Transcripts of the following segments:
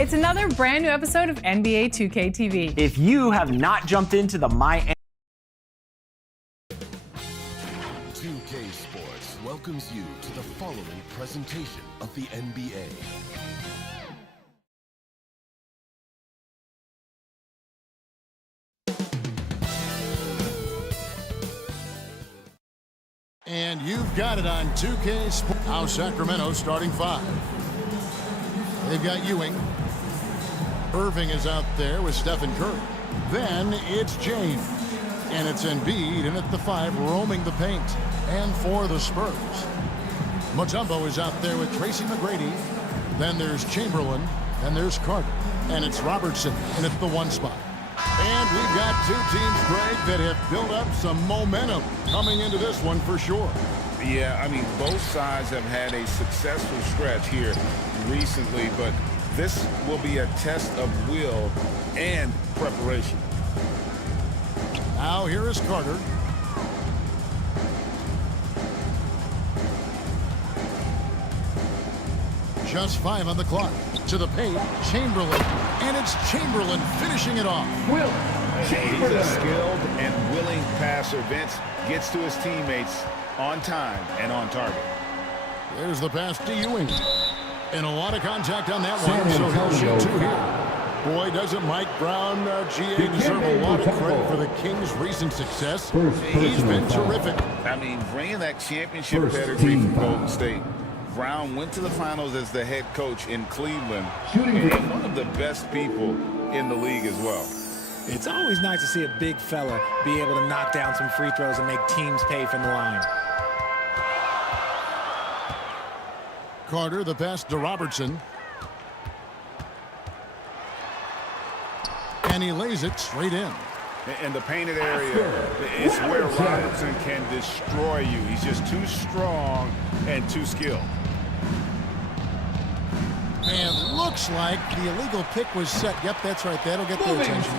It's another brand new episode of NBA 2K TV. If you have not jumped into the 2K Sports welcomes you to the following presentation of the NBA. And you've got it on 2K Sports. Now Sacramento starting five. They've got Ewing. Irving is out there with Stephen Curry. Then it's James. And it's Embiid in at the five, roaming the paint. And for the Spurs, Mutombo is out there with Tracy McGrady. Then there's Chamberlain. And there's Carter. And it's Robertson in at the one spot. And we've got two teams, Greg, that have built up some momentum coming into this one for sure. Yeah, I mean, both sides have had a successful stretch here recently, but this will be a test of will and preparation. Now here is Carter. Just 5 on the clock. To the paint, Chamberlain. And it's Chamberlain finishing it off. He's a skilled and willing passer. Vince gets to his teammates on time and on target. There's the pass to Ewing. And a lot of contact on that one, so he'll shoot two here. Boy, doesn't Mike Brown, GA, deserve a lot of credit for the Kings' recent success. He's been terrific. I mean, bringing that championship pedigree from Golden State. Brown went to the finals as the head coach in Cleveland. And one of the best people in the league as well. It's always nice to see a big fella be able to knock down some free throws and make teams pay from the line. Carter, the pass to Robertson. And he lays it straight in. In the painted area is where Robertson can destroy you. He's just too strong and too skilled. And looks like the illegal pick was set. Yep, that's right. That'll get their attention.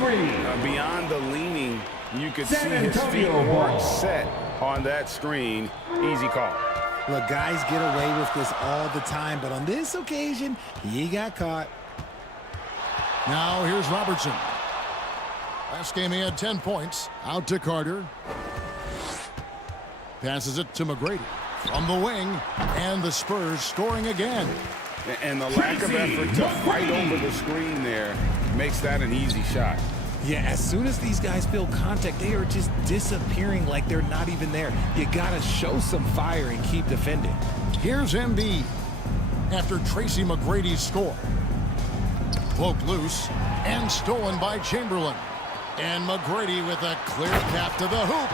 Beyond the leaning, you could see his feet weren't set on that screen. Easy call. Look, guys get away with this all the time, but on this occasion, he got caught. Now here's Robertson. Last game he had 10 points. Out to Carter. Passes it to McGrady. From the wing. And the Spurs scoring again. And the lack of effort to fight over the screen there makes that an easy shot. Yeah, as soon as these guys feel contact, they are just disappearing like they're not even there. You got to show some fire and keep defending. Here's Embiid after Tracy McGrady's score. Poked loose and stolen by Chamberlain. And McGrady with a clear path to the hoop.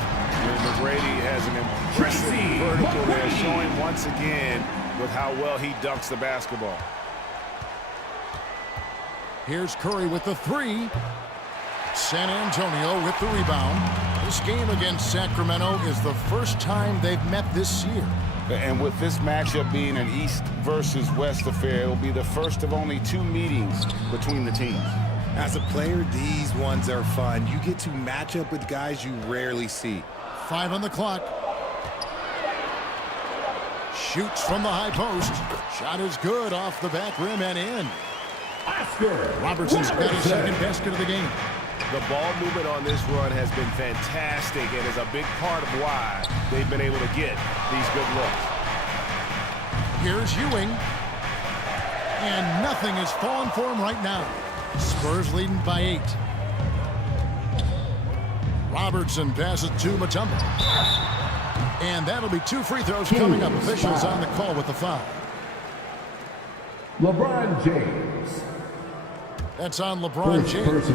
McGrady has an impressive vertical there, showing once again with how well he dunks the basketball. Here's Curry with the three. San Antonio with the rebound. This game against Sacramento is the first time they've met this year. And with this matchup being an East versus West affair, it'll be the first of only 2 meetings between the teams. As a player, these ones are fun. You get to match up with guys you rarely see. 5 on the clock. Shoots from the high post. Shot is good off the back rim and in. Robertson's got his second basket of the game. The ball movement on this run has been fantastic and is a big part of why they've been able to get these good looks. Here's Ewing. And nothing is falling for him right now. Spurs leading by 8. Robertson passes to Mutombo. And that'll be 2 free throws coming up. Officials on the call with the foul. LeBron James. That's on LeBron James.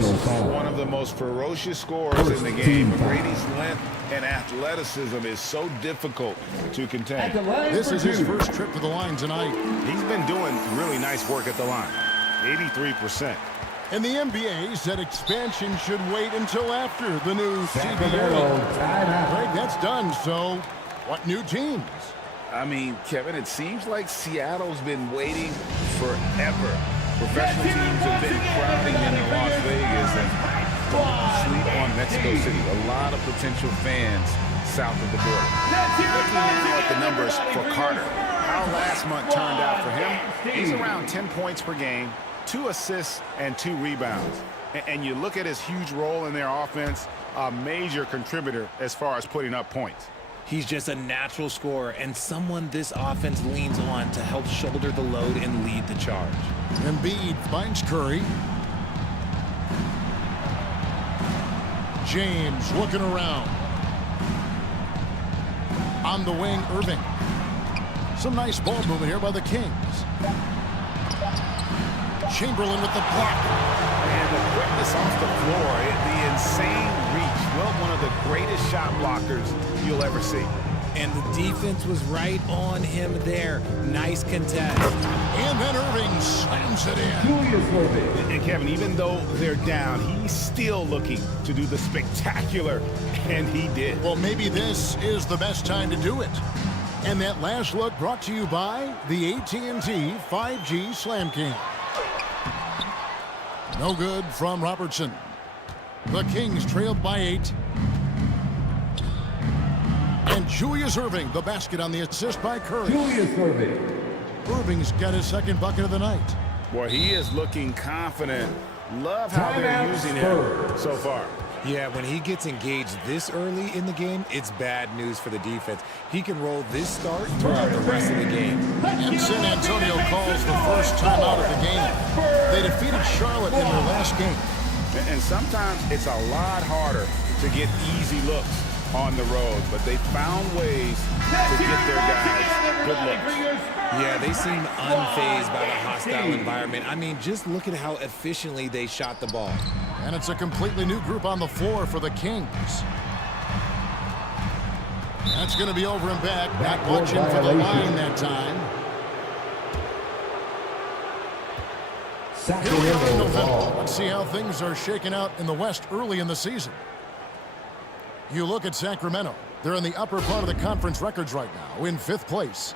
One of the most ferocious scorers in the game. McGrady's length and athleticism is so difficult to contain. This is his first trip to the line tonight. He's been doing really nice work at the line. 83%. And the NBA said expansion should wait until after the new CBA. Greg, that's done, so what new teams? I mean, Kevin, it seems like Seattle's been waiting forever. Professional teams have been crowding into Las Vegas and don't sleep on Mexico City. A lot of potential fans south of the border. Looking now at the numbers for Carter. How last month turned out for him, he's around 10 points per game, 2 assists and 2 rebounds. And you look at his huge role in their offense, a major contributor as far as putting up points. He's just a natural scorer and someone this offense leans on to help shoulder the load and lead the charge. Embiid finds Curry. James looking around. On the wing, Irving. Some nice ball movement here by the Kings. Chamberlain with the block. And the quickness off the floor, the insane reach. Well, one of the greatest shot blockers you'll ever see. And the defense was right on him there. Nice contest. And then Irving slams it in. And Kevin, even though they're down, he's still looking to do the spectacular, and he did. Well, maybe this is the best time to do it. And that last look brought to you by the AT&T 5G Slam King. No good from Robertson. The Kings trailed by 8. And Julius Irving, the basket on the assist by Curry. Julius Irving. Irving's got his second bucket of the night. Boy, he is looking confident. Love how they're using him so far. Yeah, when he gets engaged this early in the game, it's bad news for the defense. He can roll this start throughout the rest of the game. And San Antonio calls the first time out of the game. They defeated Charlotte in their last game. And sometimes it's a lot harder to get easy looks on the road, but they found ways to get their guys good looks. Yeah, they seem unfazed by the hostile environment. I mean, just look at how efficiently they shot the ball. And it's a completely new group on the floor for the Kings. That's going to be over and back. Not watching for the line that time. Here we are in November. Let's see how things are shaking out in the West early in the season. You look at Sacramento. They're in the upper part of the conference records right now, in 5th place.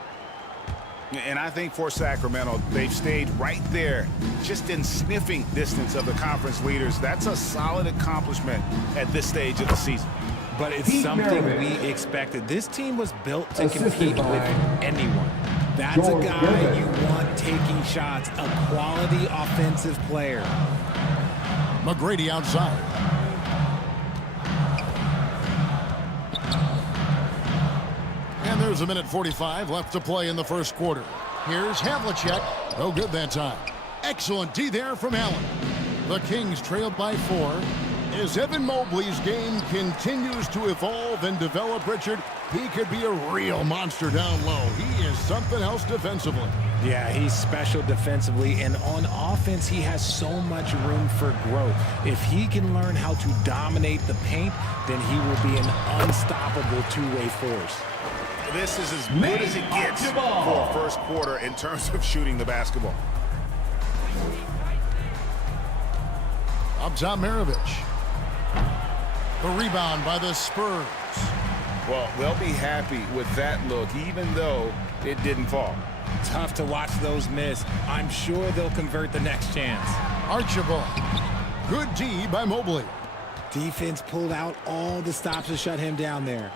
And I think for Sacramento, they've stayed right there, just in sniffing distance of the conference leaders. That's a solid accomplishment at this stage of the season. But it's something we expected. This team was built to compete with anyone. That's a guy you want taking shots, a quality offensive player. McGrady outside. And there's a minute 45 left to play in the first quarter. Here's Havlicek. No good that time. Excellent D there from Allen. The Kings trailed by 4. As Evan Mobley's game continues to evolve and develop, Richard, he could be a real monster down low. He is something else defensively. Yeah, he's special defensively, and on offense, he has so much room for growth. If he can learn how to dominate the paint, then he will be an unstoppable two-way force. This is as good as it gets for a first quarter in terms of shooting the basketball. Up top, Maravich. The rebound by the Spurs. Well, they'll be happy with that look, even though it didn't fall. Tough to watch those miss. I'm sure they'll convert the next chance. Archibald. Good D by Mobley. Defense pulled out all the stops to shut him down there.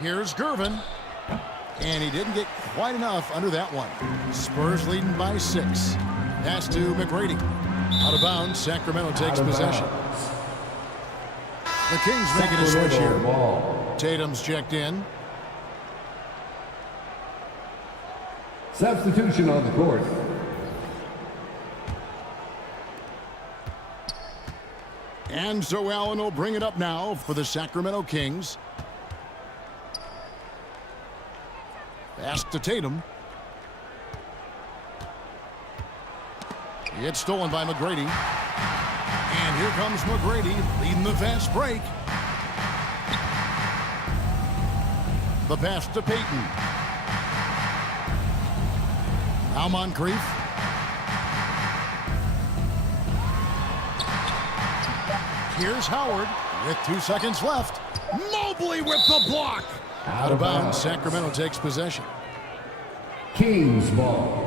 Here's Gervin. And he didn't get quite enough under that one. Spurs leading by 6. Pass to McGrady. Out of bounds, Sacramento takes possession. The Kings making a switch here. Tatum's checked in. Substitution on the court. And so Allen will bring it up now for the Sacramento Kings. Pass to Tatum. It's stolen by McGrady. And here comes McGrady leading the fast break. The pass to Payton. Now Moncrief. Here's Howard with 2 seconds left. Mobley with the block. Out of bounds. Sacramento takes possession. Kings ball.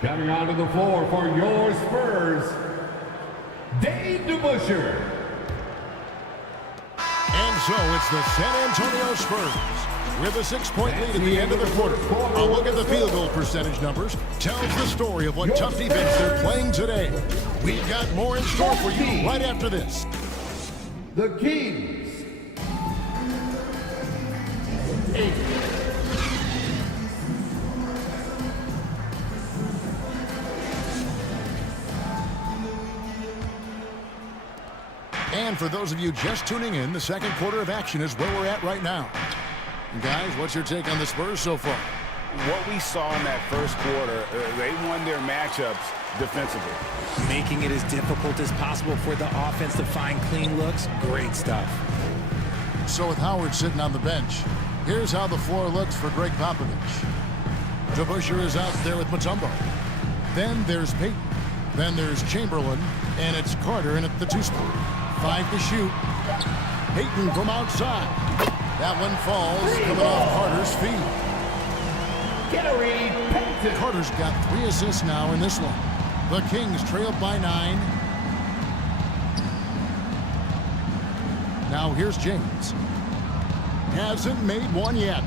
Coming onto the floor for your Spurs, Dave DeBusschere. And so it's the San Antonio Spurs With a 6-point lead at the end of the quarter, a look at the field goal percentage numbers tells the story of what tough defense they're playing today. We've got more in store for you right after this. The Kings. 8. And for those of you just tuning in, the second quarter of action is where we're at right now. And guys, what's your take on the Spurs so far? What we saw in that first quarter, they won their matchups defensively. Making it as difficult as possible for the offense to find clean looks. Great stuff. So with Howard sitting on the bench, here's how the floor looks for Greg Popovich. DeBusschere is out there with Mutombo. Then there's Payton. Then there's Chamberlain. And it's Carter in at the 2 spot. 5 to shoot. Payton from outside. That one falls, coming off Carter's feet. Carter's got 3 assists now in this one. The Kings trail by 9. Now here's James. Hasn't made one yet.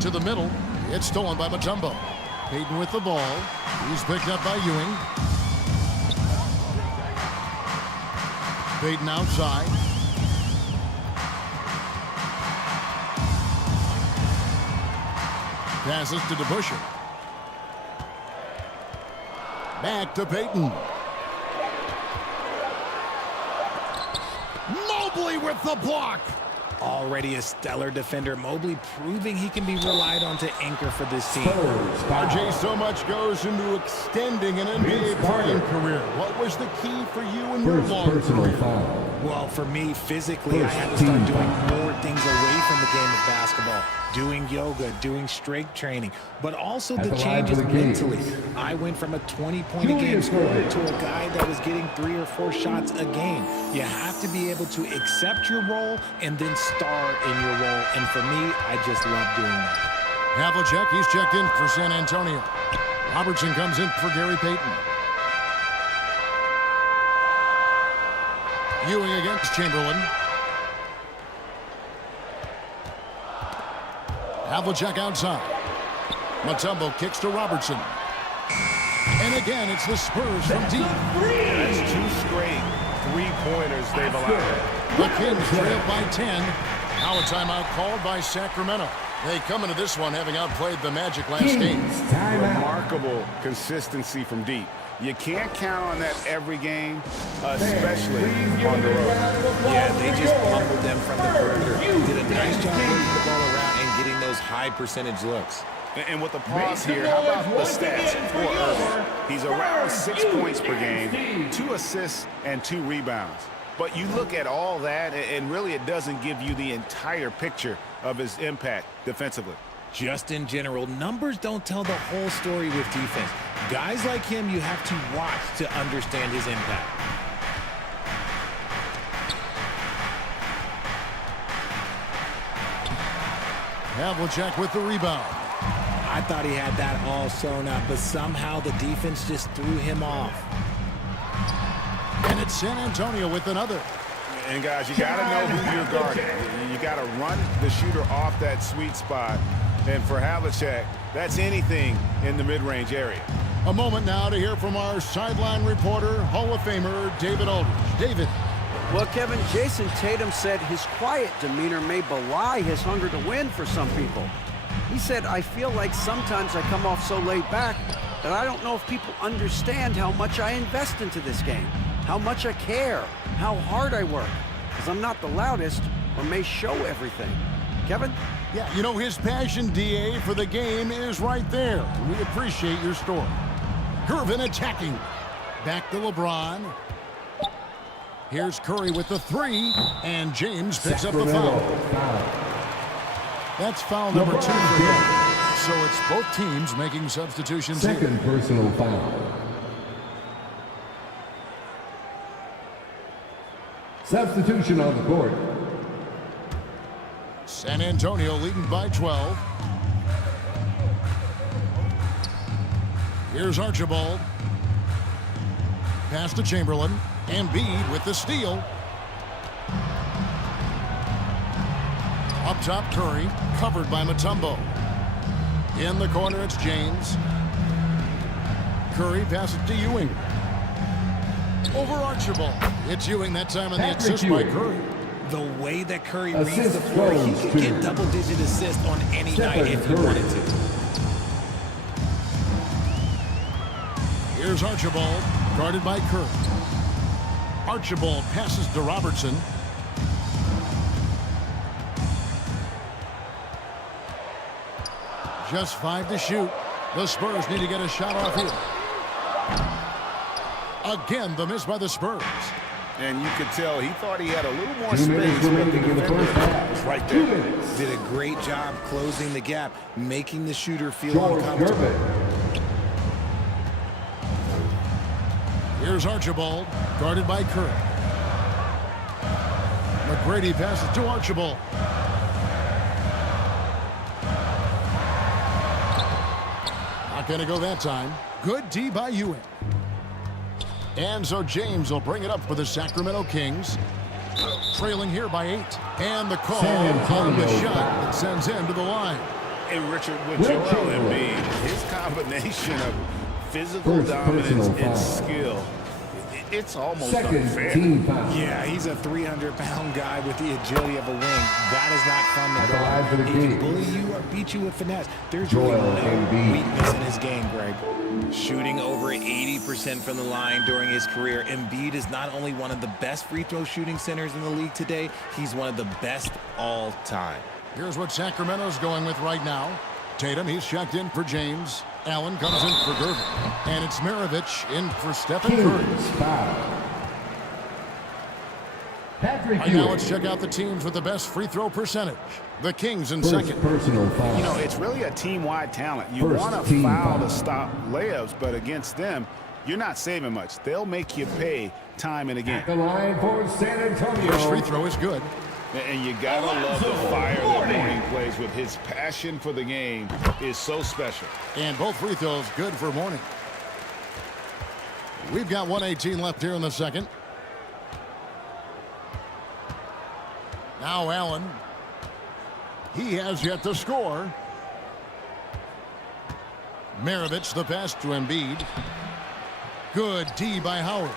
To the middle. It's stolen by Mutombo. Payton with the ball. He's picked up by Ewing. Payton outside. Passes to DeBusschere. Back to Payton. Mobley with the block. Already a stellar defender, Mobley proving he can be relied on to anchor for this team. RJ, so much goes into extending an NBA playing career. What was the key for you in your long career? Well, for me, physically, I had to start doing more things away from the game of basketball. Doing yoga, doing strength training, but also the changes mentally. I went from a 20-point-a-game scorer to a guy that was getting 3 or 4 shots a game. You have to be able to accept your role and then star in your role. And for me, I just love doing that. Havlicek, he's checked in for San Antonio. Robertson comes in for Gary Payton. Ewing against Chamberlain. Havlicek outside. Mutombo kicks to Robertson. And again, it's the Spurs from deep. That's 2 straight 3-pointers they've allowed. The Kings trail by 10. Now a timeout called by Sacramento. They come into this one having outplayed the Magic last game. Remarkable consistency from deep. You can't count on that every game, especially on the road. Yeah, they just pummeled them from the perimeter. Did a nice job moving the ball around and getting those high percentage looks. And with the pause here, how about the stats for Irving? He's around 6 points per game, 2 assists, and 2 rebounds. But you look at all that, and really it doesn't give you the entire picture of his impact defensively. Just in general, numbers don't tell the whole story with defense. Guys like him, you have to watch to understand his impact. Havlicek with the rebound. I thought he had that all sewn up, but somehow the defense just threw him off. And it's San Antonio with another. And guys, you got to know who you're guarding. You got to run the shooter off that sweet spot. And for Havlicek, that's anything in the mid-range area. A moment now to hear from our sideline reporter, Hall of Famer David Aldridge. David. Well, Kevin, Jason Tatum said his quiet demeanor may belie his hunger to win for some people. He said, I feel like sometimes I come off so laid back that I don't know if people understand how much I invest into this game, how much I care, how hard I work, because I'm not the loudest or may show everything. Kevin? Yeah, you know, his passion, DA, for the game is right there. We appreciate your story. Gervin attacking. Back to LeBron. Here's Curry with the 3, and James picks up the foul. That's foul number 2 for him. So it's both teams making substitutions Second here. personal foul. Substitution on the court. San Antonio leading by 12. Here's Archibald. Pass to Chamberlain. Embiid with the steal. Up top, Curry, covered by Mutombo. In the corner, it's James. Curry passes to Ewing. Over Archibald. It's Ewing that time on the assist by Curry. The way that Curry reads the floor, he could get double-digit assists on any night if he wanted to. Here's Archibald, guarded by Curry. Archibald passes to Robertson. Just 5 to shoot. The Spurs need to get a shot off here. Again, the miss by the Spurs. And you could tell he thought he had a little more space, but the defender was right there. Did a great job closing the gap, making the shooter feel uncomfortable. Here's Archibald, guarded by Curry. McGrady passes to Archibald. Not going to go that time. Good D by Ewing. And so James will bring it up for the Sacramento Kings. Trailing here by 8. And the call on the shot that sends him to the line. And Richard, with Joel Embiid, his combination of physical dominance and skill, it's almost unfair. Yeah, he's a 300-pound guy with the agility of a wing. That is not fun to guard. He can bully you or beat you with finesse. There's really no weakness in his game, Greg. Shooting over 80% from the line during his career, Embiid is not only one of the best free throw shooting centers in the league today, he's one of the best all time. Here's what Sacramento's going with right now. Tatum, he's checked in for James. Allen comes in for Gervin. And it's Maravich in for Stephen Curry. Right now, let's check out the teams with the best free throw percentage. The Kings in second. You know, it's really a team-wide talent. You want to foul to stop layups, but against them, you're not saving much. They'll make you pay time and again. The line for San Antonio. First free throw is good. And you gotta love the fire that Mourning plays with. His passion for the game is so special. And both free throws good for Mourning. We've got 1:18 left here in the second. Now Allen. He has yet to score. Maravich, the pass to Embiid. Good D by Howard.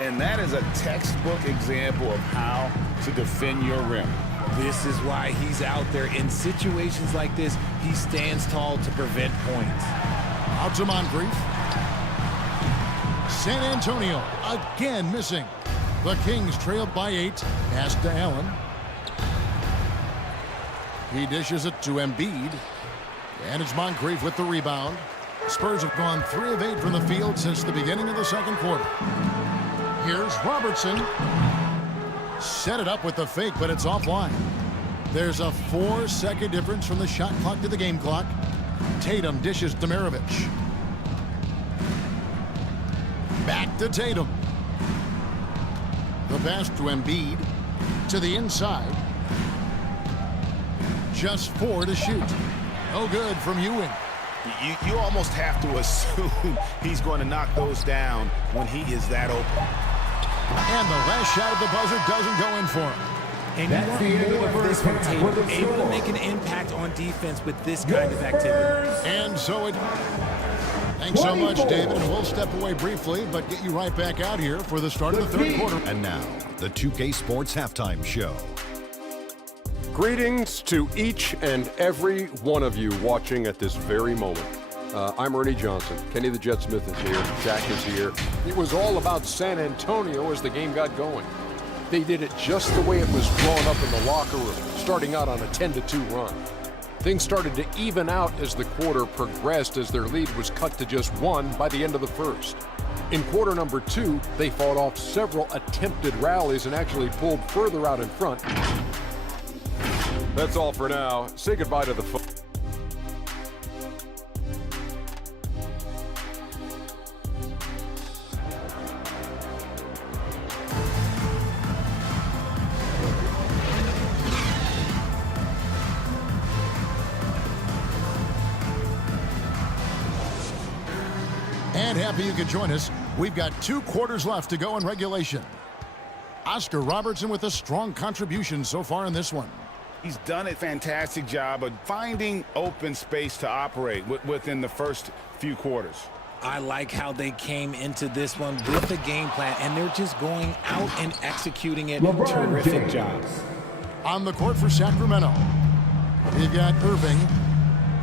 And that is a textbook example of how to defend your rim. This is why he's out there. In situations like this, he stands tall to prevent points. Out to Moncrief. San Antonio again missing. The Kings trailed by 8. Pass to Allen. He dishes it to Embiid. And it's Moncrief with the rebound. Spurs have gone 3 of 8 from the field since the beginning of the second quarter. Here's Robertson. Set it up with the fake, but it's offline. There's a 4-second difference from the shot clock to the game clock. Tatum dishes to Maravich. Back to Tatum. The pass to Embiid. To the inside. Just 4 to shoot. No good from Ewing. You almost have to assume he's going to knock those down when he is that open. And the last shot of the buzzer doesn't go in for him. And you want more of this from Tatum, able to make an impact on defense with this kind of activity. And so it... Thanks so much, David. And we'll step away briefly, but get you right back out here for the start of the third quarter. And now, the 2K Sports Halftime Show. Greetings to each and every one of you watching at this very moment. I'm Ernie Johnson. Kenny the Jet Smith is here. Shaq is here. It was all about San Antonio as the game got going. They did it just the way it was drawn up in the locker room, starting out on a 10-2 run. Things started to even out as the quarter progressed as their lead was cut to just 1 by the end of the first. In quarter number 2, they fought off several attempted rallies and actually pulled further out in front. That's all for now. Say goodbye to the folks. And happy you could join us. We've got 2 quarters left to go in regulation. Oscar Robertson with a strong contribution so far in this one. He's done a fantastic job of finding open space to operate within the first few quarters. I like how they came into this one with a game plan, and they're just going out and executing it. Terrific job. On the court for Sacramento, you've got Irving.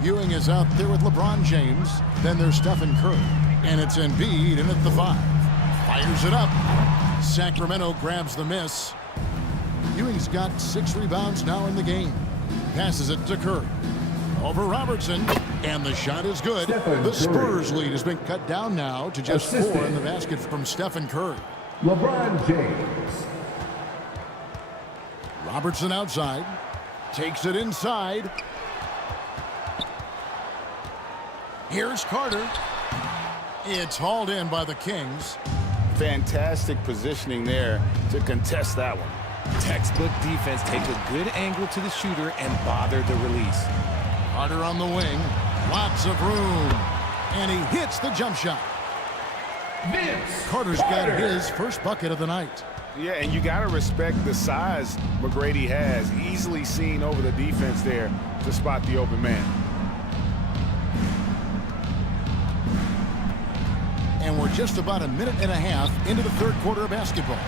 Ewing is out there with LeBron James. Then there's Stephen Curry. And it's Embiid in at the 5. Fires it up. Sacramento grabs the miss. Ewing's got 6 rebounds now in the game. Passes it to Curry. Over Robertson. And the shot is good. The Spurs lead has been cut down now to just 4 in the basket from Stephen Curry. LeBron James. Robertson outside. Takes it inside. Here's Carter. It's hauled in by the Kings. Fantastic positioning there to contest that one. Textbook defense. Take a good angle to the shooter and bother the release. Carter on the wing. Lots of room. And he hits the jump shot. Carter's got his first bucket of the night. Yeah, and you got to respect the size McGrady has. Easily seen over the defense there to spot the open man. And we're just about a minute and a half into the third quarter of basketball.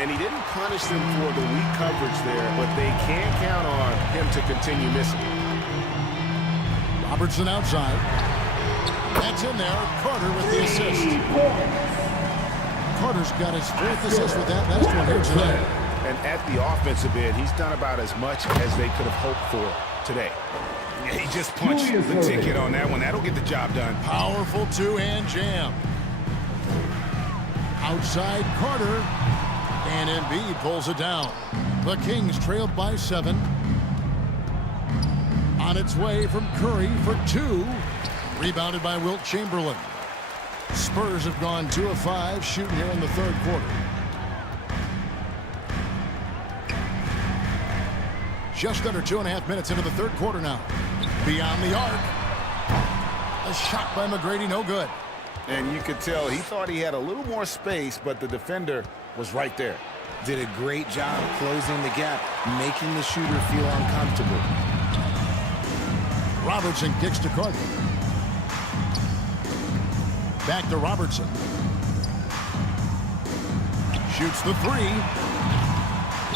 And he didn't punish them for the weak coverage there, but they can't count on him to continue missing. Robertson outside. That's in there. Carter with the assist. Carter's got his 4th assist with that last one here tonight. And at the offensive end, he's done about as much as they could have hoped for today. Yeah, he just punched the ticket on that one. That'll get the job done. Powerful 2-hand jam. Outside Carter. And Embiid pulls it down. The Kings trailed by 7. On its way from Curry for 2. Rebounded by Wilt Chamberlain. Spurs have gone 2 of 5 shooting here in the third quarter. Just under 2.5 minutes into the third quarter now. Beyond the arc. A shot by McGrady, no good. And you could tell he thought he had a little more space, but the defender was right there. Did a great job closing the gap, making the shooter feel uncomfortable. Robertson kicks to Carter. Back to Robertson. Shoots the 3.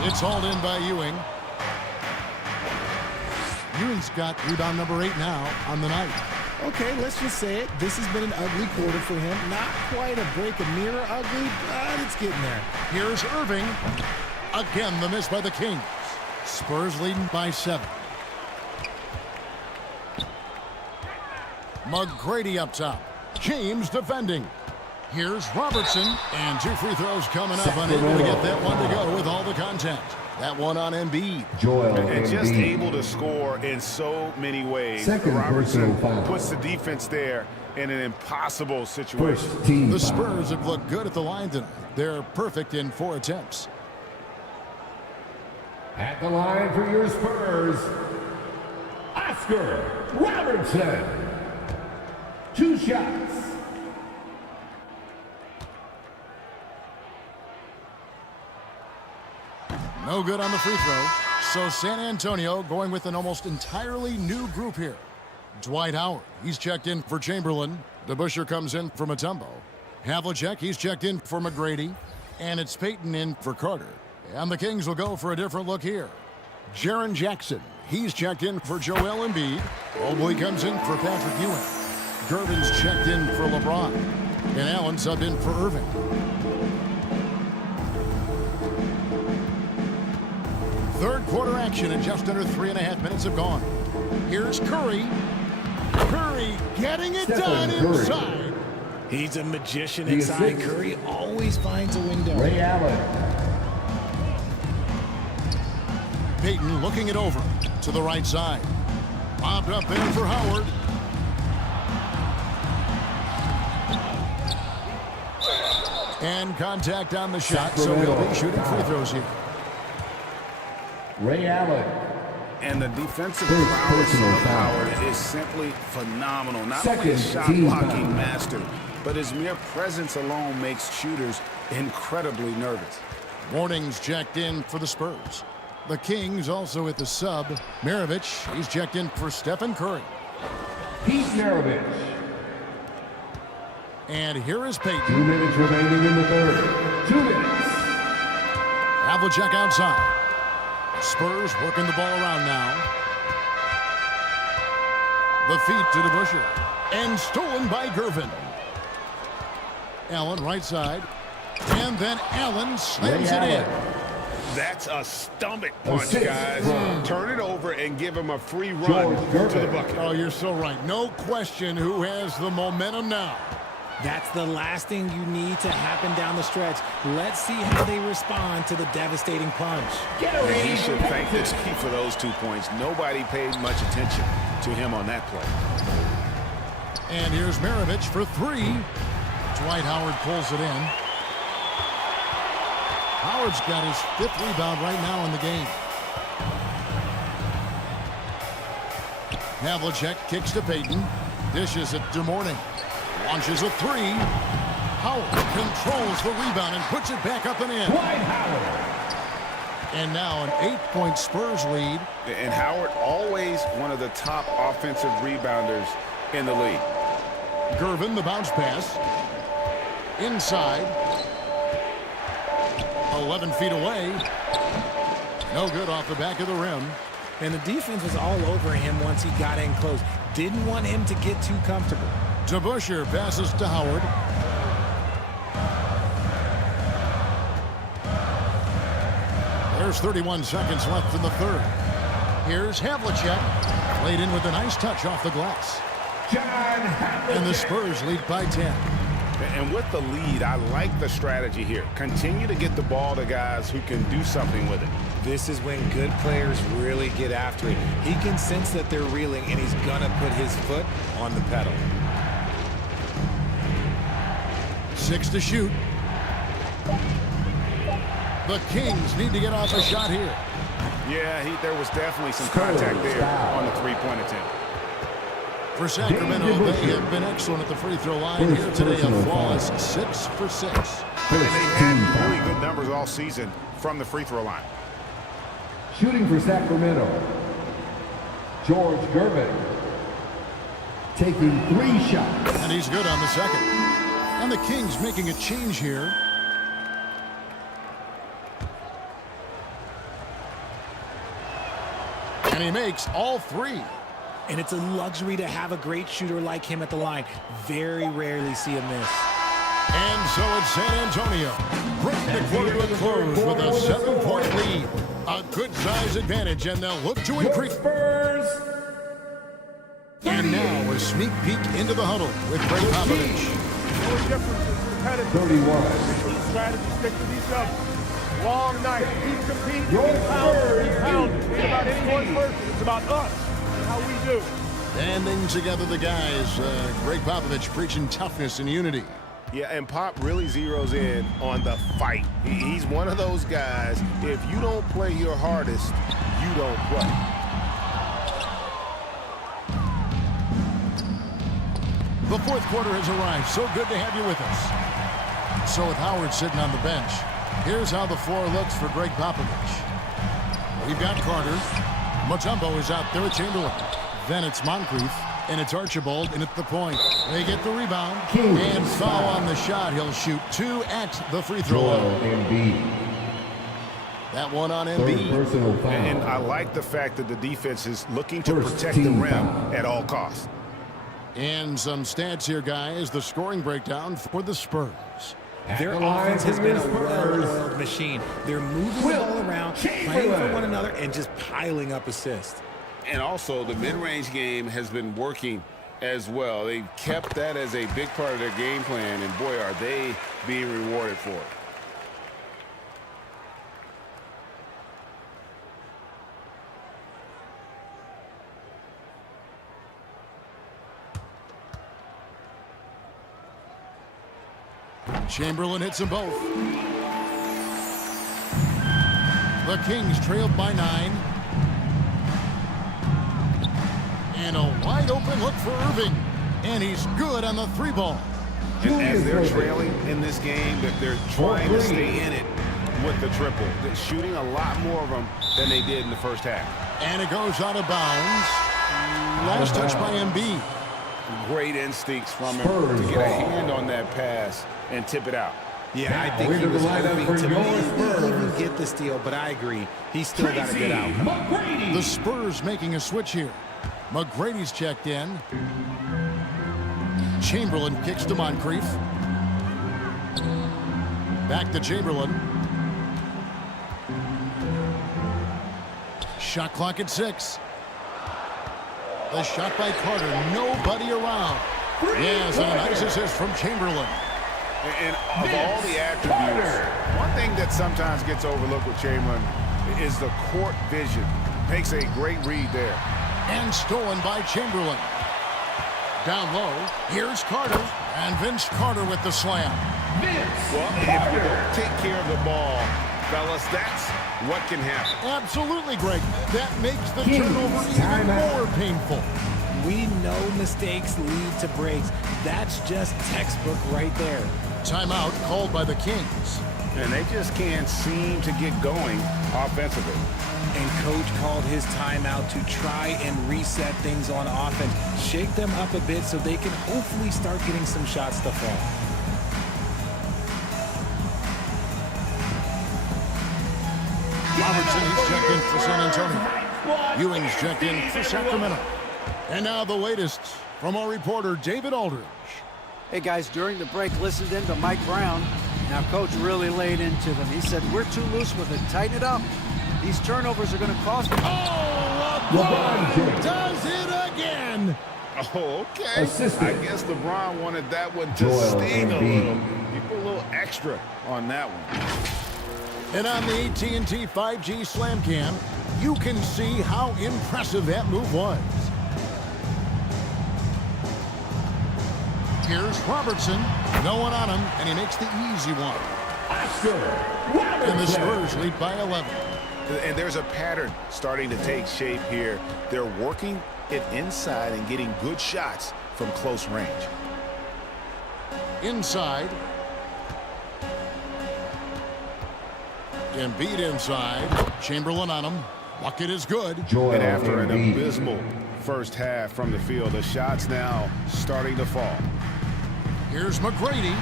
It's hauled in by Ewing. Ewing's got rebound number 8 now on the night. Okay, let's just say it. This has been an ugly quarter for him. Not quite a break a mirror ugly, but it's getting there. Here's Irving. Again, the miss by the Kings. Spurs leading by 7. McGrady up top. James defending. Here's Robertson. And 2 free throws coming up. Unable to get that one to go with all the contact. That one on Embiid. And just able to score in so many ways. Robertson puts the defense there in an impossible situation. The Spurs have looked good at the line tonight. They're perfect in 4 attempts. At the line for your Spurs, Oscar Robertson. 2 shots. No good on the free throw. So San Antonio going with an almost entirely new group here. Dwight Howard, he's checked in for Chamberlain. DeBusschere comes in for Mutombo. Havlicek, he's checked in for McGrady. And it's Payton in for Carter. And the Kings will go for a different look here. Jaren Jackson, he's checked in for Joel Embiid. Mobley comes in for Patrick Ewing. Gervin's checked in for LeBron. And Allen subbed in for Irving. Third quarter action and just under 3.5 minutes have gone. Here's Curry. Curry getting it done inside. He's a magician inside. Curry always finds a window. Ray Allen. Payton looking it over to the right side. Bobbed up there for Howard. And contact on the shot, so he'll be shooting free throws here. Ray Allen. And the defensive prowess of Howard is simply phenomenal. Not only a shot blocking master, but his mere presence alone makes shooters incredibly nervous. Warnings checked in for the Spurs. The Kings also at the sub. Maravich, he's checked in for Stephen Curry. Pete Maravich. And here is Peyton. 2 minutes remaining in the third. 2 minutes. Havlicek outside. Spurs working the ball around now. The feed to DeBusschere. And stolen by Gervin. Allen right side. And then Allen slams it in. That's a stomach punch, guys. Turn it over and give him a free run to the bucket. Oh, you're so right. No question who has the momentum now. That's the last thing you need to happen down the stretch. Let's see how they respond to the devastating punch. And he should thank this key for those 2 points. Nobody paid much attention to him on that play. And here's Maravich for 3. Dwight Howard pulls it in. Howard's got his 5th rebound right now in the game. Havlicek kicks to Peyton. Dishes it to Mourning. Launches a 3. Howard controls the rebound and puts it back up and in. Dwight Howard. And now an 8-point Spurs lead. And Howard always one of the top offensive rebounders in the league. Gervin, the bounce pass. Inside. 11 feet away. No good off the back of the rim. And the defense was all over him once he got in close. Didn't want him to get too comfortable. DeBusschere passes to Howard. There's 31 seconds left in the third. Here's Havlicek. Played in with a nice touch off the glass. And the Spurs lead by 10. And with the lead, I like the strategy here. Continue to get the ball to guys who can do something with it. This is when good players really get after it. He can sense that they're reeling, and he's going to put his foot on the pedal. 6 to shoot. The Kings need to get off a shot here. Yeah, there was definitely some contact there on the three-point attempt. For Sacramento, they have been excellent at the free throw line here today. A flawless 6 for 6. And they've had really good numbers all season from the free throw line. Shooting for Sacramento. George Gervin. Taking 3 shots. And he's good on the second. And the Kings making a change here. And he makes all 3. And it's a luxury to have a great shooter like him at the line. Very rarely see him miss. And so it's San Antonio. Bring the quarter to a close with a 7-point lead. A good size advantage, and they'll look to increase. Spurs. And now a sneak peek into the huddle with Greg Popovich. The only difference is competitive. 31. Strategy, stick with each other. Long night. Keep competing. Your Keep pounding. Keep Spurs. pounding. It ain't about any one person. It's about us and how we do. Banding together the guys. Greg Popovich preaching toughness and unity. Yeah, and Pop really zeroes in on the fight. He's one of those guys, if you don't play your hardest, you don't play. The fourth quarter has arrived. So good to have you with us. So with Howard sitting on the bench, here's how the floor looks for Greg Popovich. We've got Carter. Mutombo is out there with Chamberlain. Then it's Moncrief, and it's Archibald, and at the point. They get the rebound, and foul on the shot. He'll shoot 2 at the free throw line. That one on Embiid. And I like the fact that the defense is looking to protect the rim at all costs. And some stats here, guys. The scoring breakdown for the Spurs. Their offense has been a well-oiled machine. They're moving the ball around, playing for one another, and just piling up assists. And also, the mid-range game has been working as well. They've kept that as a big part of their game plan, and boy, are they being rewarded for it. Chamberlain hits them both. The Kings trailed by 9. And a wide open look for Irving. And he's good on the 3 ball. And as they're trailing in this game, that they're trying to stay in it, with the triple. They're shooting a lot more of them than they did in the first half. And it goes out of bounds. Last touch by Embiid. Great instincts from him to get a hand on that pass and tip it out. Yeah, I think he was hoping to maybe even get the steal, but I agree. He's still got a good outcome. The Spurs making a switch here. McGrady's checked in. Chamberlain kicks to Moncrief. Back to Chamberlain. Shot clock at 6. The shot by Carter. Nobody around. Yes, and a nice assist from Chamberlain. And of all the attributes, one thing that sometimes gets overlooked with Chamberlain is the court vision. Makes a great read there. And stolen by Chamberlain. Down low, here's Carter. And Vince Carter with the slam. Well, if you don't take care of the ball, fellas, that's what can happen. Absolutely, Greg. That makes the turnover even more painful. We know mistakes lead to breaks. That's just textbook right there. Timeout called by the Kings. And they just can't seem to get going offensively. And coach called his timeout to try and reset things on offense. Shake them up a bit so they can hopefully start getting some shots to fall. Robertson, he's checked in for San Antonio. Ewing's checked in for Sacramento. And now the latest from our reporter, David Aldridge. Hey, guys, during the break, listened in to Mike Brown. Now, coach really laid into them. He said, we're too loose with it. Tighten it up. These turnovers are going to cost them. Oh, LeBron does it again. Oh, okay. I guess LeBron wanted that one to sting a little. Give a little extra on that one. And on the AT&T 5G Slam Cam, you can see how impressive that move was. Here's Robertson. No one on him, and he makes the easy one. And the Spurs lead by 11. And there's a pattern starting to take shape here. They're working it inside and getting good shots from close range. Inside. Embiid inside. Chamberlain on him. Bucket is good. And after an abysmal first half from the field, the shots now starting to fall. Here's McGrady.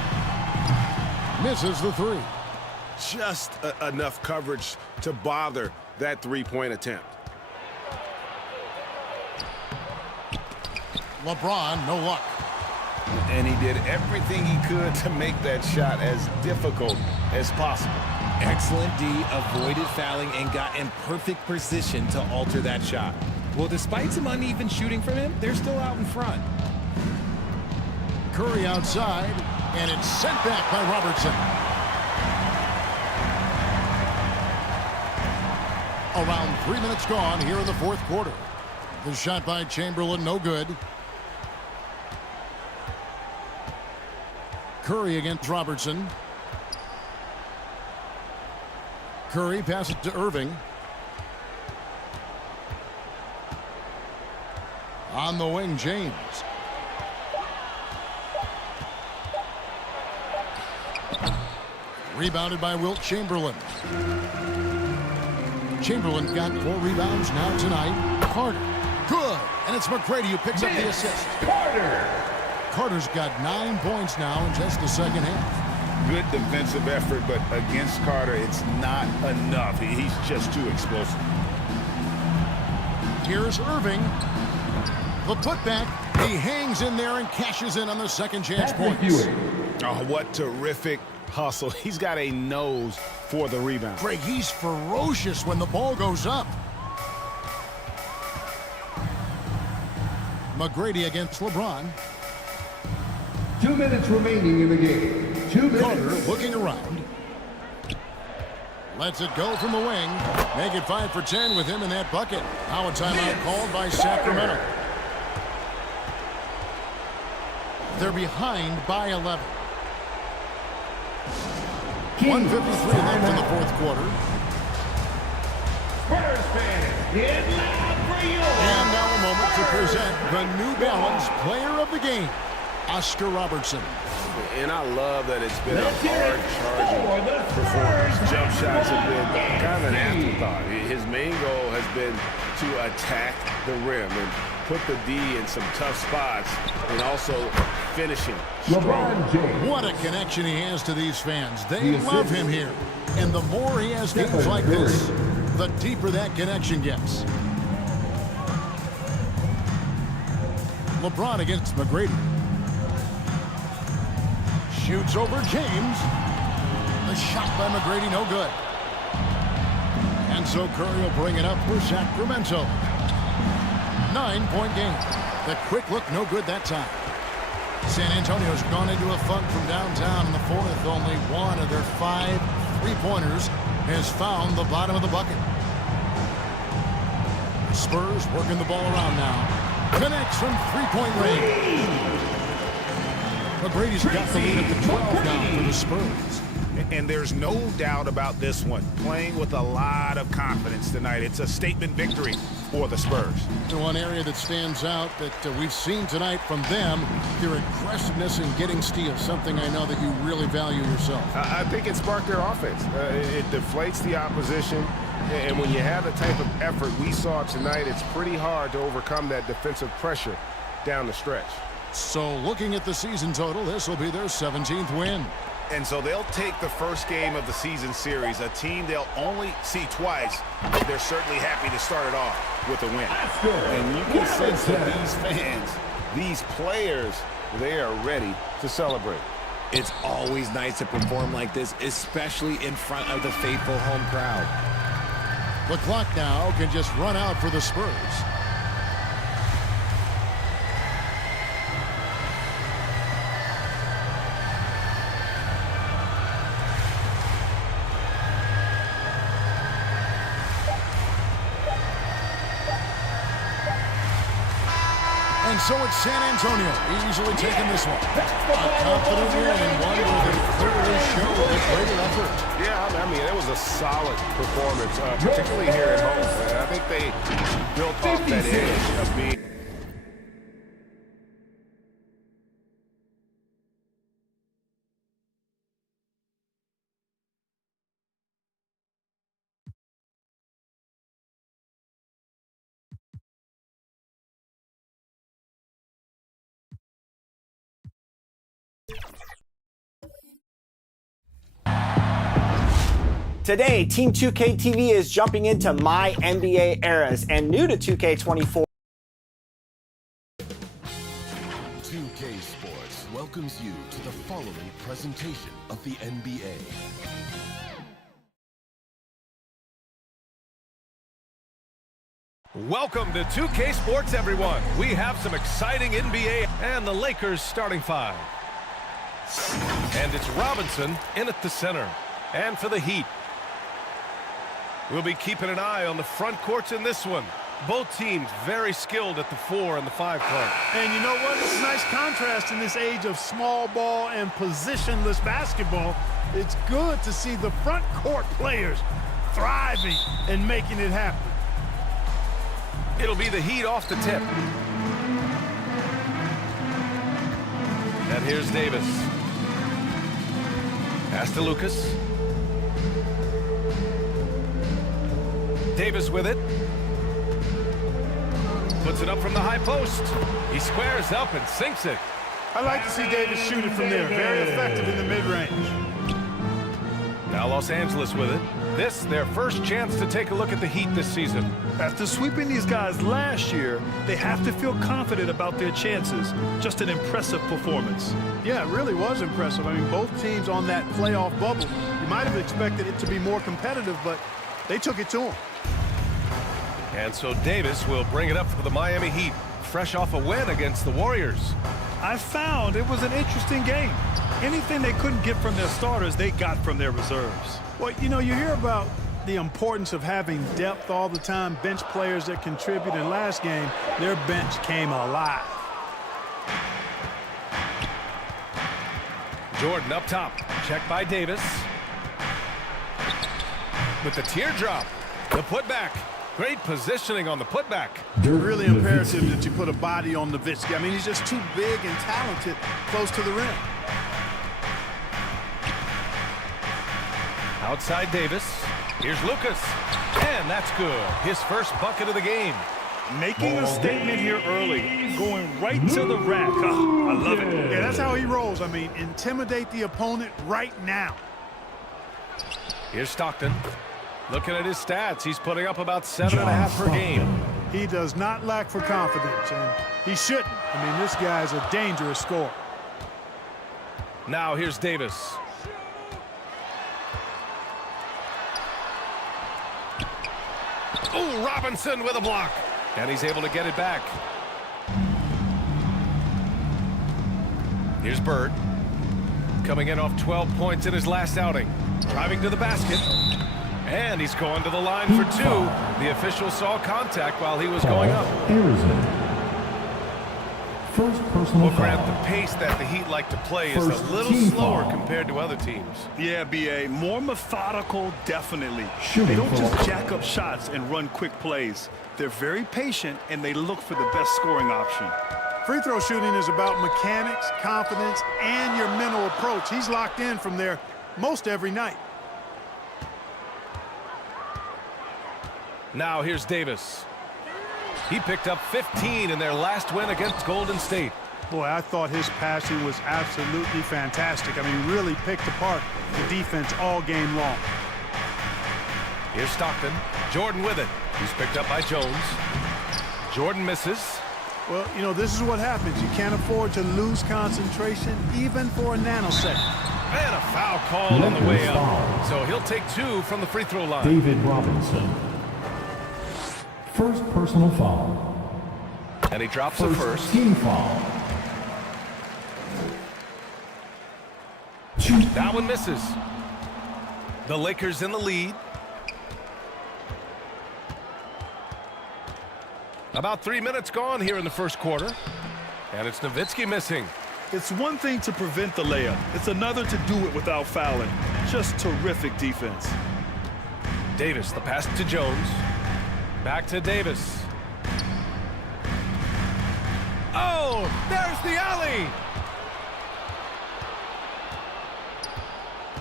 Misses the three. Just enough coverage to bother that three-point attempt. LeBron, no luck. And he did everything he could to make that shot as difficult as possible. Excellent D, avoided fouling, and got in perfect position to alter that shot. Well, despite some uneven shooting from him, they're still out in front. Curry outside, and it's sent back by Robertson. Around 3 minutes gone here in the fourth quarter. The shot by Chamberlain, no good. Curry against Robertson. Curry passes to Irving. On the wing, James. Rebounded by Wilt Chamberlain. Chamberlain got 4 rebounds now tonight. Carter, good. And it's McGrady who picks up the assist. Carter's got 9 points now in just the second half. Good defensive effort, but against Carter, it's not enough. He's just too explosive. Here's Irving. The putback. He hangs in there and cashes in on the second chance points. Oh, what terrific hustle. He's got a nose for the rebound. Greg, he's ferocious when the ball goes up. McGrady against LeBron. 2 minutes remaining in the game. 2 minutes. Carter looking around. Lets it go from the wing. Make it 5 for 10 with him in that bucket. Now a timeout called by Sacramento. They're behind by 11. 1:53 left in the fourth quarter. And now a moment to present the New Balance Player of the Game. Oscar Robertson. And I love that it's been a hard-charging performance. Jump shots have been kind of an afterthought. His main goal has been to attack the rim and put the D in some tough spots and also finishing strong. What a connection he has to these fans. They love him here. And the more he has games like this, the deeper that connection gets. LeBron against McGrady. Shoots over James. The shot by McGrady, no good. And so Curry will bring it up for Sacramento. 9-point game. The quick look, no good that time. San Antonio's gone into a funk from downtown in the fourth. Only one of their 5 three-pointers has found the bottom of the bucket. The Spurs working the ball around now. Connects from three-point range. McGrady's got the lead at the 12 now for the Spurs. And there's no doubt about this one. Playing with a lot of confidence tonight. It's a statement victory for the Spurs. The one area that stands out that we've seen tonight from them, their aggressiveness in getting steals, something I know that you really value yourself. I think it sparked their offense. It deflates the opposition. And when you have the type of effort we saw tonight, it's pretty hard to overcome that defensive pressure down the stretch. So looking at the season total, this will be their 17th win. And so they'll take the first game of the season series, a team they'll only see twice. They're certainly happy to start it off with a win. And you can sense that these fans, these players, they are ready to celebrate. It's always nice to perform like this, especially in front of the faithful home crowd. The clock now can just run out for the Spurs. And so it's San Antonio easily taking this one. A confident win and one where they clearly showed the greater effort. Yeah, I mean, it was a solid performance, particularly here at home. I think they built off that edge of being... Today, Team 2K TV is jumping into my NBA eras, and new to 2K24. 2K Sports welcomes you to the following presentation of the NBA. Welcome to 2K Sports, everyone. We have some exciting NBA and the Lakers starting 5. And it's Robinson in at the center. And for the Heat, we'll be keeping an eye on the front courts in this one. Both teams very skilled at the 4 and the 5 court. And you know what? It's a nice contrast in this age of small ball and positionless basketball. It's good to see the front court players thriving and making it happen. It'll be the Heat off the tip. And here's Davis. Pass to Lucas. Davis with it. Puts it up from the high post. He squares up and sinks it. I like to see Davis shoot it from there. Very effective in the mid-range. Now Los Angeles with it. This, their first chance to take a look at the Heat this season. After sweeping these guys last year, they have to feel confident about their chances. Just an impressive performance. Yeah, it really was impressive. I mean, both teams on that playoff bubble. You might have expected it to be more competitive, but they took it to them. And so Davis will bring it up for the Miami Heat, fresh off a win against the Warriors. I found it was an interesting game. Anything they couldn't get from their starters, they got from their reserves. Well, you know, you hear about the importance of having depth all the time, bench players that contribute. In last game, their bench came alive. Jordan up top, checked by Davis. With the teardrop, the putback. Great positioning on the putback. Really imperative that you put a body on Nowitzki. I mean, he's just too big and talented close to the rim. Outside Davis. Here's Lucas. And that's good. His first bucket of the game. Making a statement here early. Going right to the rack. Oh, I love it. Yeah, that's how he rolls. I mean, intimidate the opponent right now. Here's Stockton. Looking at his stats, he's putting up about 7.5 per game. He does not lack for confidence, and he shouldn't. I mean, this guy's a dangerous scorer. Now here's Davis. Oh, Robinson with a block. And he's able to get it back. Here's Bird. Coming in off 12 points in his last outing. Driving to the basket. And he's going to the line for two. The official saw contact while he was going up. First personal Well, Grant, the pace that the Heat like to play is a little slower compared to other teams. Yeah, B.A. More methodical, definitely. Shooting They don't for just jack up shots and run quick plays. They're very patient, and they look for the best scoring option. Free throw shooting is about mechanics, confidence, and your mental approach. He's locked in from there most every night. Now here's Davis. He picked up 15 in their last win against Golden State. Boy, I thought his passing was absolutely fantastic. I mean, really picked apart the defense all game long. Here's Stockton. Jordan with it. He's picked up by Jones. Jordan misses. Well, you know, this is what happens. You can't afford to lose concentration even for a nanosecond. And a foul call on the way up. So he'll take two from the free throw line. David Robinson. First personal foul. And he drops the first. Team foul. That one misses. The Lakers in the lead. About 3 minutes gone here in the first quarter. And it's Nowitzki missing. It's one thing to prevent the layup. It's another to do it without fouling. Just terrific defense. Davis, the pass to Jones. Back to Davis. Oh, there's the alley.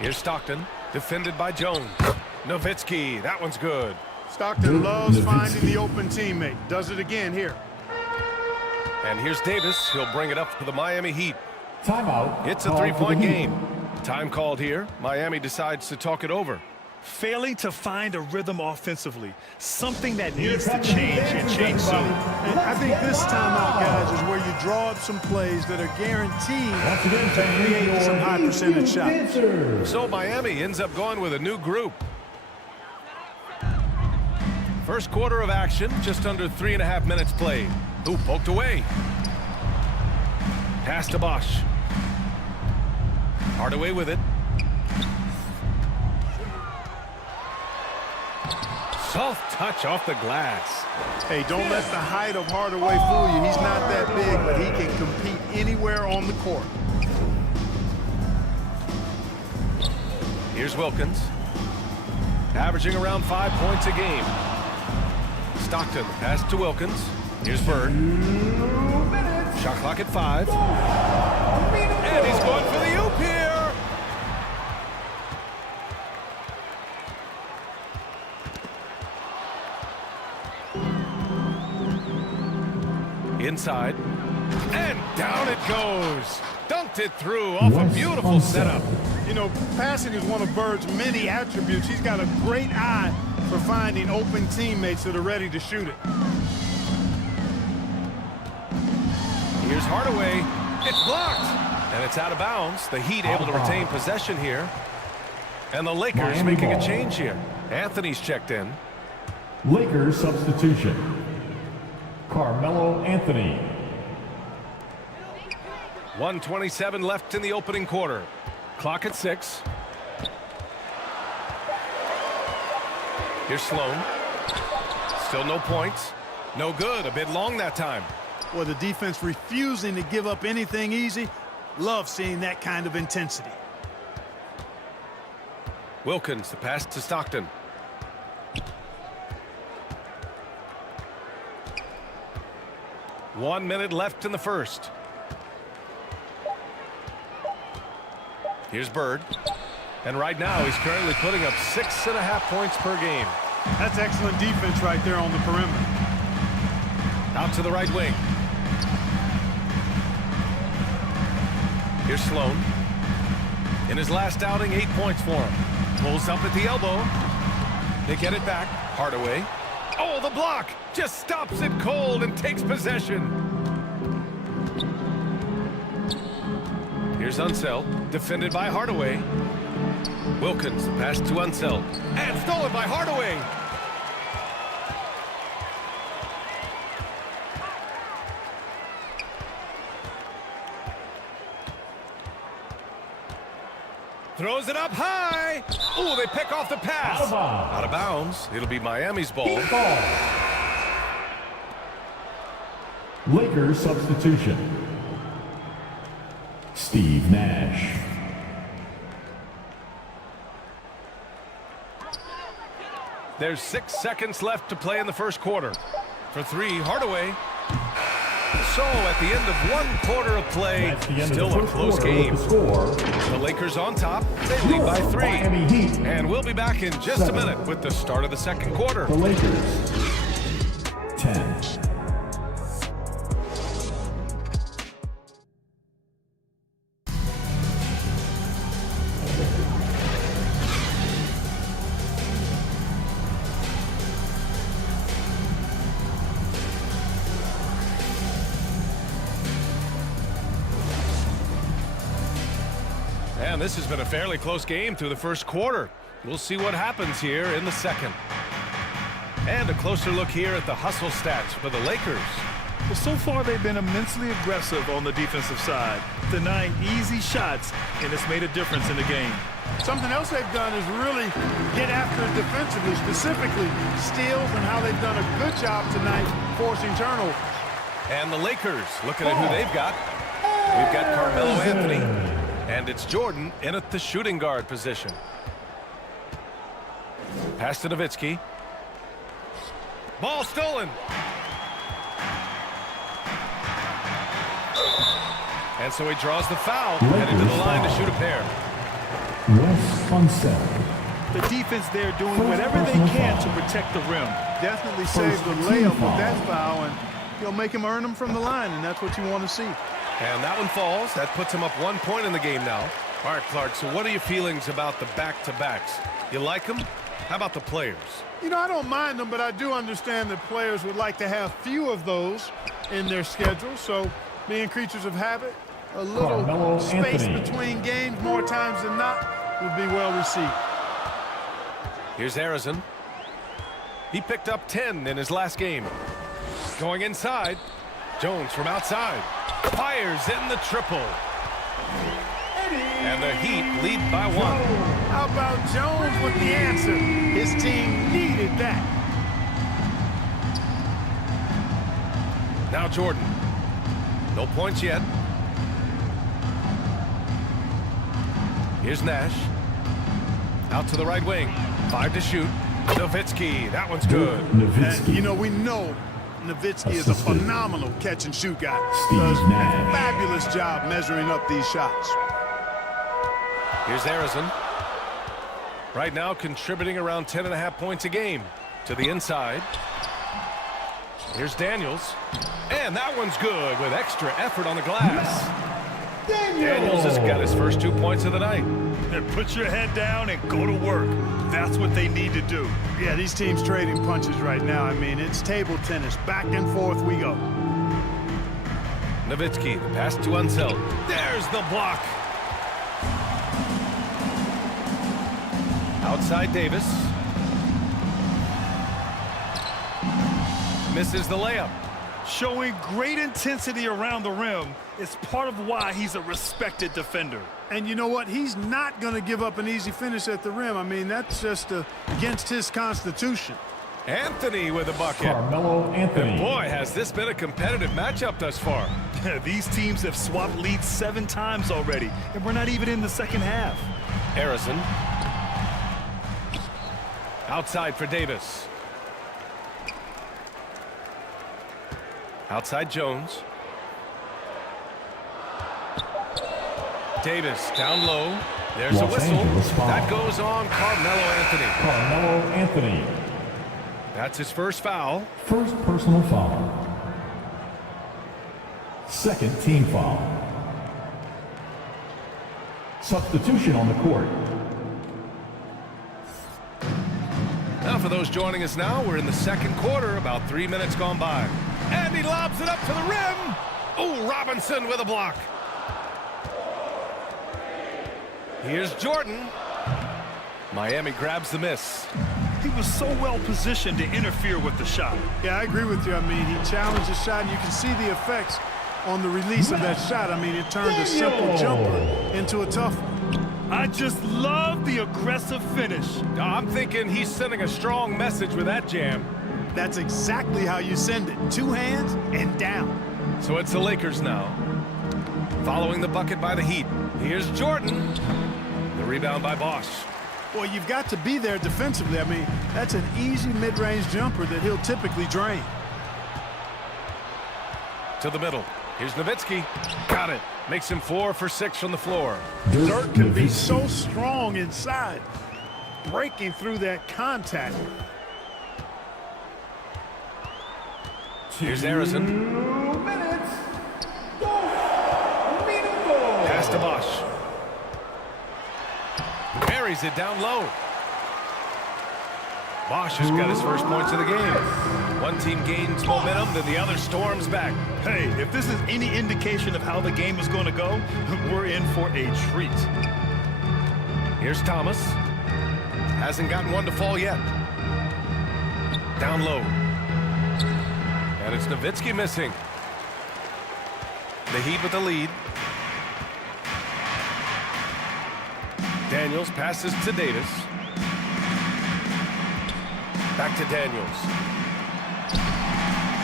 Here's Stockton, defended by Jones. Nowitzki, that one's good. Stockton loves finding the open teammate. Does it again here. And here's Davis. He'll bring it up for the Miami Heat. Timeout. It's a three-point game. Time called here. Miami decides to talk it over. Failing to find a rhythm offensively. Something that needs to change and change soon. And I think this timeout, guys, is where you draw up some plays that are guaranteed to create some high percentage shots. So Miami ends up going with a new group. First quarter of action, just under 3.5 minutes played. Who poked away? Pass to Bosch. Hardaway with it. Soft touch off the glass. Hey, don't let the height of Hardaway fool you. He's not that big, but he can compete anywhere on the court. Here's Wilkins. Averaging around 5 points a game. Stockton, pass to Wilkins. Here's Bird. Shot clock at 5. And he's going for the oop here. Inside. And down it goes. Dunked it through off a beautiful setup. You know, passing is one of Bird's many attributes. He's got a great eye for finding open teammates that are ready to shoot it. Here's Hardaway. It's blocked. And it's out of bounds. The Heat able to retain possession here. And the Lakers making a change here. Anthony's checked in. Lakers substitution. Carmelo Anthony. 1:27 left in the opening quarter. Clock at 6. Here's Sloan. Still no points. No good. A bit long that time. Well, the defense refusing to give up anything easy. Love seeing that kind of intensity. Wilkins, the pass to Stockton. 1 minute left in the first. Here's Bird. And right now he's currently putting up 6.5 points per game. That's excellent defense right there on the perimeter. Out to the right wing. Here's Sloan. In his last outing, 8 points for him. Pulls up at the elbow. They get it back. Hardaway. Oh, the block! Just stops it cold and takes possession. Here's Unseld. Defended by Hardaway. Wilkins, the pass to Unseld. And stolen by Hardaway. Throws it up high. Oh, they pick off the pass. Out of bounds. It'll be Miami's ball. Lakers substitution. Steve Nash. There's 6 seconds left to play in the first quarter. For 3, Hardaway. So at the end of 1 quarter of play, still a close game. The Lakers on top. They lead by 3. And we'll be back in just a minute with the start of the second quarter. The Lakers 10. And this has been a fairly close game through the first quarter. We'll see what happens here in the second. And a closer look here at the hustle stats for the Lakers. Well, so far they've been immensely aggressive on the defensive side, denying easy shots, and it's made a difference in the game. Something else they've done is really get after it defensively, specifically steals, and how they've done a good job tonight forcing turnovers. And the Lakers, looking at who they've got. We've got Carmelo Anthony. And it's Jordan in at the shooting guard position. Pass to Nowitzki. Ball stolen. And so he draws the foul, heading to the line to shoot a pair. Wes Unseld. The defense there doing whatever they can to protect the rim. Definitely saved the layup with that foul, and he'll make him earn them from the line, and that's what you want to see. And that one falls. That puts him up 1 point in the game now. All right, Clark, so what are your feelings about the back-to-backs? You like them? How about the players? You know, I don't mind them, but I do understand that players would like to have few of those in their schedule. So, being creatures of habit, a little space between games more times than not would be well received. Here's Harrison. He picked up 10 in his last game. Going inside. Jones from outside. Fires in the triple. And the Heat lead by 1. How about Jones with the answer? His team needed that. Now Jordan. No points yet. Here's Nash. Out to the right wing. 5 to shoot. Nowitzki. That one's good. And, you know, we know Nowitzki is a phenomenal catch-and-shoot guy. Does a fabulous job measuring up these shots. Here's Harrison. Right now contributing around 10.5 points a game. To the inside. Here's Daniels. And that one's good with extra effort on the glass. Daniels has got his first 2 points of the night. And put your head down and go to work. That's what they need to do. Yeah, these teams trading punches right now. I mean, it's table tennis. Back and forth we go. Nowitzki, the pass to Unseld. There's the block. Outside Davis. Misses the layup. Showing great intensity around the rim is part of why he's a respected defender. And you know what? He's not going to give up an easy finish at the rim. I mean, that's just against his constitution. Anthony with a bucket. Carmelo Anthony. And boy, has this been a competitive matchup thus far. These teams have swapped leads 7 times already, and we're not even in the second half. Harrison. Outside for Davis. Outside Jones. Davis down low. There's a whistle. That goes on Carmelo Anthony. Carmelo Anthony. That's his first foul. First personal foul. Second team foul. Substitution on the court. Now for those joining us now, we're in the second quarter, about 3 minutes gone by. And he lobs it up to the rim. Oh, Robinson with a block. Here's Jordan. Miami grabs the miss. He was so well positioned to interfere with the shot. Yeah, I agree with you. I mean, he challenged the shot, and you can see the effects on the release of that shot. I mean, it turned a simple jumper into a tough one. I just love the aggressive finish. I'm thinking he's sending a strong message with that jam. That's exactly how you send it. 2 hands and down. So it's the Lakers now. Following the bucket by the Heat. Here's Jordan. The rebound by Bosch. Well, you've got to be there defensively. I mean, that's an easy mid-range jumper that he'll typically drain. To the middle. Here's Nowitzki. Got it. Makes him 4 for 6 from the floor. Dirk can be so strong inside, breaking through that contact. Here's Harrison. 2 minutes. Pass to Bosch. Carries it down low. Bosch has got his first points of the game. One team gains momentum, then the other storms back. Hey, if this is any indication of how the game is going to go, we're in for a treat. Here's Thomas. Hasn't gotten one to fall yet. Down low. And it's Nowitzki missing. The Heat with the lead. Daniels passes to Davis. Back to Daniels.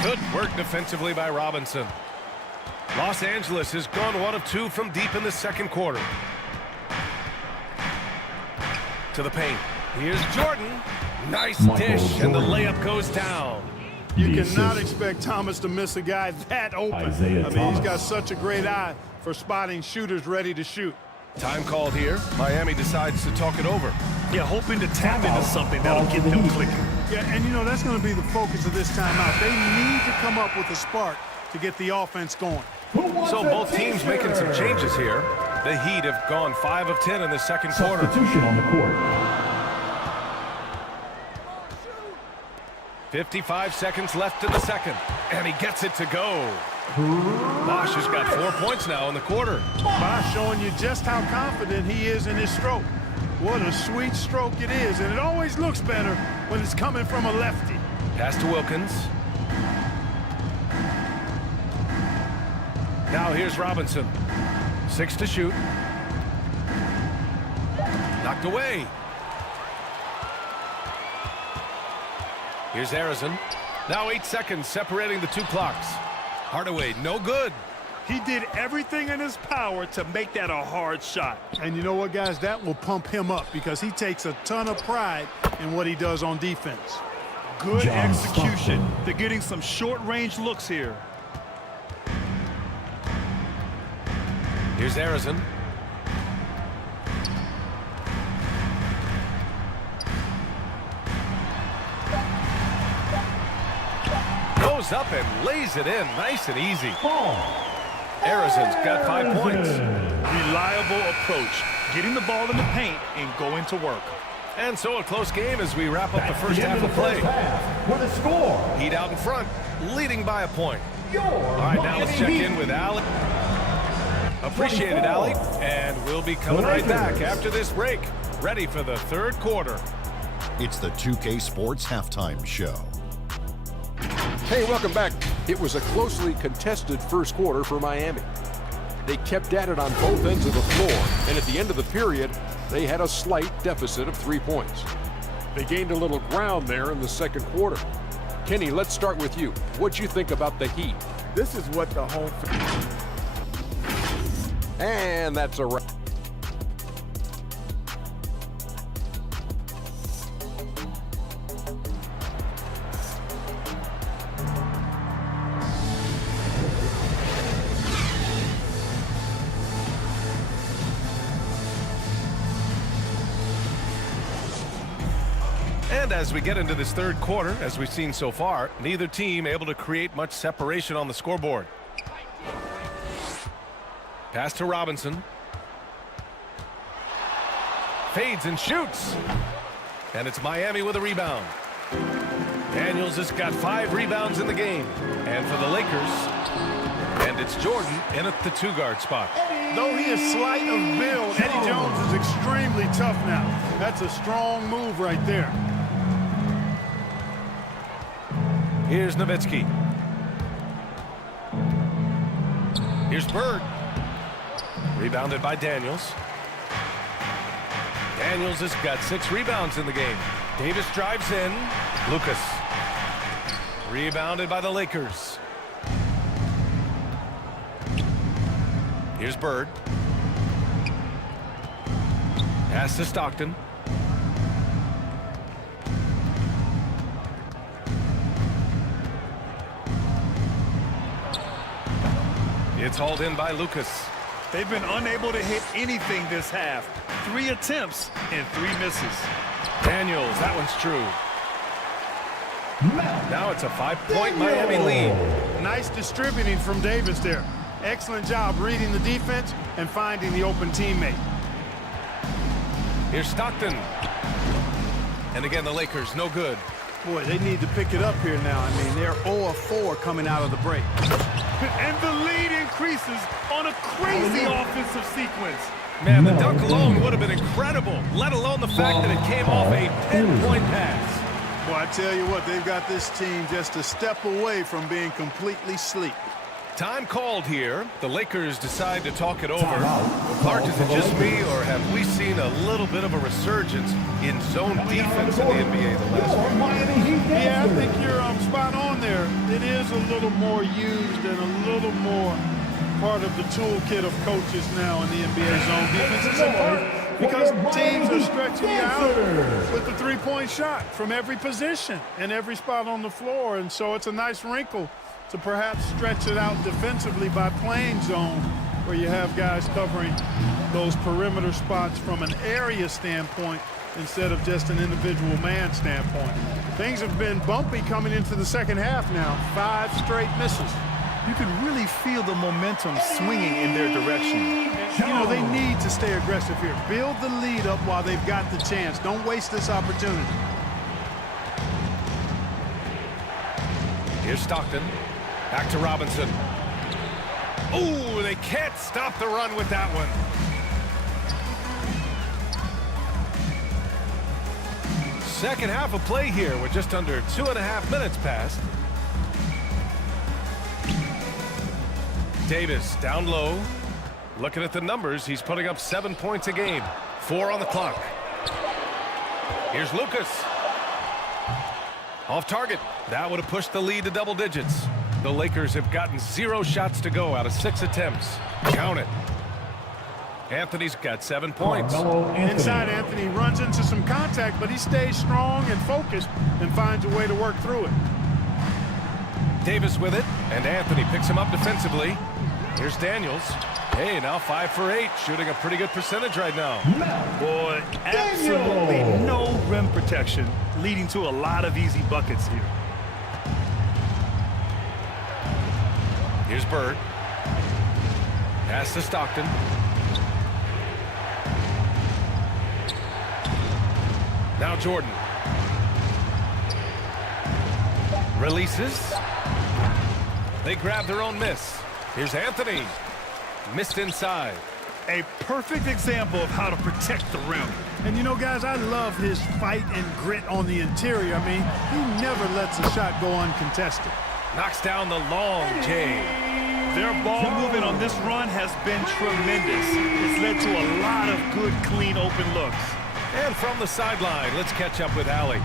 Good work defensively by Robinson. Los Angeles has gone 1 of 2 from deep in the second quarter. To the paint. Here's Jordan. Nice dish, and the layup goes down. You cannot expect Thomas to miss a guy that open. I mean, he's got such a great eye for spotting shooters ready to shoot. Time called here. Miami decides to talk it over. Yeah, hoping to tap into something that'll get them clicking. Yeah, and you know, that's going to be the focus of this timeout. They need to come up with a spark to get the offense going. So both teams making some changes here. The Heat have gone 5 of 10 in the second quarter. Substitution on the court. 55 seconds left in the second. And he gets it to go. Bosch has got 4 points now in the quarter. Bosch showing you just how confident he is in his stroke. What a sweet stroke it is, and it always looks better when it's coming from a lefty. Pass to Wilkins. Now here's Robinson. 6 to shoot. Knocked away. Here's Harrison. Now 8 seconds separating the 2 clocks. Hardaway, no good. He did everything in his power to make that a hard shot. And you know what, guys? That will pump him up because he takes a ton of pride in what he does on defense. Good execution. They're getting some short-range looks here. Here's Harrison. Goes up and lays it in nice and easy. Harrison's got 5 points. Reliable approach, getting the ball in the paint and going to work. And so a close game as we wrap up the first half of play. What a score! Heat out in front, leading by a point. All right, now let's check in with Alec. Appreciate it, Alec. And we'll be coming right back after this break, ready for the third quarter. It's the 2K Sports Halftime Show. Hey, welcome back. It was a closely contested first quarter for Miami. They kept at it on both ends of the floor, and at the end of the period, they had a slight deficit of 3 points. They gained a little ground there in the second quarter. Kenny, let's start with you. What'd you think about the Heat? This is what the home... And that's a wrap. And as we get into this third quarter, as we've seen so far, neither team able to create much separation on the scoreboard. Pass to Robinson. Fades and shoots. And it's Miami with a rebound. Daniels has got 5 rebounds in the game. And for the Lakers, and it's Jordan in at the 2-guard spot. Though he is slight of build, Eddie Jones is extremely tough now. That's a strong move right there. Here's Nowitzki. Here's Bird. Rebounded by Daniels. Daniels has got 6 rebounds in the game. Davis drives in. Lucas. Rebounded by the Lakers. Here's Bird. Pass to Stockton. It's hauled in by Lucas. They've been unable to hit anything this half. 3 attempts and 3 misses. Daniels, that one's true. Now it's a 5-point Miami lead. Nice distributing from Davis there. Excellent job reading the defense and finding the open teammate. Here's Stockton. And again, the Lakers, no good. Boy, they need to pick it up here now. I mean, they're 0 of 4 coming out of the break. And the lead increases on a crazy offensive sequence. Man, the dunk alone would have been incredible, let alone the fact that it came off a pinpoint pass. Well, I tell you what, they've got this team just a step away from being completely sleep. Time called here. The Lakers decide to talk it over. Clark, is it just me, or have we seen a little bit of a resurgence in zone defense in the NBA the last week? Yeah, I think you're spot on there. It is a little more used and a little more part of the toolkit of coaches now in the NBA zone defense. It's in part because teams are stretching out with the three-point shot from every position and every spot on the floor. And so it's a nice wrinkle to perhaps stretch it out defensively by playing zone, where you have guys covering those perimeter spots from an area standpoint instead of just an individual man standpoint. Things have been bumpy coming into the second half now. 5 straight misses. You can really feel the momentum swinging in their direction. You know, they need to stay aggressive here. Build the lead up while they've got the chance. Don't waste this opportunity. Here's Stockton. Back to Robinson. Ooh, they can't stop the run with that one. Second half of play here with just under 2.5 minutes passed. Davis down low. Looking at the numbers, he's putting up 7 points a game. 4 on the clock. Here's Lucas. Off target. That would have pushed the lead to double digits. The Lakers have gotten 0 shots to go out of 6 attempts. Count it. Anthony's got 7 points. Inside, Anthony runs into some contact, but he stays strong and focused and finds a way to work through it. Davis with it, and Anthony picks him up defensively. Here's Daniels. Hey, now 5 for 8, shooting a pretty good percentage right now. Boy, absolutely no rim protection, leading to a lot of easy buckets here. Here's Bird. Pass to Stockton. Now Jordan. Releases. They grab their own miss. Here's Anthony. Missed inside. A perfect example of how to protect the rim. And you know, guys, I love his fight and grit on the interior. I mean, he never lets a shot go uncontested. Knocks down the long J. Their ball movement on this run has been tremendous. It's led to a lot of good, clean, open looks. And from the sideline, let's catch up with Allie.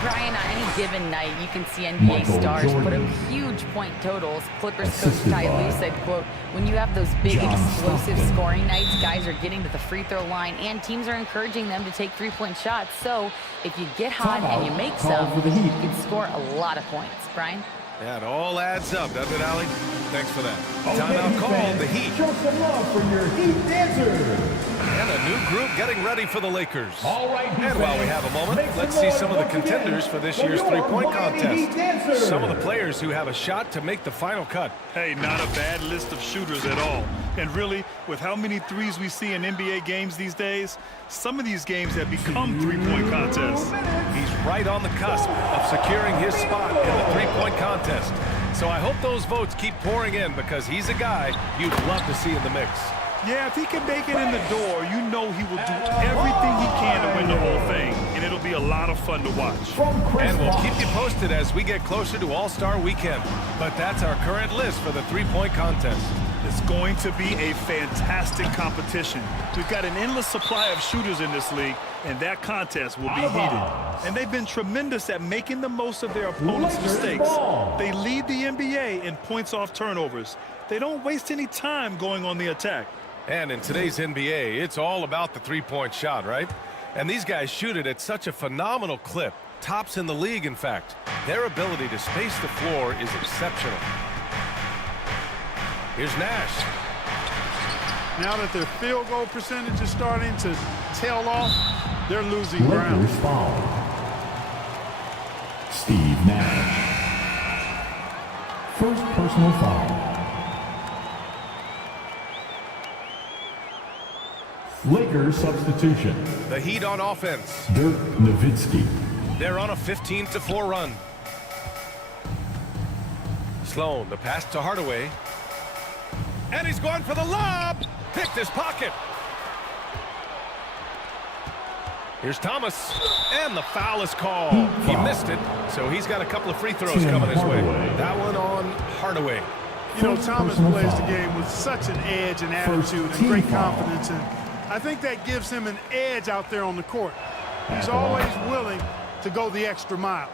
Brian, on any given night, you can see NBA stars put up huge point totals. Clippers coach Ty Lue said, quote, when you have those big explosive scoring nights, guys are getting to the free throw line and teams are encouraging them to take three-point shots. So if you get hot and you make some, you can score a lot of points. Brian? Yeah, it all adds up, doesn't it, Allie? Thanks for that. Timeout called, the Heat. Show some love for your Heat dancers. And a new group getting ready for the Lakers. All right, and while we have a moment, let's see some of the contenders for this year's three-point contest. Some of the players who have a shot to make the final cut. Hey, not a bad list of shooters at all. And really, with how many threes we see in NBA games these days, some of these games have become three-point contests. He's right on the cusp of securing his spot in the three-point contest. So I hope those votes keep pouring in because he's a guy you'd love to see in the mix. Yeah, if he can make it in the door, you know he will do everything he can to win the whole thing, and it'll be a lot of fun to watch. And we'll keep you posted as we get closer to All-Star Weekend. But that's our current list for the three-point contest. It's going to be a fantastic competition. We've got an endless supply of shooters in this league, and that contest will be heated. And they've been tremendous at making the most of their opponents' mistakes. They lead the NBA in points off turnovers. They don't waste any time going on the attack. And in today's NBA, it's all about the three-point shot, right? And these guys shoot it at such a phenomenal clip. Tops in the league, in fact. Their ability to space the floor is exceptional. Here's Nash. Now that their field goal percentage is starting to tail off, they're losing ground. Lakers foul. Steve Nash. First personal foul. Lakers substitution. The Heat on offense. Dirk Nowitzki. They're on a 15-4 run. Sloan, the pass to Hardaway. And he's going for the lob. Picked his pocket. Here's Thomas. And the foul is called. He missed it, so he's got a couple of free throws coming his way. That one on Hardaway. You know, Thomas plays the game with such an edge and attitude and great confidence, and I think that gives him an edge out there on the court. He's always willing to go the extra mile.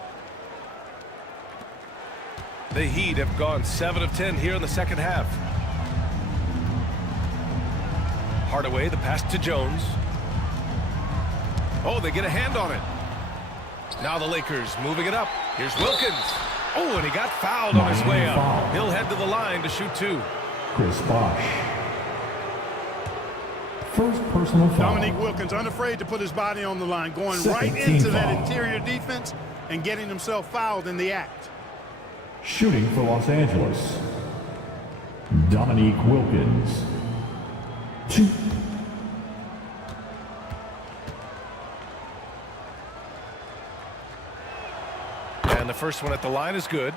The Heat have gone 7 of 10 here in the second half. Hardaway, the pass to Jones. Oh, they get a hand on it. Now the Lakers moving it up. Here's Wilkins. Oh, and he got fouled on his way up. He'll head to the line to shoot 2. Chris Bosh. First personal foul. Dominique Wilkins unafraid to put his body on the line, going right into that interior defense and getting himself fouled in the act. Shooting for Los Angeles. Dominique Wilkins. 2. And the first one at the line is good.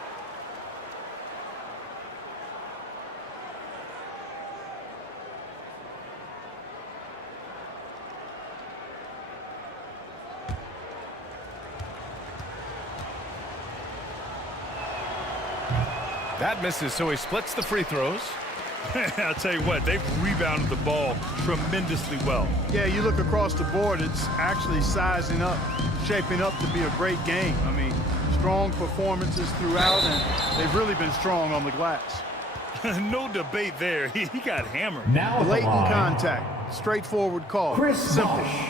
That misses, so he splits the free throws. I'll tell you what, they've rebounded the ball tremendously well. Yeah, you look across the board, it's actually sizing up, shaping up to be a great game. I mean, strong performances throughout, and they've really been strong on the glass. No debate there. He got hammered. Now blatant contact. Straightforward call. Chris Bosh.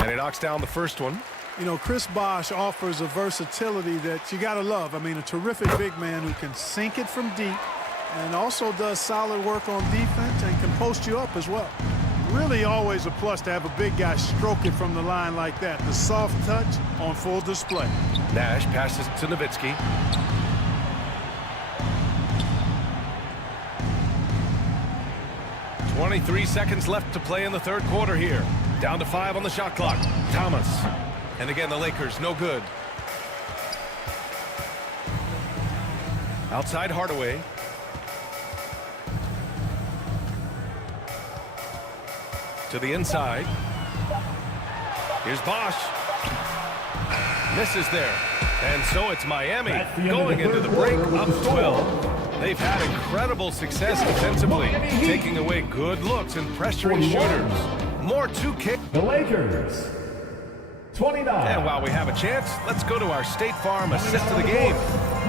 And he knocks down the first one. You know, Chris Bosh offers a versatility that you got to love. I mean, a terrific big man who can sink it from deep and also does solid work on defense and can post you up as well. Really always a plus to have a big guy stroke it from the line like that. The soft touch on full display. Nash passes to Nowitzki. .23 seconds left to play in the third quarter here. Down to 5 on the shot clock. Thomas. And again, the Lakers, no good. Outside Hardaway. To the inside. Here's Bosh. Misses there. And so it's Miami going into the break up 12. They've had incredible success defensively, taking away good looks and pressuring shooters. More 2K. The Lakers. 29. And while we have a chance, let's go to our State Farm assist of the game.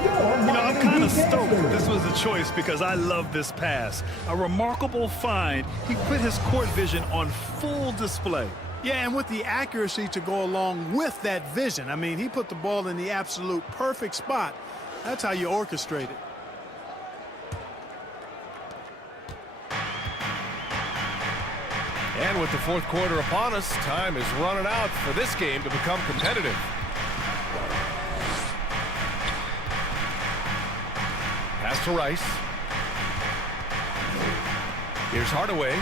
You know, I'm kind of stoked this was a choice because I love this pass. A remarkable find. He put his court vision on full display. Yeah, and with the accuracy to go along with that vision. I mean, he put the ball in the absolute perfect spot. That's how you orchestrate it. And with the fourth quarter upon us, time is running out for this game to become competitive. Pass to Rice. Here's Hardaway.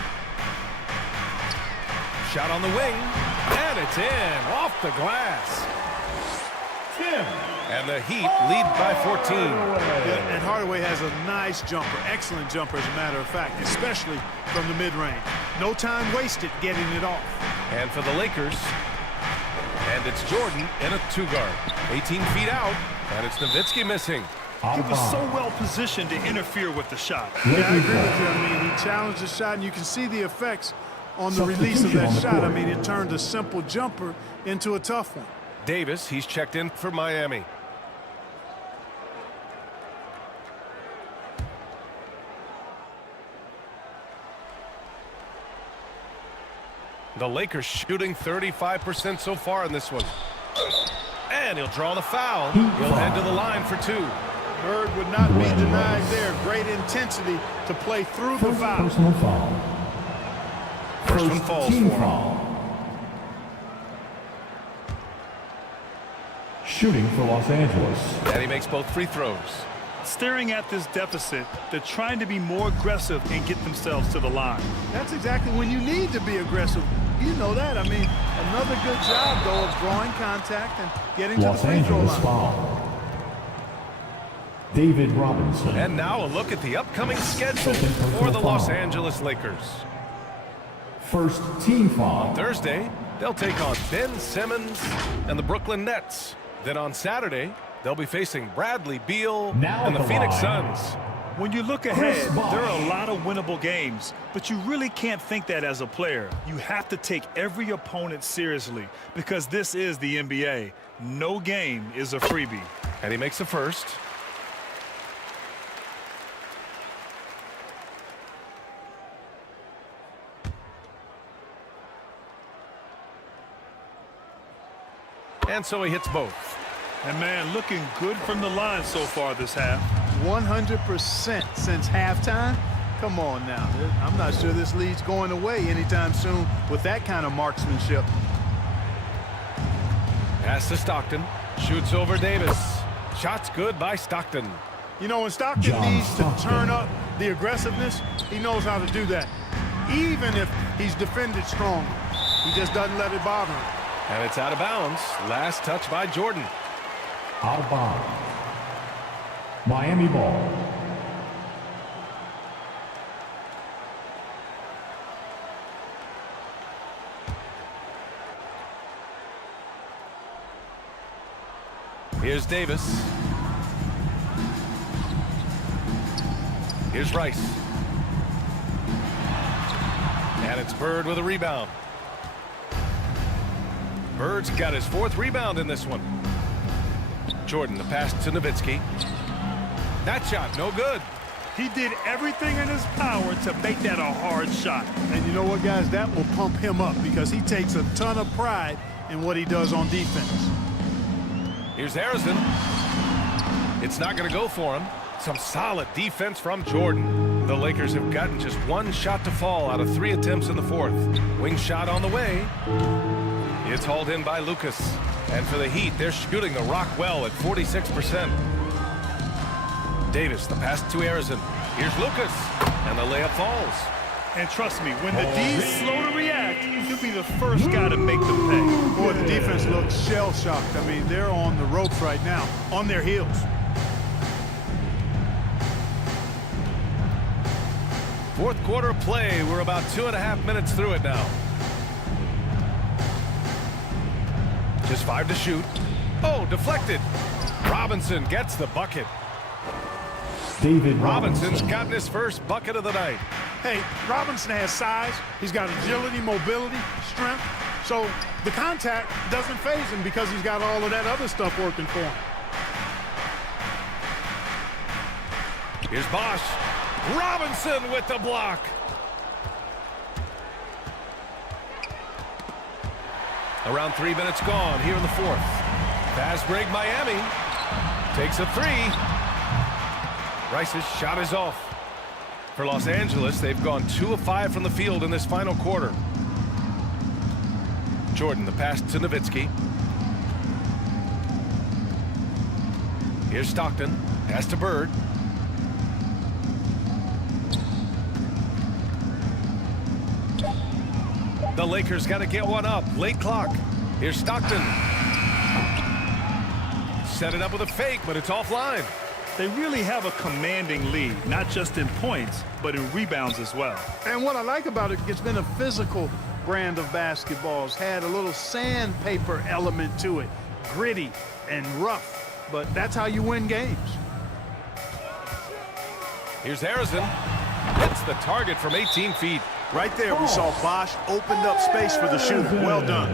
Shot on the wing, and it's in, off the glass. And the Heat lead by 14. Yeah, and Hardaway has a nice jumper, excellent jumper as a matter of fact, especially from the mid-range. No time wasted getting it off. And for the Lakers, and it's Jordan in a two-guard. 18 feet out, and it's Nowitzki missing. He was so well positioned to interfere with the shot. Yeah, I agree with you. I mean, he challenged the shot, and you can see the effects on the release of that shot. I mean, it turned a simple jumper into a tough one. Davis, he's checked in for Miami. The Lakers shooting 35% so far in this one. And he'll draw the foul. He'll head to the line for two. Bird would not be denied there. Great intensity to play through the foul. Personal foul. First one falls for him. Shooting for Los Angeles. And he makes both free throws. Staring at this deficit, they're trying to be more aggressive and get themselves to the line. That's exactly when you need to be aggressive. You know that. I mean, another good job, though, of drawing contact and getting to the free throw line. Foul. David Robinson. And now a look at the upcoming schedule for the Los Angeles Lakers. First team foul. On Thursday, they'll take on Ben Simmons and the Brooklyn Nets. Then on Saturday, they'll be facing Bradley Beal and the Phoenix Suns. When you look ahead, there are a lot of winnable games, but you really can't think that as a player. You have to take every opponent seriously because this is the NBA. No game is a freebie. And he makes the first. And so he hits both. And, man, looking good from the line so far this half. 100% since halftime. Come on now. I'm not sure this lead's going away anytime soon with that kind of marksmanship. Pass to Stockton. Shoots over Davis. Shot's good by Stockton. You know, when Stockton needs to turn up the aggressiveness, he knows how to do that. Even if he's defended strong, he just doesn't let it bother him. And it's out of bounds. Last touch by Jordan. Out of bounds. Miami ball. Here's Davis. Here's Rice. And it's Bird with a rebound. Bird's got his fourth rebound in this one. Jordan, the pass to Nowitzki. That shot, no good. He did everything in his power to make that a hard shot. And you know what, guys? That will pump him up because he takes a ton of pride in what he does on defense. Here's Harrison. It's not going to go for him. Some solid defense from Jordan. The Lakers have gotten just one shot to fall out of 3 attempts in the fourth. Wing shot on the way. It's hauled in by Lucas. And for the Heat, they're shooting the rock well at 46%. Davis, the pass to Harrison. Here's Lucas. And the layup falls. And trust me, when the D's slow to react, he'll be the first guy to make them pay. Boy, the defense looks shell-shocked. I mean, they're on the ropes right now, on their heels. Fourth quarter play. We're about 2.5 minutes through it now. Just 5 to shoot. Oh, deflected. Robinson gets the bucket. David Robinson's gotten his first bucket of the night. Hey, Robinson has size. He's got agility, mobility, strength. So the contact doesn't faze him because he's got all of that other stuff working for him. Here's Bosch. Robinson with the block. Around 3 minutes gone here in the fourth. Fast break Miami. Takes a three. Rice's shot is off. For Los Angeles, they've gone 2 of 5 from the field in this final quarter. Jordan, the pass to Nowitzki. Here's Stockton. Pass to Bird. The Lakers got to get one up. Late clock. Here's Stockton. Set it up with a fake, but it's offline. They really have a commanding lead, not just in points, but in rebounds as well. And what I like about it, it's been a physical brand of basketball. It's had a little sandpaper element to it, gritty and rough, but that's how you win games. Here's Harrison. Hits the target from 18 feet. Right there, we saw Bosch opened up space for the shooter. Well done.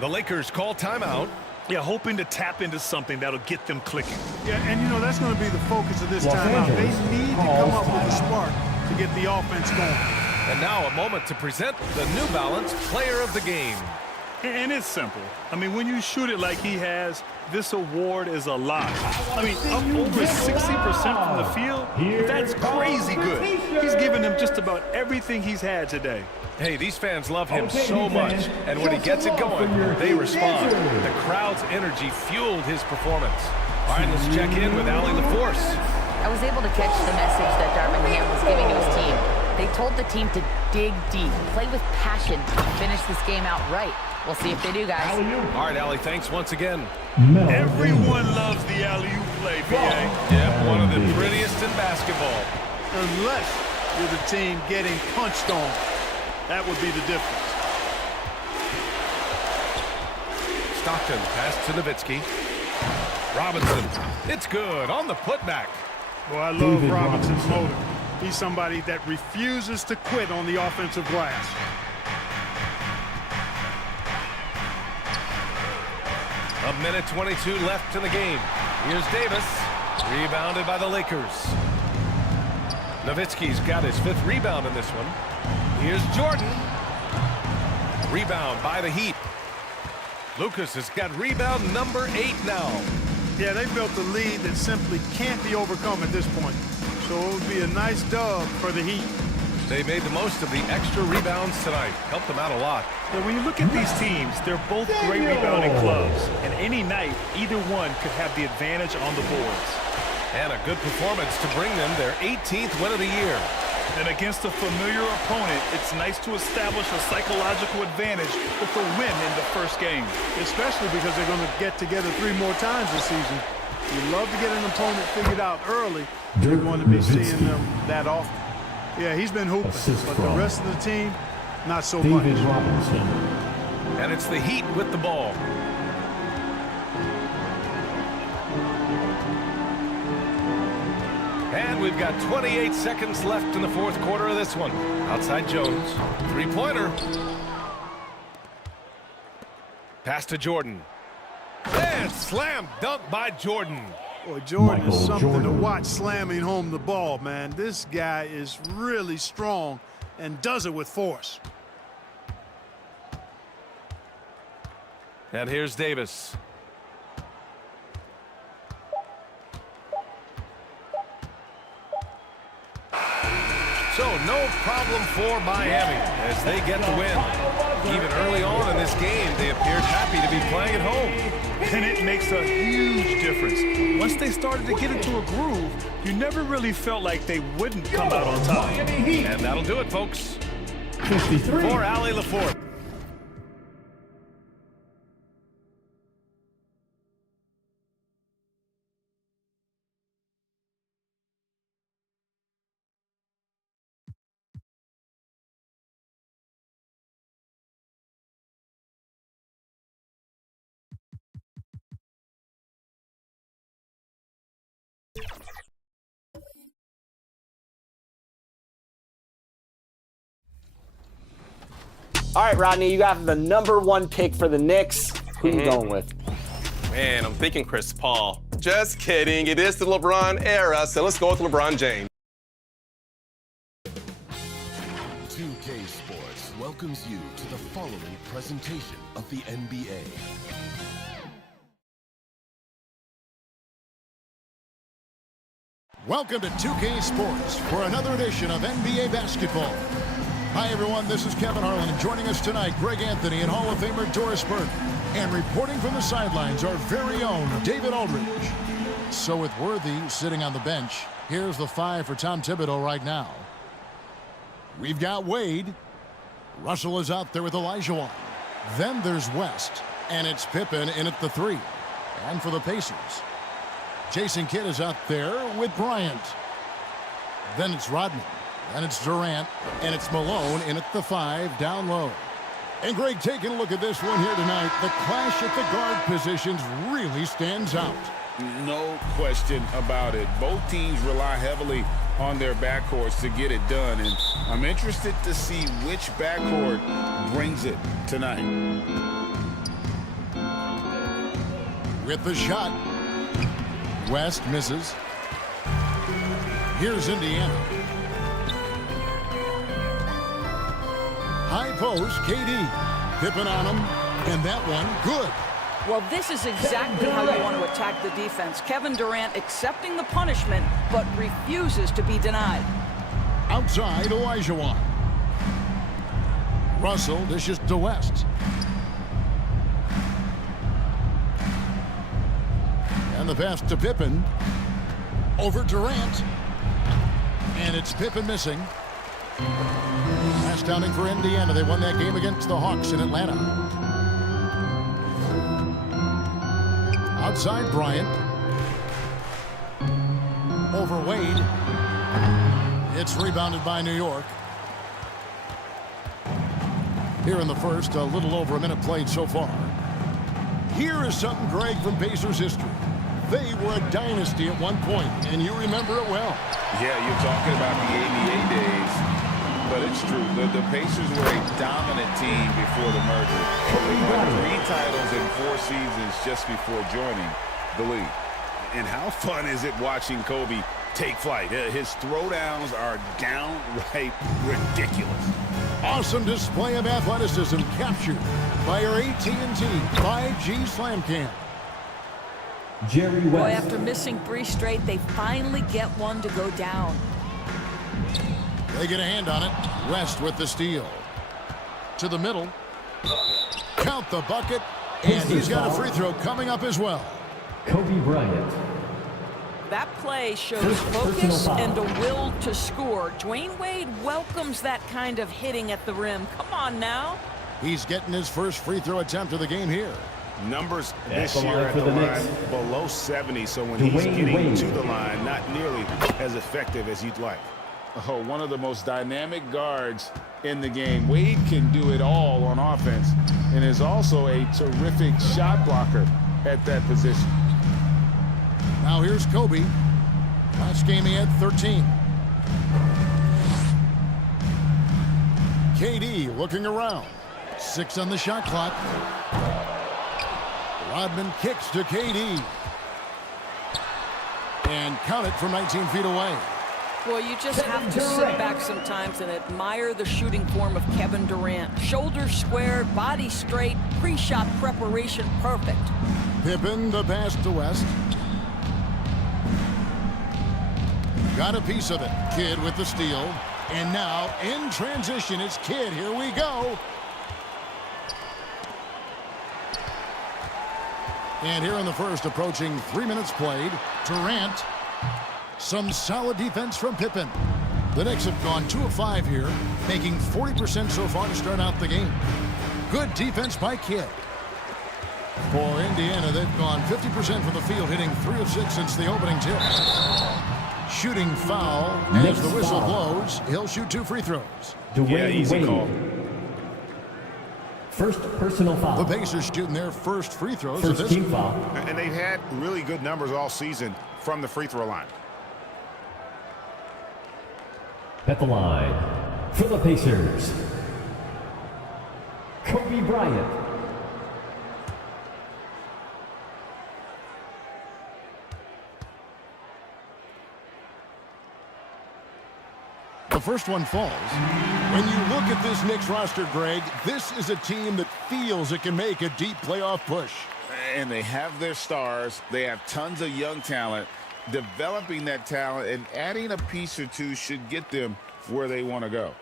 The Lakers call timeout. Yeah, hoping to tap into something that'll get them clicking. Yeah, and you know, that's going to be the focus of this timeout. They need to come up with a spark to get the offense going. And now a moment to present the New Balance Player of the Game. And it's simple. I mean, when you shoot it like he has, this award is a lot. I mean, up over 60% from the field, that's crazy good. He's given them just about everything he's had today. Hey, these fans love him so much, and when he gets it going, they respond. The crowd's energy fueled his performance. All right, let's check in with Allie LaForce. I was able to catch the message that Darvin Ham was giving to his team. They told the team to dig deep, play with passion, and finish this game out right. We'll see if they do, guys. All right, Allie, thanks once again. Everyone loves the alley-oop play, B.A. Yep, one of the prettiest in basketball. Unless you're the team getting punched on. That would be the difference. Stockton, pass to Nowitzki. Robinson, it's good on the putback. Well, I love Robinson's motor. He's somebody that refuses to quit on the offensive glass. A minute 22 left in the game. Here's Davis, rebounded by the Lakers. Nowitzki's got his 5th rebound in this one. Here's Jordan. Rebound by the Heat. Lucas has got rebound number 8 now. Yeah, they built a lead that simply can't be overcome at this point. So it would be a nice dub for the Heat. They made the most of the extra rebounds tonight. Helped them out a lot. Yeah, when you look at these teams, they're both great rebounding clubs. And any night, either one could have the advantage on the boards. And a good performance to bring them their 18th win of the year. And against a familiar opponent, it's nice to establish a psychological advantage with a win in the first game. Especially because they're going to get together 3 more times this season. You love to get an opponent figured out early. You're going to be seeing them that often. Yeah, he's been hooping, but the rest of the team, not so much. Robinson. And it's the Heat with the ball. And we've got 28 seconds left in the 4th quarter of this one. Outside Jones. 3-pointer. Pass to Jordan. And slam dunk by Jordan. Boy, Jordan is something to watch slamming home the ball, man. This guy is really strong and does it with force. And here's Davis. So no problem for Miami as they get the win. Even early on in this game, they appeared happy to be playing at home. And it makes a huge difference. Once they started to get into a groove, you never really felt like they wouldn't come out on top. And that'll do it, folks. 53. For Allie LaForce. All right, Rodney, you got the #1 pick for the Knicks. Who you going with? Man, I'm thinking Chris Paul. Just kidding. It is the LeBron era, so let's go with LeBron James. 2K Sports welcomes you to the following presentation of the NBA. Welcome to 2K Sports for another edition of NBA basketball. Hi, everyone. This is Kevin Harlan, and joining us tonight, Greg Anthony and Hall of Famer Doris Burke. And reporting from the sidelines, our very own David Aldridge. So with Worthy sitting on the bench, here's the 5 for Tom Thibodeau right now. We've got Wade. Russell is out there with Olajuwon. Then there's West, and it's Pippen in at the 3. And for the Pacers, Jason Kidd is out there with Bryant. Then it's Rodman. Then it's Durant. And it's Malone in at the 5 down low. And Greg, taking a look at this one here tonight, the clash at the guard positions really stands out. No question about it. Both teams rely heavily on their backcourts to get it done. And I'm interested to see which backcourt brings it tonight. With the shot. West misses. Here's Indiana. High post, KD. Pippen on him, and that one, good. Well, this is exactly how you want to attack the defense. Kevin Durant accepting the punishment, but refuses to be denied. Outside, Olajuwon. Russell dishes to West. And the pass to Pippen. Over Durant. And it's Pippen missing. Last downing for Indiana. They won that game against the Hawks in Atlanta. Outside Bryant. Over Wade. It's rebounded by New York. Here in the first, a little over a minute played so far. Here is something, Greg, from Pacers history. They were a dynasty at one point, and you remember it well. Yeah, you're talking about the ABA days, but it's true. The Pacers were a dominant team before the merger. They won 3 titles in 4 seasons just before joining the league. And how fun is it watching Kobe take flight? His throwdowns are downright ridiculous. Awesome display of athleticism captured by our AT&T 5G Slam Cam. Jerry West. Boy, after missing 3 straight, they finally get one to go down. They get a hand on it. West with the steal. To the middle. Count the bucket. And he's got a free throw coming up as well. Kobe Bryant. That play shows focus and a will to score. Dwayne Wade welcomes that kind of hitting at the rim. Come on now. He's getting his first free throw attempt of the game here. Numbers this year at the line below 70, so when he's getting to the line, not nearly as effective as you'd like. Oh, one of the most dynamic guards in the game. Wade can do it all on offense and is also a terrific shot blocker at that position. Now here's Kobe. Last game he had 13. KD looking around. 6 on the shot clock. Rodman kicks to KD. And count it from 19 feet away. Well, you just have to sit back sometimes and admire the shooting form of Kevin Durant. Shoulders squared, body straight, pre-shot preparation perfect. Pippen the pass to West. Got a piece of it. Kidd with the steal. And now in transition, it's Kidd. Here we go. And here in the first, approaching 3 minutes played, Durant. Some solid defense from Pippen. The Knicks have gone 2 of 5 here, making 40% so far to start out the game. Good defense by Kidd. For Indiana, they've gone 50% from the field, hitting 3 of 6 since the opening tip. Shooting foul as the whistle blows. He'll shoot 2 free throws. Yeah, easy call. First personal foul. The Pacers shooting their first free throws. First team foul. And they've had really good numbers all season from the free throw line. At the line for the Pacers, Kobe Bryant. The first one falls. When you look at this Knicks roster, Greg, this is a team that feels it can make a deep playoff push. And they have their stars. They have tons of young talent. Developing that talent and adding a piece or two should get them where they want to go.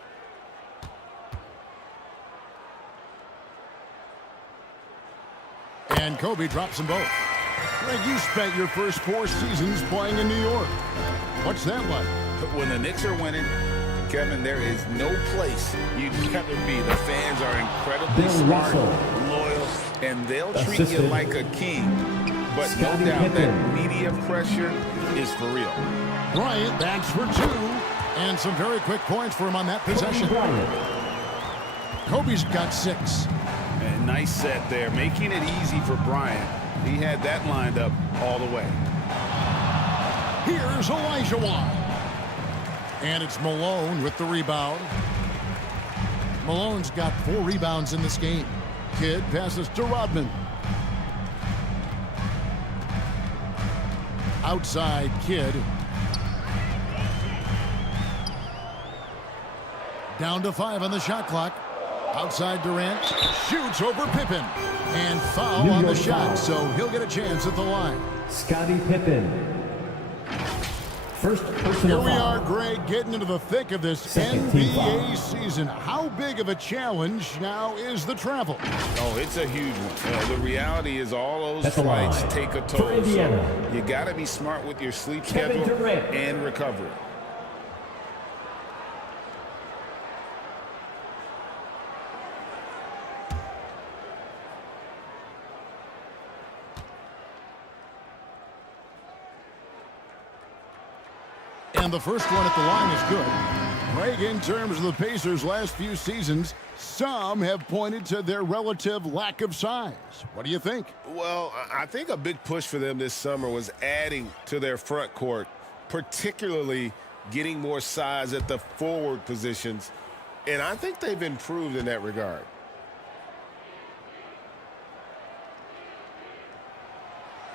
And Kobe drops them both. Greg, you spent your first 4 seasons playing in New York. What's that like? When the Knicks are winning, Kevin, there is no place you'd rather be. The fans are incredibly smart, loyal, and they'll treat you like a king. But no doubt that media pressure is for real. Bryant backs for 2, and some very quick points for him on that possession. Kobe's got 6. And nice set there, making it easy for Bryant. He had that lined up all the way. Here's Elijah Wan. And it's Malone with the rebound. Malone's got 4 rebounds in this game. Kidd passes to Rodman. Outside Kidd. Down to 5 on the shot clock. Outside Durant. Shoots over Pippen. And foul on the shot, so he'll get a chance at the line. Scottie Pippen. First personal Here we foul. are, Greg, getting into the thick of this Second team NBA foul. season. How big of a challenge now is the travel? Oh, it's a huge one. The reality is all those That's flights line. take a For toll. Indiana. So you got to be smart with your sleep Kevin schedule Durant. and recovery. And the first one at the line is good. Greg, in terms of the Pacers' last few seasons, some have pointed to their relative lack of size. What do you think? Well, I think a big push for them this summer was adding to their front court, particularly getting more size at the forward positions. And I think they've improved in that regard.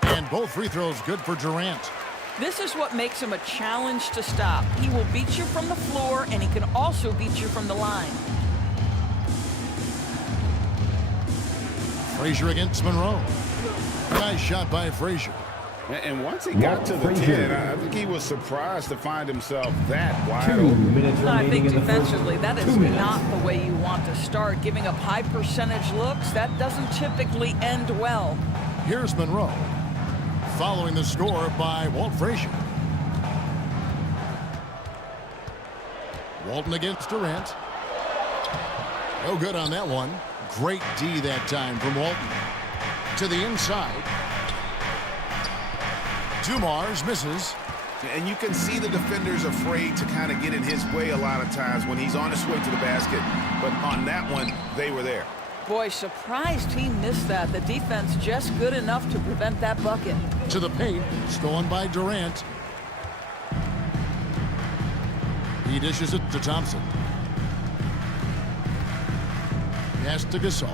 And both free throws good for Durant. This is what makes him a challenge to stop. He will beat you from the floor, and he can also beat you from the line. Frazier against Monroe. Nice shot by Frazier. And once he got to the 10, I think he was surprised to find himself that wide 2 open. minutes I remaining think in the first. defensively, that is 2 minutes. not the way you want to start. Giving up high percentage looks, that doesn't typically end well. Here's Monroe. Following the score by Walt Frazier. Walton against Durant. No good on that one. Great D that time from Walton. To the inside. Dumars misses. And you can see the defenders afraid to kind of get in his way a lot of times when he's on his way to the basket. But on that one, they were there. Boy, surprised he missed that. The defense just good enough to prevent that bucket. To the paint. Stolen by Durant. He dishes it to Thompson. Pass to Gasol.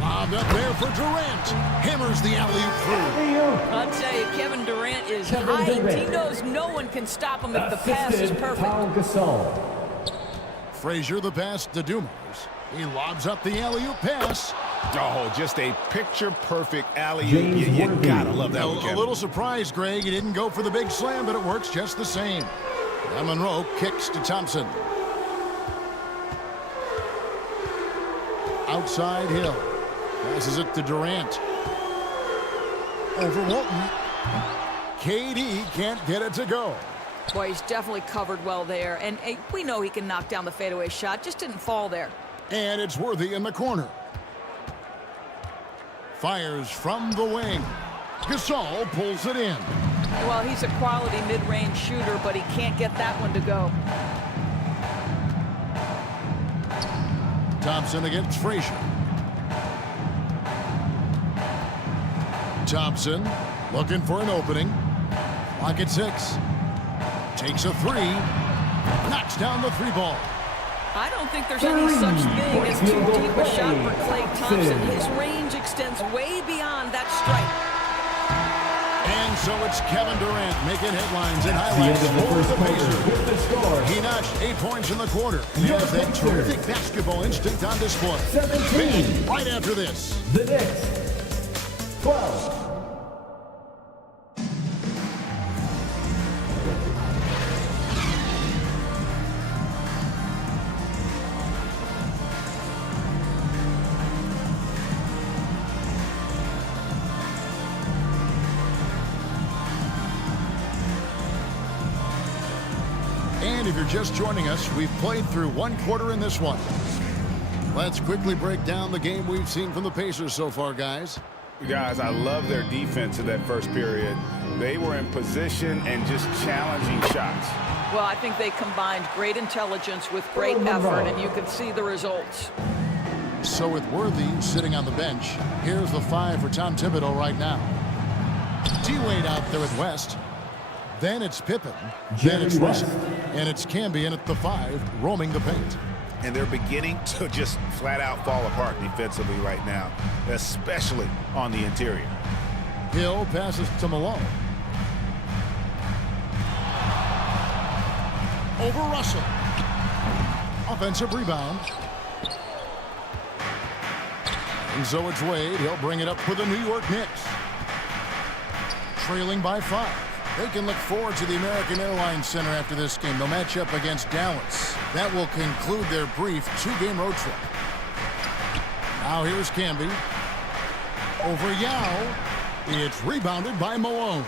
Lobbed up there for Durant. Hammers the alley-oop through. I'll tell you, Kevin Durant is hyped. He knows no one can stop him if the pass is perfect. Gasol. Frazier the pass to Dumars. He lobs up the alley-oop pass. Oh, just a picture-perfect alley-oop. You gotta love that one, A Kevin. little surprised, Greg. He didn't go for the big slam, but it works just the same. And Monroe kicks to Thompson. Outside Hill. Passes it to Durant. Over Walton. KD can't get it to go. Boy, he's definitely covered well there. And we know he can knock down the fadeaway shot. Just didn't fall there. And it's Worthy in the corner. Fires from the wing. Gasol pulls it in. Well, he's a quality mid-range shooter, but he can't get that one to go. Thompson against Frazier. Thompson looking for an opening. Clock at 6. Takes a 3. Knocks down the 3 ball. I don't think there's any such thing as too deep a shot for Klay Thompson. His range extends way beyond that strike. And So it's Kevin Durant making headlines and The highlights end of the for first the quarter Pacers. with the score. He notched 8 points in the quarter and has that terrific basketball instinct on display. 17. Right after this. The Knicks. 12. And if you're just joining us, we've played through one quarter in this one. Let's quickly break down the game we've seen from the Pacers so far, guys. Guys, I love their defense in that first period. They were in position and just challenging shots. Well, I think they combined great intelligence with great effort, and you can see the results. So with Worthy sitting on the bench, here's the 5 for Tom Thibodeau right now. D-Wade out there at West. Then it's Pippen. Then it's Russell. And it's Cambion at the 5, roaming the paint. And they're beginning to just flat out fall apart defensively right now, especially on the interior. Hill passes to Malone. Over Russell. Offensive rebound. And so it's Wade. He'll bring it up for the New York Knicks. Trailing by 5. They can look forward to the American Airlines Center after this game. They'll match up against Dallas. That will conclude their brief 2-game road trip. Now here's Camby. Over Yao. It's rebounded by Malone.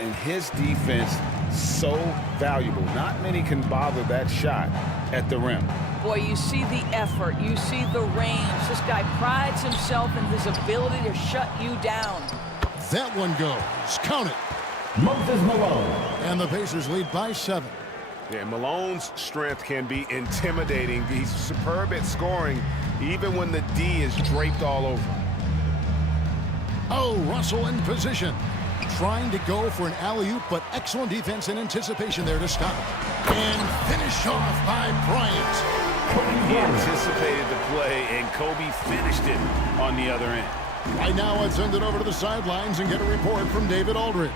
And his defense so valuable. Not many can bother that shot at the rim. Boy, you see the effort. You see the range. This guy prides himself in his ability to shut you down. That one goes. Count it. Moses Malone. And the Pacers lead by 7. Yeah, Malone's strength can be intimidating. He's superb at scoring, even when the D is draped all over him. Oh, Russell in position. Trying to go for an alley-oop, but excellent defense and anticipation there to stop. And finish off by Bryant. He anticipated the play, and Kobe finished it on the other end. Right now, let's send it over to the sidelines and get a report from David Aldridge.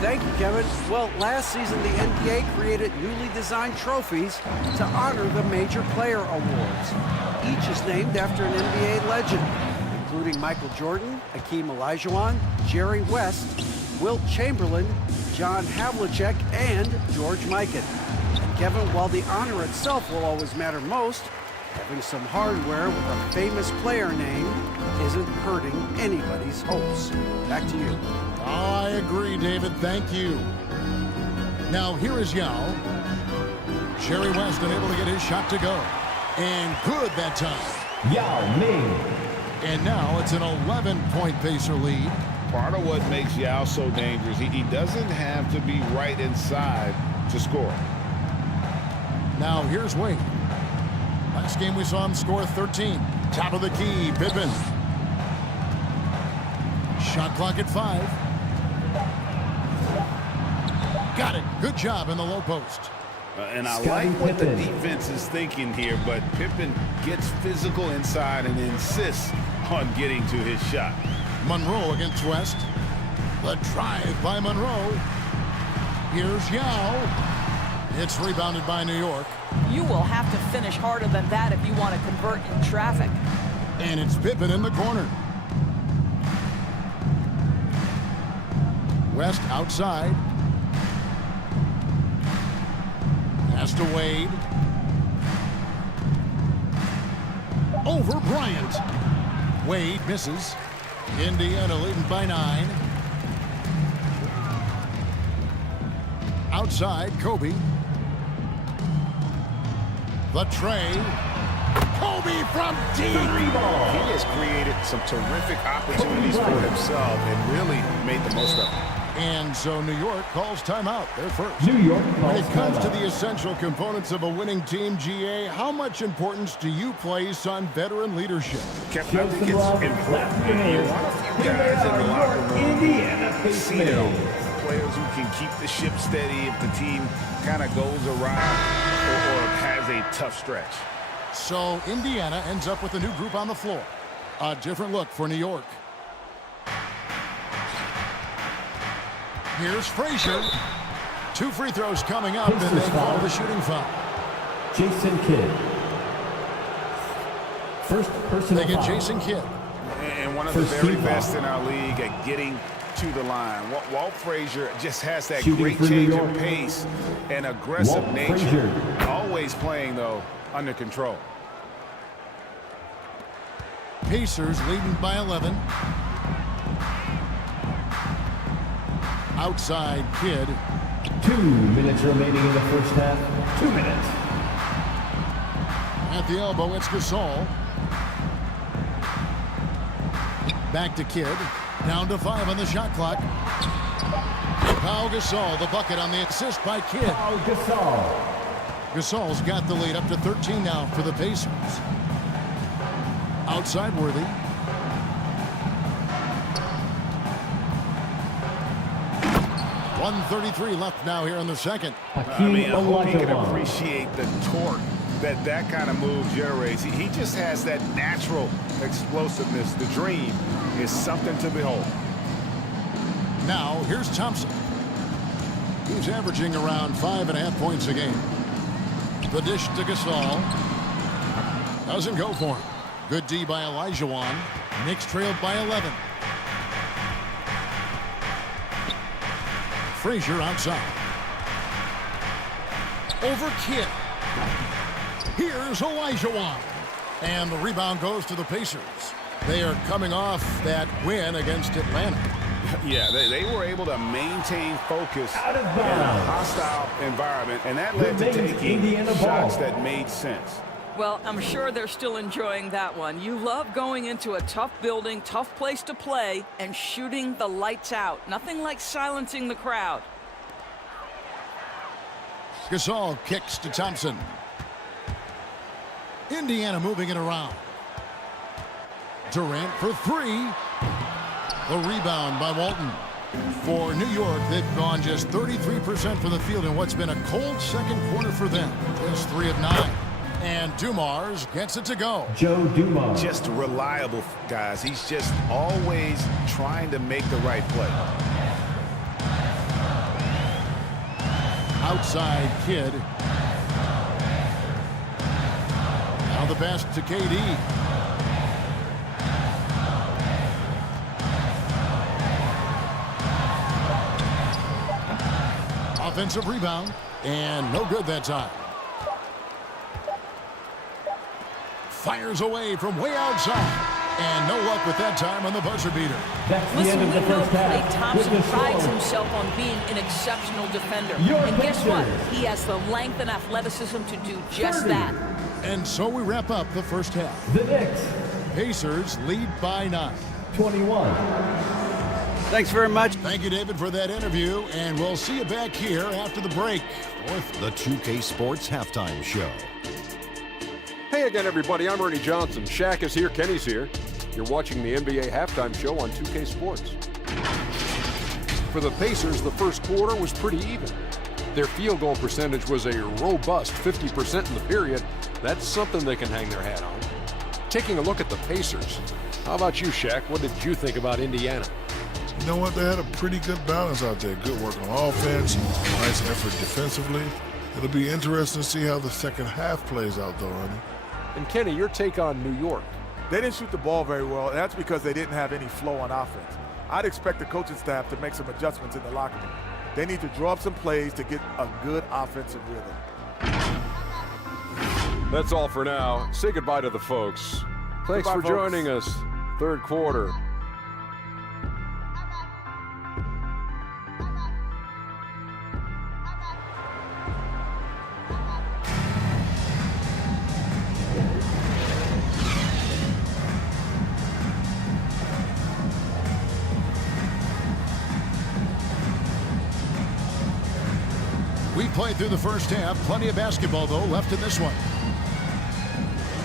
Thank you, Kevin. Well, last season, the NBA created newly designed trophies to honor the major player awards. Each is named after an NBA legend, including Michael Jordan, Hakeem Olajuwon, Jerry West, Wilt Chamberlain, John Havlicek, and George Mikan. And Kevin, while the honor itself will always matter most, having some hardware with a famous player name isn't hurting anybody's hopes. Back to you. I agree, David. Thank you. Now, here is Yao. Jerry West unable to get his shot to go. And good that time. Yao Ming. And now it's an 11-point Pacer lead. Part of what makes Yao so dangerous, he doesn't have to be right inside to score. Now, here's Wade. Last game we saw him score 13. Top of the key, Pippen. Shot clock at 5. Got it. Good job in the low post. And I like what the defense is thinking here, but Pippen gets physical inside and insists on getting to his shot. Monroe against West. The drive by Monroe. Here's Yao. It's rebounded by New York. You will have to finish harder than that if you want to convert in traffic. And it's Pippen in the corner. West outside. Pass to Wade. Over Bryant. Wade misses. Indiana leading by 9. Outside, Kobe. The tray. Kobe from deep. He has created some terrific opportunities for himself and really made the most of them. And so New York calls timeout. They're first. New York When it comes calls to timeout. the essential components of a winning team, GA, how much importance do you place on veteran leadership? Kevin, I think it's important. You want a few guys in the locker room, see them, players who can keep the ship steady if the team kind of goes around or has a tough stretch. So Indiana ends up with a new group on the floor. A different look for New York. Here's Frazier. 2 free throws coming up, and they call the shooting foul. Jason Kidd. First personal They get foul. Jason Kidd. And one of the very best in our league at getting to the line. Walt Frazier just has that great change of pace and aggressive nature. Always playing, though, under control. Pacers leading by 11. Outside Kidd. 2 minutes remaining in the first half. 2 minutes. At the elbow, it's Gasol. Back to Kidd. Down to 5 on the shot clock. Pau Gasol, the bucket on the assist by Kidd. Pau Gasol. Gasol's got the lead up to 13 now for the Pacers. Outside Worthy. .133 left now here in the second. I mean, I hope he can appreciate the torque that kind of move generates. He just has that natural explosiveness. The dream is something to behold. Now, here's Thompson. He's averaging around 5.5 points a game. The dish to Gasol. Doesn't go for him. Good D by Olajuwon. Knicks trailed by 11. Frazier outside. Over Kidd. Here's Olajuwon. And the rebound goes to the Pacers. They are coming off that win against Atlanta. Yeah, they were able to maintain focus in a hostile environment, and that led to taking shots that made sense. Well, I'm sure they're still enjoying that one. You love going into a tough building, tough place to play, and shooting the lights out. Nothing like silencing the crowd. Gasol kicks to Thompson. Indiana moving it around. Durant for 3. The rebound by Walton. For New York, they've gone just 33% from the field in what's been a cold second quarter for them. Just 3 of 9. And Dumars gets it to go. Joe Dumars. Just reliable, guys. He's just always trying to make the right play. Outside Kidd. Now the pass to KD. Offensive rebound. And no good that time. Fires away from way outside. And no luck with that time on the buzzer beater. Listen, we know Klay Thompson prides himself on being an exceptional defender. And guess what? He has the length and athleticism to do just that. And so we wrap up the first half. The Knicks. Pacers lead by 9. 21. Thanks very much. Thank you, David, for that interview. And we'll see you back here after the break with the 2K Sports Halftime Show. Hey again, everybody. I'm Ernie Johnson. Shaq is here. Kenny's here. You're watching the NBA Halftime Show on 2K Sports. For the Pacers, the first quarter was pretty even. Their field goal percentage was a robust 50% in the period. That's something they can hang their hat on. Taking a look at the Pacers, how about you, Shaq? What did you think about Indiana? You know what? They had a pretty good balance out there. Good work on offense, nice effort defensively. It'll be interesting to see how the second half plays out, though, Ernie. And Kenny, your take on New York. They didn't shoot the ball very well, and that's because they didn't have any flow on offense. I'd expect the coaching staff to make some adjustments in the locker room. They need to draw up some plays to get a good offensive rhythm. That's all for now. Say goodbye to the folks. Thanks for joining us. Third quarter. We played through the first half. Plenty of basketball, though, left in this one.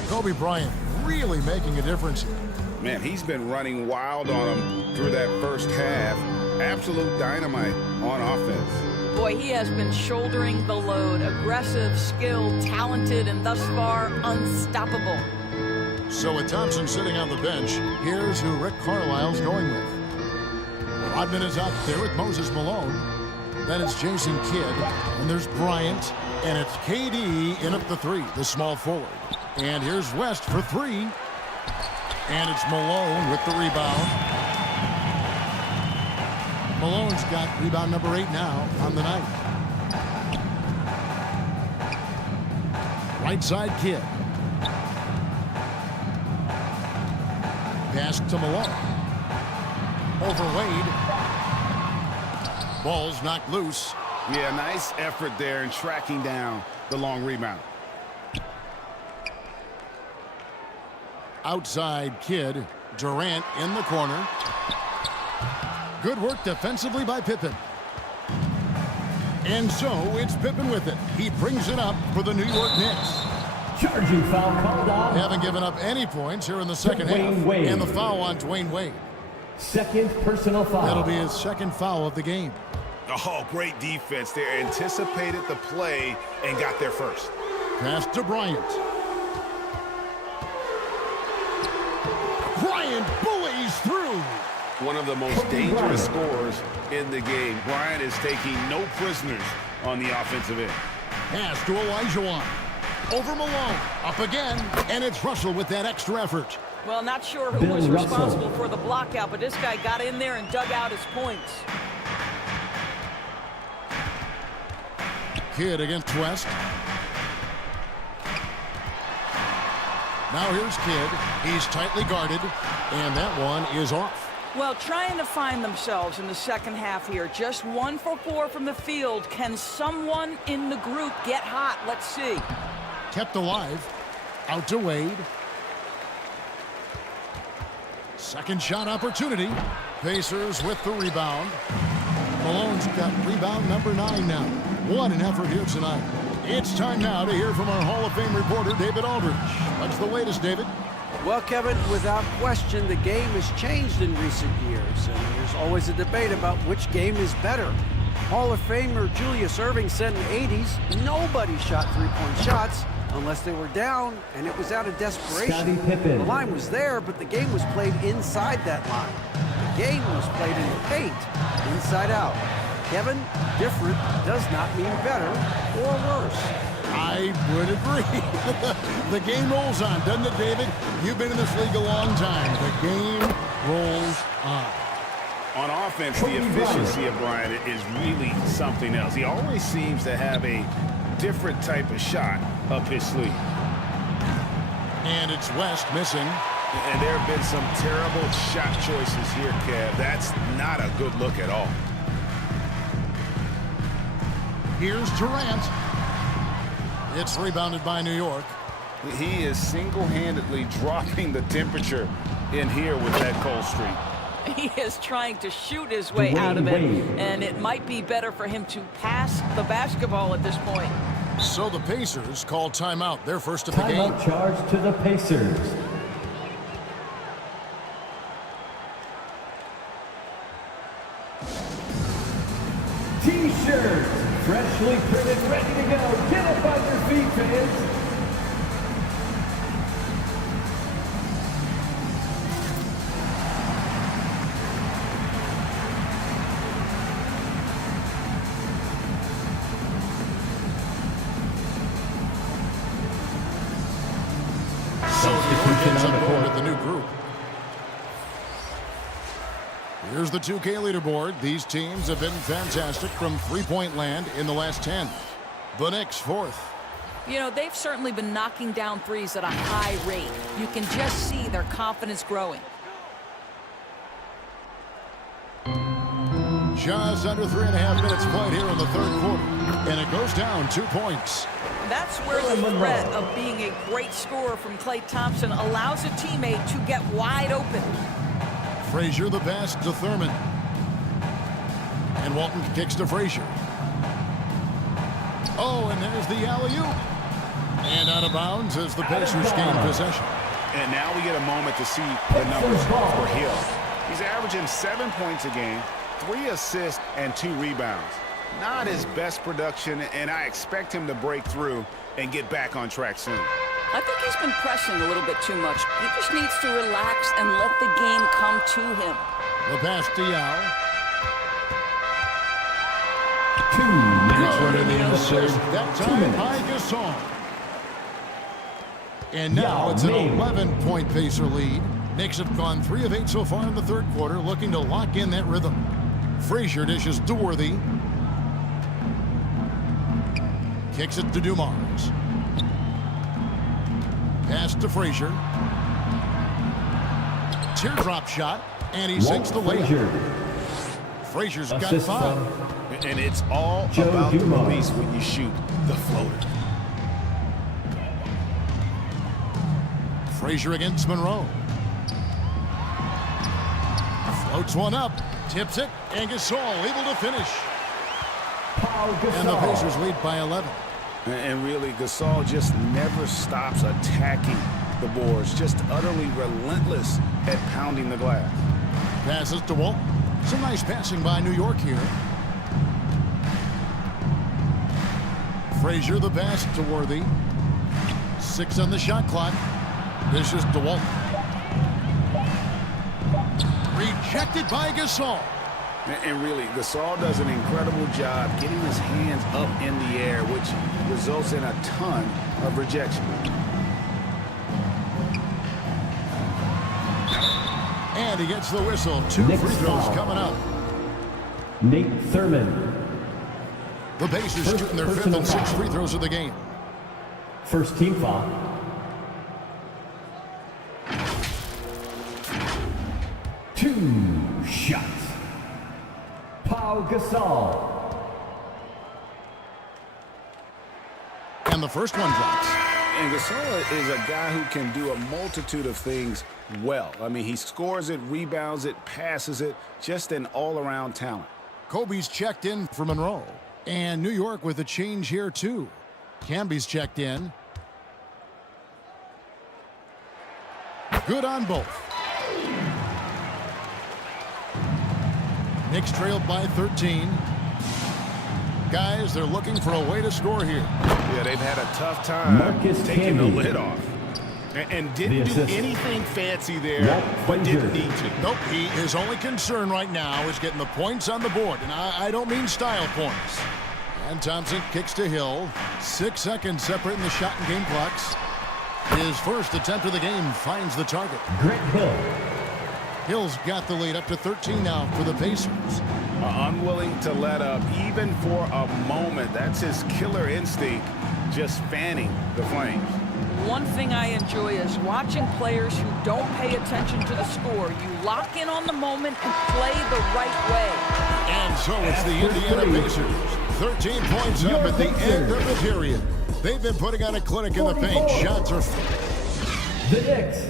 Kobe Bryant really making a difference here. Man, he's been running wild on him through that first half. Absolute dynamite on offense. Boy, he has been shouldering the load. Aggressive, skilled, talented, and thus far, unstoppable. So with Thompson sitting on the bench, here's who Rick Carlisle's going with. Rodman is out there with Moses Malone. Then it's Jason Kidd. And there's Bryant. And it's KD in at the 3, the small forward. And here's West for 3. And it's Malone with the rebound. Malone's got rebound number 8 now on the night. Right side Kidd. Pass to Malone. Over Wade. Ball's knocked loose. Yeah, nice effort there in tracking down the long rebound. Outside Kidd. Durant in the corner. Good work defensively by Pippen. And so it's Pippen with it. He brings it up for the New York Knicks. Charging foul called on. Haven't given up any points here in the second half. Wade. And the foul on Dwayne Wade. Second personal foul. That'll be his second foul of the game. Oh, great defense there. Anticipated the play and got there first. Pass to Bryant. Bryant bullies through. One of the most dangerous scorers in the game. Bryant is taking no prisoners on the offensive end. Pass to Olajuwon. Over Malone. Up again. And it's Russell with that extra effort. Well, not sure who was responsible for the block out, but this guy got in there and dug out his points. Kidd against West. Now here's Kidd. He's tightly guarded. And that one is off. Well, trying to find themselves in the second half here. Just 1 for 4 from the field. Can someone in the group get hot? Let's see. Kept alive. Out to Wade. Second shot opportunity. Pacers with the rebound. Malone's got rebound number 9 now. What an effort here tonight. It's time now to hear from our Hall of Fame reporter, David Aldridge. What's the latest, David? Well, Kevin, without question, the game has changed in recent years, and there's always a debate about which game is better. Hall of Famer Julius Erving said in the 80s, nobody shot three-point shots unless they were down, and it was out of desperation. The line was there, but the game was played inside that line. The game was played in the paint, inside out. Kevin, different does not mean better or worse. I would agree. The game rolls on, doesn't it, David? You've been in this league a long time. The game rolls on. On offense, the efficiency of Bryant is really something else. He always seems to have a different type of shot up his sleeve. And it's West missing. And there have been some terrible shot choices here, Kev. That's not a good look at all. Here's Durant. It's rebounded by New York. He is single-handedly dropping the temperature in here with that cold streak. He is trying to shoot his way out of it, and it might be better for him to pass the basketball at this point. So the Pacers call timeout, their first of the game. Timeout charge to the Pacers. T-shirts, freshly printed, ready to go. Get up on your feet, fans. Gets on board with the new group. Here's the 2K leaderboard. These teams have been fantastic from three-point land in the last 10. The Knicks, 4th. You know, they've certainly been knocking down threes at a high rate. You can just see their confidence growing. Just under 3.5 minutes played here in the third quarter. And it goes down 2 points. That's where the threat of being a great scorer from Klay Thompson allows a teammate to get wide open. Frazier the pass to Thurman. And Walton kicks to Frazier. Oh, and there's the alley-oop. And out of bounds as the Pacers gain possession. And now we get a moment to see the numbers for Hill. He's averaging 7 points a game, 3 assists, and 2 rebounds. Not his best production, and I expect him to break through and get back on track soon. I think he's been pressing a little bit too much. He just needs to relax and let the game come to him. The pass to Yao. 2 minutes remaining in the third. That time by Gasol. And now it's an 11-point Pacer lead. Knicks have gone 3 of 8 so far in the third quarter, looking to lock in that rhythm. Frazier dishes to Worthy. Kicks it to Dumars. Pass to Frazier. Teardrop shot, and he sinks the layup. Frazier's got 5. And it's all about the release when you shoot the floater. Frazier against Monroe. Floats one up, tips it, and Gasol able to finish. And the Pacers lead by 11. And really, Gasol just never stops attacking the boards, just utterly relentless at pounding the glass. Passes to Walt. Some nice passing by New York here. Frazier the pass to Worthy. 6 on the shot clock. This is DeWalt. Rejected by Gasol. And really, Gasol does an incredible job getting his hands up in the air, which results in a ton of rejection. And he gets the whistle. 2 free throws coming up. Nate Thurman. The Pacers shooting their 5th and 6th free throws of the game. First team foul. Two shots. Pau Gasol. And the first one drops. And Gasol is a guy who can do a multitude of things well. I mean, he scores it, rebounds it, passes it, just an all-around talent. Kobe's checked in for Monroe. And New York with a change here, too. Camby's checked in. Good on both. Knicks trailed by 13. Guys, they're looking for a way to score here. Yeah, they've had a tough time taking the lid off. And didn't do anything fancy there, but didn't need to. Nope, his only concern right now is getting the points on the board. And I don't mean style points. And Thompson kicks to Hill. 6 seconds separating the shot and game clocks. His first attempt of the game finds the target. Grant Hill. Hill's got the lead up to 13 now for the Pacers. Unwilling to let up even for a moment. That's his killer instinct, just fanning the flames. One thing I enjoy is watching players who don't pay attention to the score. You lock in on the moment and play the right way. And so it's the Indiana Pacers. 13 points up at the end of the period. They've been putting on a clinic in the paint. Shots are... The Knicks.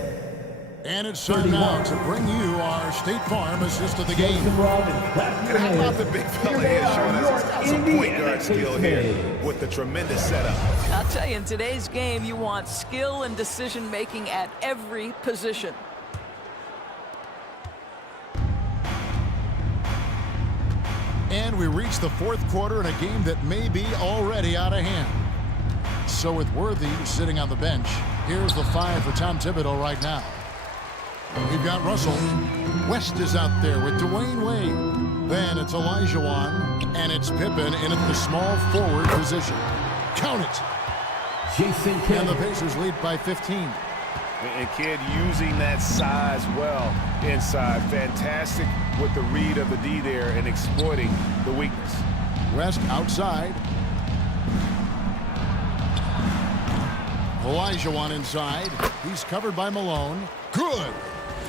And it's time now to bring you our State Farm assist of the game. And how about the big fella here showing us he's got some point guard skill here with the tremendous setup. I'll tell you, in today's game, you want skill and decision-making at every position. And we reach the fourth quarter in a game that may be already out of hand. So with Worthy sitting on the bench, here's the 5 for Tom Thibodeau right now. We've got Russell. West is out there with Dwayne Wade. Then it's Olajuwon, and it's Pippen in at the small forward position. Count it. Jason Kidd. And the Pacers lead by 15. And Kidd using that size well inside. Fantastic with the read of the D there and exploiting the weakness. West outside. Olajuwon inside. He's covered by Malone. Good.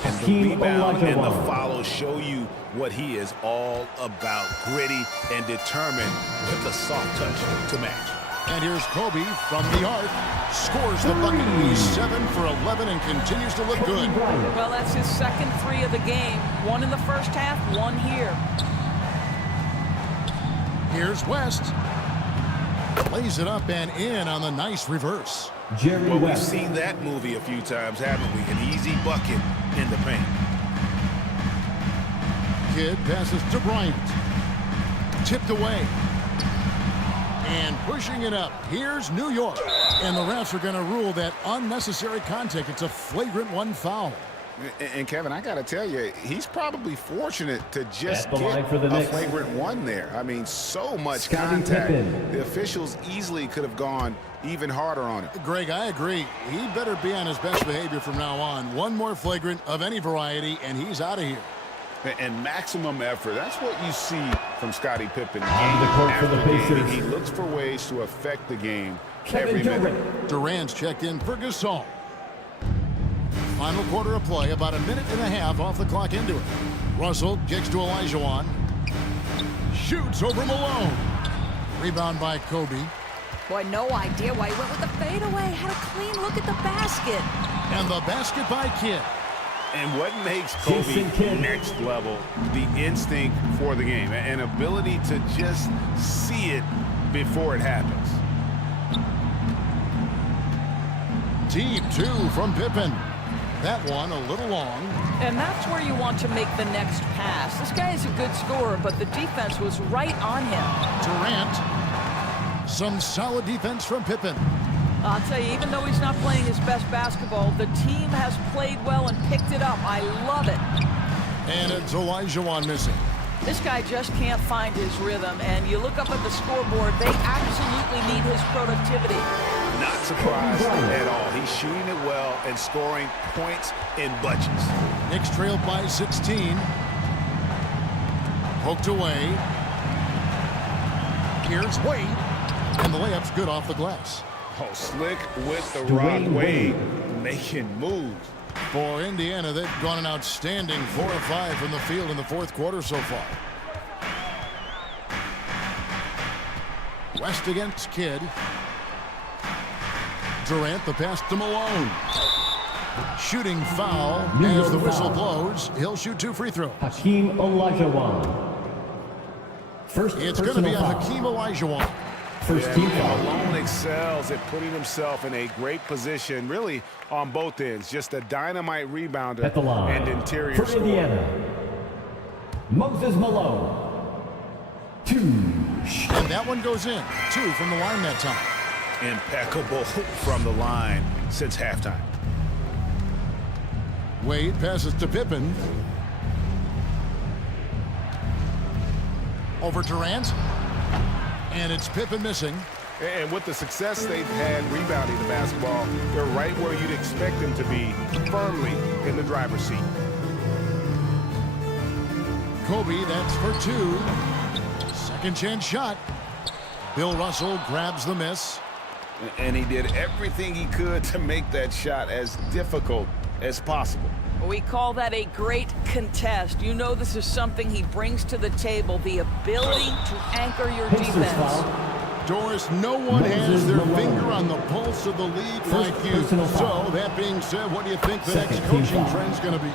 And the rebound and the follow show you what he is all about. Gritty and determined with a soft touch to match. And here's Kobe from the arc. Scores the bucket. He's 7 for 11 and continues to look good. Well, that's his second 3 of the game. 1 in the first half, 1 here. Here's West. Plays it up and in on the nice reverse. Well, we've seen that movie a few times, haven't we? An easy bucket in the paint. Kidd passes to Bryant. Tipped away. And pushing it up. Here's New York. And the refs are going to rule that unnecessary contact. It's a flagrant 1 foul. And Kevin, I got to tell you, he's probably fortunate to just At the line get for the a Knicks. flagrant one there. I mean, so much Scottie contact. Pippen. The officials easily could have gone even harder on it. Greg, I agree. He better be on his best behavior from now on. One more flagrant of any variety, and he's out of here. And maximum effort. That's what you see from Scottie Pippen. On the court for the Pacers. He looks for ways to affect the game Kevin every minute. Durant. Durant's checked in for Gasol. Final quarter of play, about a minute and a half off the clock into it. Russell kicks to Olajuwon. Shoots over Malone. Rebound by Kobe. Boy, no idea why he went with the fadeaway. Had a clean look at the basket. And the basket by Kidd. And what makes Kobe next level, the instinct for the game, an ability to just see it before it happens. Deep two from Pippen. That one a little long. And that's where you want to make the next pass. This guy is a good scorer, but the defense was right on him. Durant. Some solid defense from Pippen. I'll tell you, even though he's not playing his best basketball, the team has played well and picked it up. I love it. And it's Olajuwon missing. This guy just can't find his rhythm, and you look up at the scoreboard, they absolutely need his productivity. Not surprised at all. He's shooting it well and scoring points in bunches. Knicks trailed by 16. Poked away. Here's Wade. And the layup's good off the glass. Oh, slick with the rock. Wade making moves. For Indiana, they've gone an outstanding 4 of 5 from the field in the fourth quarter so far. West against Kidd. Durant, the pass to Malone. Shooting foul as the whistle blows. He'll shoot 2 free throws. Hakeem Olajuwon. First it's going to be a Hakeem Olajuwon. First team foul. Malone excels at putting himself in a great position, really on both ends. Just a dynamite rebounder At the line. and interior For scorer. Indiana, Moses Malone. 2. And that one goes in. 2 from the line that time. Impeccable from the line since halftime. Wade passes to Pippen. Over Durant. And it's Pippen missing. And with the success they've had rebounding the basketball, they're right where you'd expect them to be, firmly in the driver's seat. Kobe, that's for 2. Second chance shot. Bill Russell grabs the miss. And he did everything he could to make that shot as difficult as possible. We call that a great contest. You know this is something he brings to the table, the ability to anchor your defense. Doris, no one has their finger on the pulse of the league like you. So, that being said, what do you think the next coaching trend's going to be?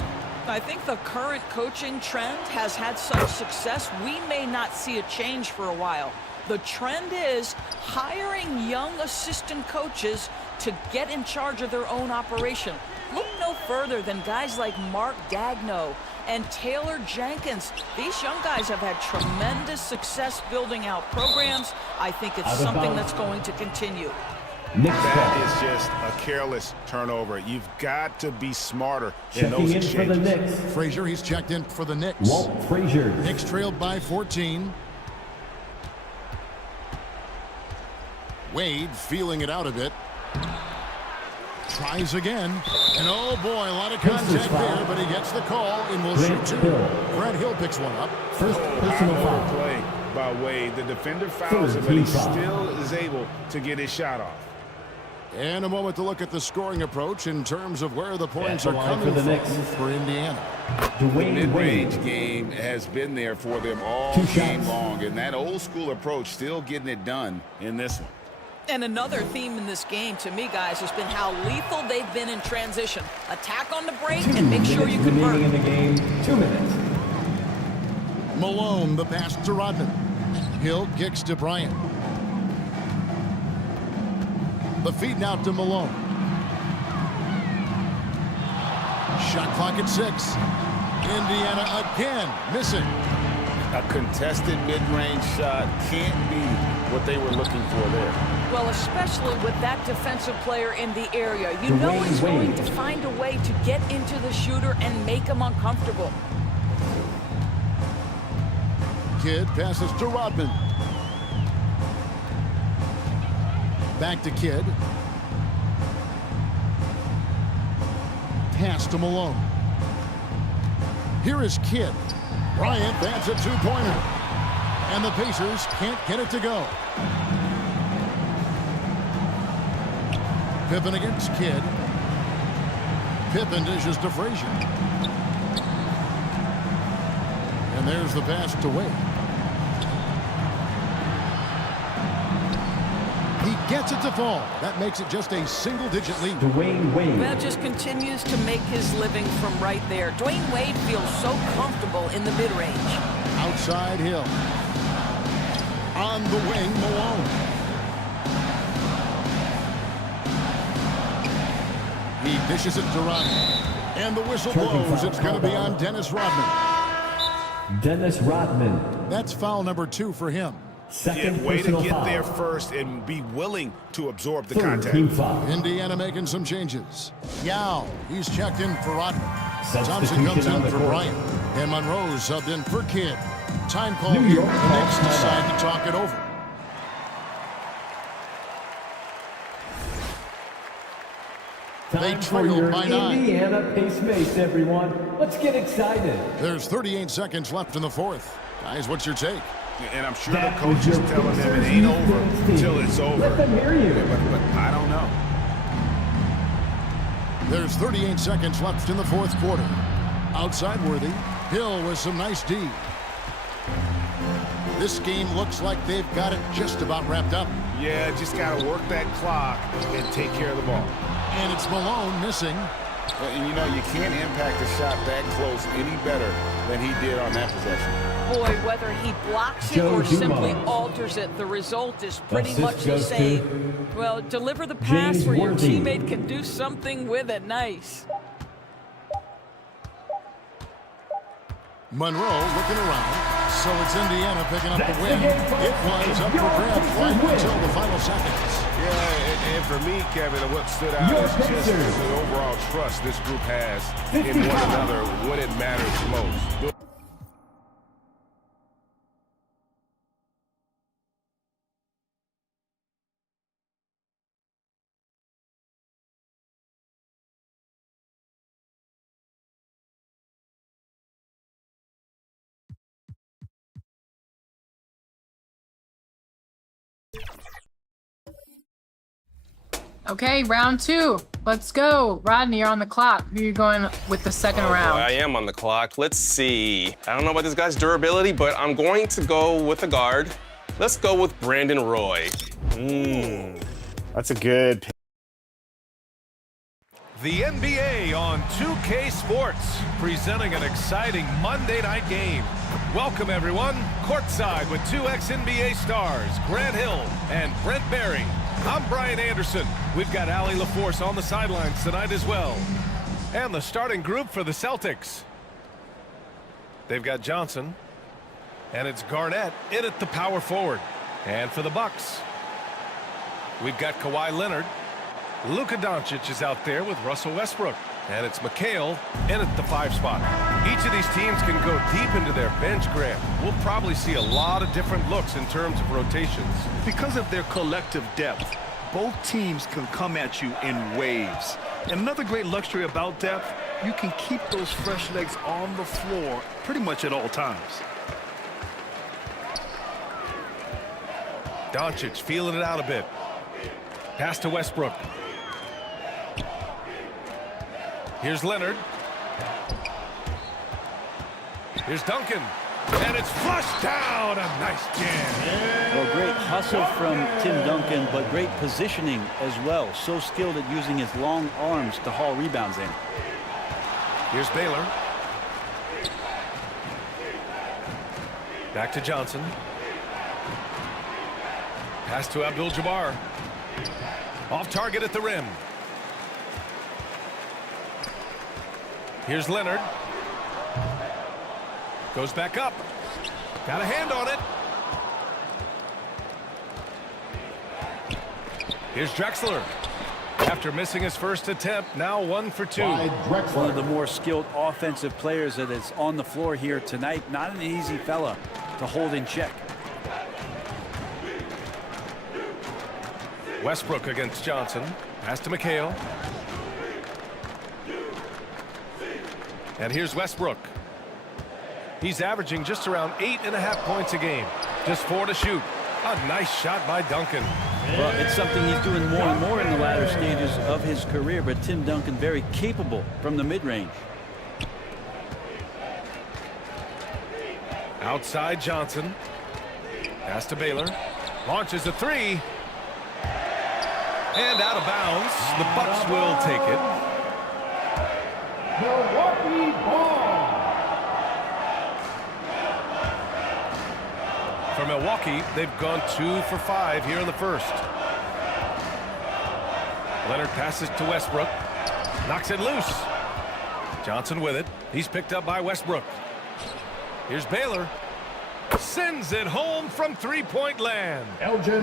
I think the current coaching trend has had such success, we may not see a change for a while. The trend is hiring young assistant coaches to get in charge of their own operation. Look no further than guys like Mark Gagno and Taylor Jenkins. These young guys have had tremendous success building out programs. I think it's something that's going to continue. That is just a careless turnover. You've got to be smarter in those exchanges. For the Knicks. Frazier, he's checked in for the Knicks. Walt Frazier. Knicks trailed by 14. Wade feeling it out a bit. Tries again. And oh boy, a lot of contact there, but he gets the call and will shoot 2. Grant Hill picks one up. First personal foul. Play by Wade. The defender fouls him, but he still is able to get his shot off. And a moment to look at the scoring approach in terms of where the points are coming for the from Knicks. for Indiana. The mid-range game has been there for them all game long, and that old school approach still getting it done in this one. And another theme in this game, to me, guys, has been how lethal they've been in transition. Attack on the break and make sure you convert. Remaining in the game, 2 minutes. Malone, the pass to Rodman. Hill kicks to Bryant. The feed now to Malone. Shot clock at 6. Indiana again missing. A contested mid-range shot can't be what they were looking for there. Well, especially with that defensive player in the area. You know he's going to find a way to get into the shooter and make him uncomfortable. Kidd passes to Rodman. Back to Kidd. Pass to Malone. Here is Kidd. Bryant bats a two-pointer. And the Pacers can't get it to go. Pippen against Kidd. Pippen dishes to Frazier. And there's the pass to Wade. He gets it to fall. That makes it just a single-digit lead. Dwayne Wade. Well, just continues to make his living from right there. Dwayne Wade feels so comfortable in the mid-range. Outside Hill. On the wing, Malone. He dishes it to Rodman. And the whistle blows. It's going to be on Dennis Rodman. Dennis Rodman. That's foul number 2 for him. Second way to personal get foul. there first and be willing to absorb the Third contact. team foul. Indiana making some changes. Yao, he's checked in for Rodman. Thompson Substitution comes on in the for court. Bryant. And Monroe's subbed in for Kidd. Time call New here. York The Knicks calls decide timeout. to talk it over. They Time for trail your by 9. Indiana Pacemates, everyone. Let's get excited. There's 38 seconds left in the fourth. Guys, what's your take? And I'm sure That the coach was is your telling them it Pacers ain't over defense team. until it's over. Let them hear you. But I don't know. There's 38 seconds left in the fourth quarter. Outside Worthy. Hill with some nice D. This game looks like they've got it just about wrapped up. Yeah, just got to work that clock and take care of the ball. And it's Malone missing. And you know, you can't impact a shot that close any better than he did on that possession. Boy, whether he blocks it Joe or Dumars. simply alters it, the result is pretty Assist much the goes same. to Well, deliver the pass James where your Worthy. teammate can do something with it. Nice. Monroe looking around. So it's Indiana picking up That's the the win. game, folks. It was up for Your grabs Pacers right win. until the final seconds. Yeah, and for me, Kevin, what stood out Your is just Pacers. the overall trust this group has in 55. one another when it matters most. Okay, round 2. Let's go. Rodney, you're on the clock. Who are you going with the second round? Boy, I am on the clock. Let's see. I don't know about this guy's durability, but I'm going to go with a guard. Let's go with Brandon Roy. That's a good pick. The NBA on 2K Sports, presenting an exciting Monday night game. Welcome, everyone. Courtside with two ex-NBA stars, Grant Hill and Brent Barry. I'm Brian Anderson. We've got Allie LaForce on the sidelines tonight as well. And the starting group for the Celtics. They've got Johnson, and it's Garnett in at the power forward. And for the Bucks, we've got Kawhi Leonard. Luka Doncic is out there with Russell Westbrook. And it's McHale in at the 5 spot. Each of these teams can go deep into their bench, Grant. We'll probably see a lot of different looks in terms of rotations. Because of their collective depth, both teams can come at you in waves. And another great luxury about depth, you can keep those fresh legs on the floor pretty much at all times. Doncic feeling it out a bit. Pass to Westbrook. Here's Leonard. Here's Duncan. And it's flushed down. A nice jam. Well, great hustle from Tim Duncan, but great positioning as well. So skilled at using his long arms to haul rebounds in. Here's Baylor. Back to Johnson. Pass to Abdul-Jabbar. Off target at the rim. Here's Leonard. Goes back up. Got a hand on it. Here's Drexler. After missing his first attempt, now 1 for 2. One of the more skilled offensive players that is on the floor here tonight. Not an easy fella to hold in check. Westbrook against Johnson. Pass to McHale. And here's Westbrook. He's averaging just around 8.5 points a game. Just 4 to shoot. A nice shot by Duncan. Well, it's something he's doing more and more in the latter stages of his career, but Tim Duncan very capable from the mid-range. Outside Johnson. Pass to Baylor. Launches a 3. And out of bounds. The Bucks will take it. Milwaukee ball. For Milwaukee, they've gone 2 for 5 here in the first. Leonard passes to Westbrook. Knocks it loose. Johnson with it. He's picked up by Westbrook. Here's Baylor. Sends it home from three-point land.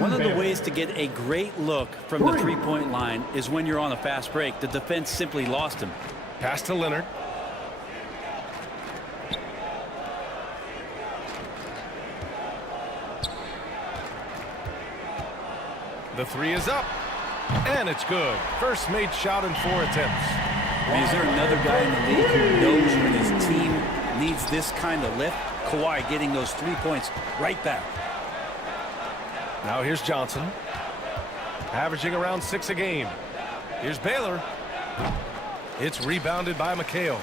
One of the ways to get a great look from the three-point line is when you're on a fast break. The defense simply lost him. Pass to Leonard. The 3 is up. And it's good. First made shot in 4 attempts. I mean, is there another guy in the league who knows when his team needs this kind of lift? Kawhi getting those 3 points right back. Now here's Johnson. Averaging around 6 a game. Here's Baylor. It's rebounded by McHale.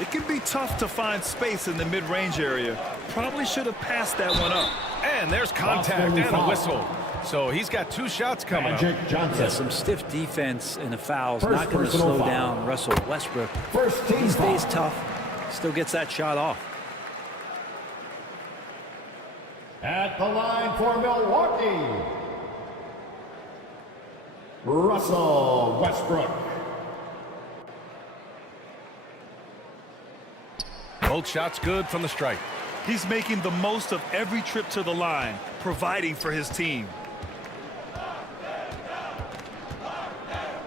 It can be tough to find space in the mid-range area. Probably should have passed that one up. And there's contact and a whistle. So he's got 2 shots coming up. Yeah, some stiff defense and the foul's not going to slow down Russell Westbrook. He stays tough, still gets that shot off. At the line for Milwaukee, Russell Westbrook. Both shots good from the stripe. He's making the most of every trip to the line, providing for his team.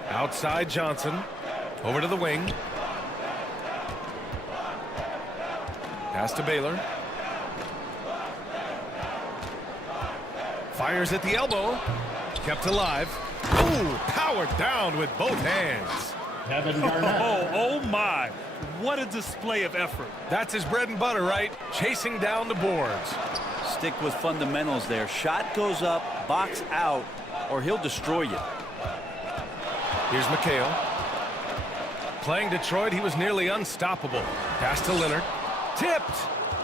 Outside Johnson. Over to the wing. Pass to Baylor. Fires at the elbow. Kept alive. Ooh, powered down with both hands. Oh my. What a display of effort. That's his bread and butter, right? Chasing down the boards. Stick with fundamentals there. Shot goes up, box out, or he'll destroy you. Here's McHale. Playing Detroit, he was nearly unstoppable. Pass to Leonard. Tipped.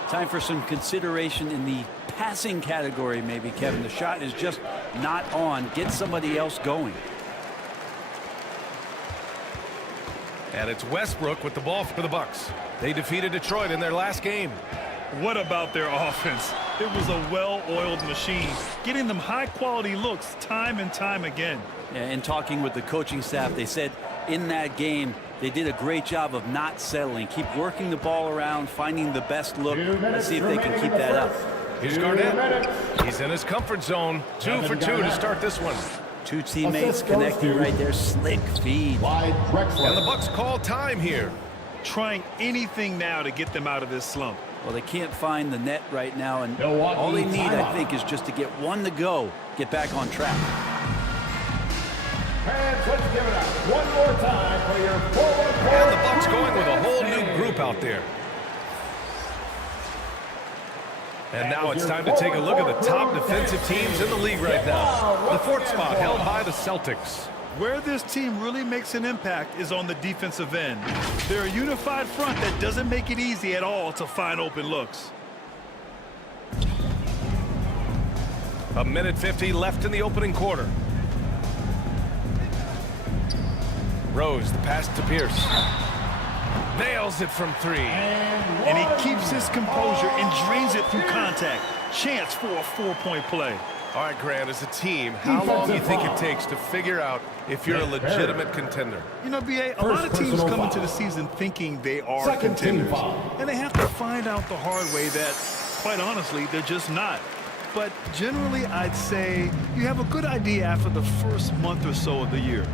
Time for some consideration in the passing category, maybe, Kevin. The shot is just not on. Get somebody else going. And it's Westbrook with the ball for the Bucks. They defeated Detroit in their last game. What about their offense? It was a well-oiled machine, getting them high-quality looks time and time again. Yeah, in talking with the coaching staff, they said in that game they did a great job of not settling. Keep working the ball around, finding the best look. Let's see if they can keep that up. Here's Garnett. He's in his comfort zone. 2 for 2 to start this one. 2 teammates connecting right there. Slick feed. And the Bucks call time here. Trying anything now to get them out of this slump. Well, they can't find the net right now, and all they need, I think, is just to get 1 to go, get back on track. Fans, let's give it up one more time for your forward. And the Bucks going with a whole new group out there. And now it's time to take a look at the top defensive teams in the league right now. The 4th spot held by the Celtics. Where this team really makes an impact is on the defensive end. They're a unified front that doesn't make it easy at all to find open looks. A minute 50 left in the opening quarter. Rose, the pass to Pierce. Nails it from 3. And he keeps his composure and drains it through contact. Chance for a 4-point play. All right, Grant, as a team, how long do you think it takes to figure out if you're a legitimate contender? You know, B.A., a lot of teams come into the season thinking they are contenders. And they have to find out the hard way that Quite honestly, they're just not. But generally, I'd say you have a good idea after the first month or so of the year.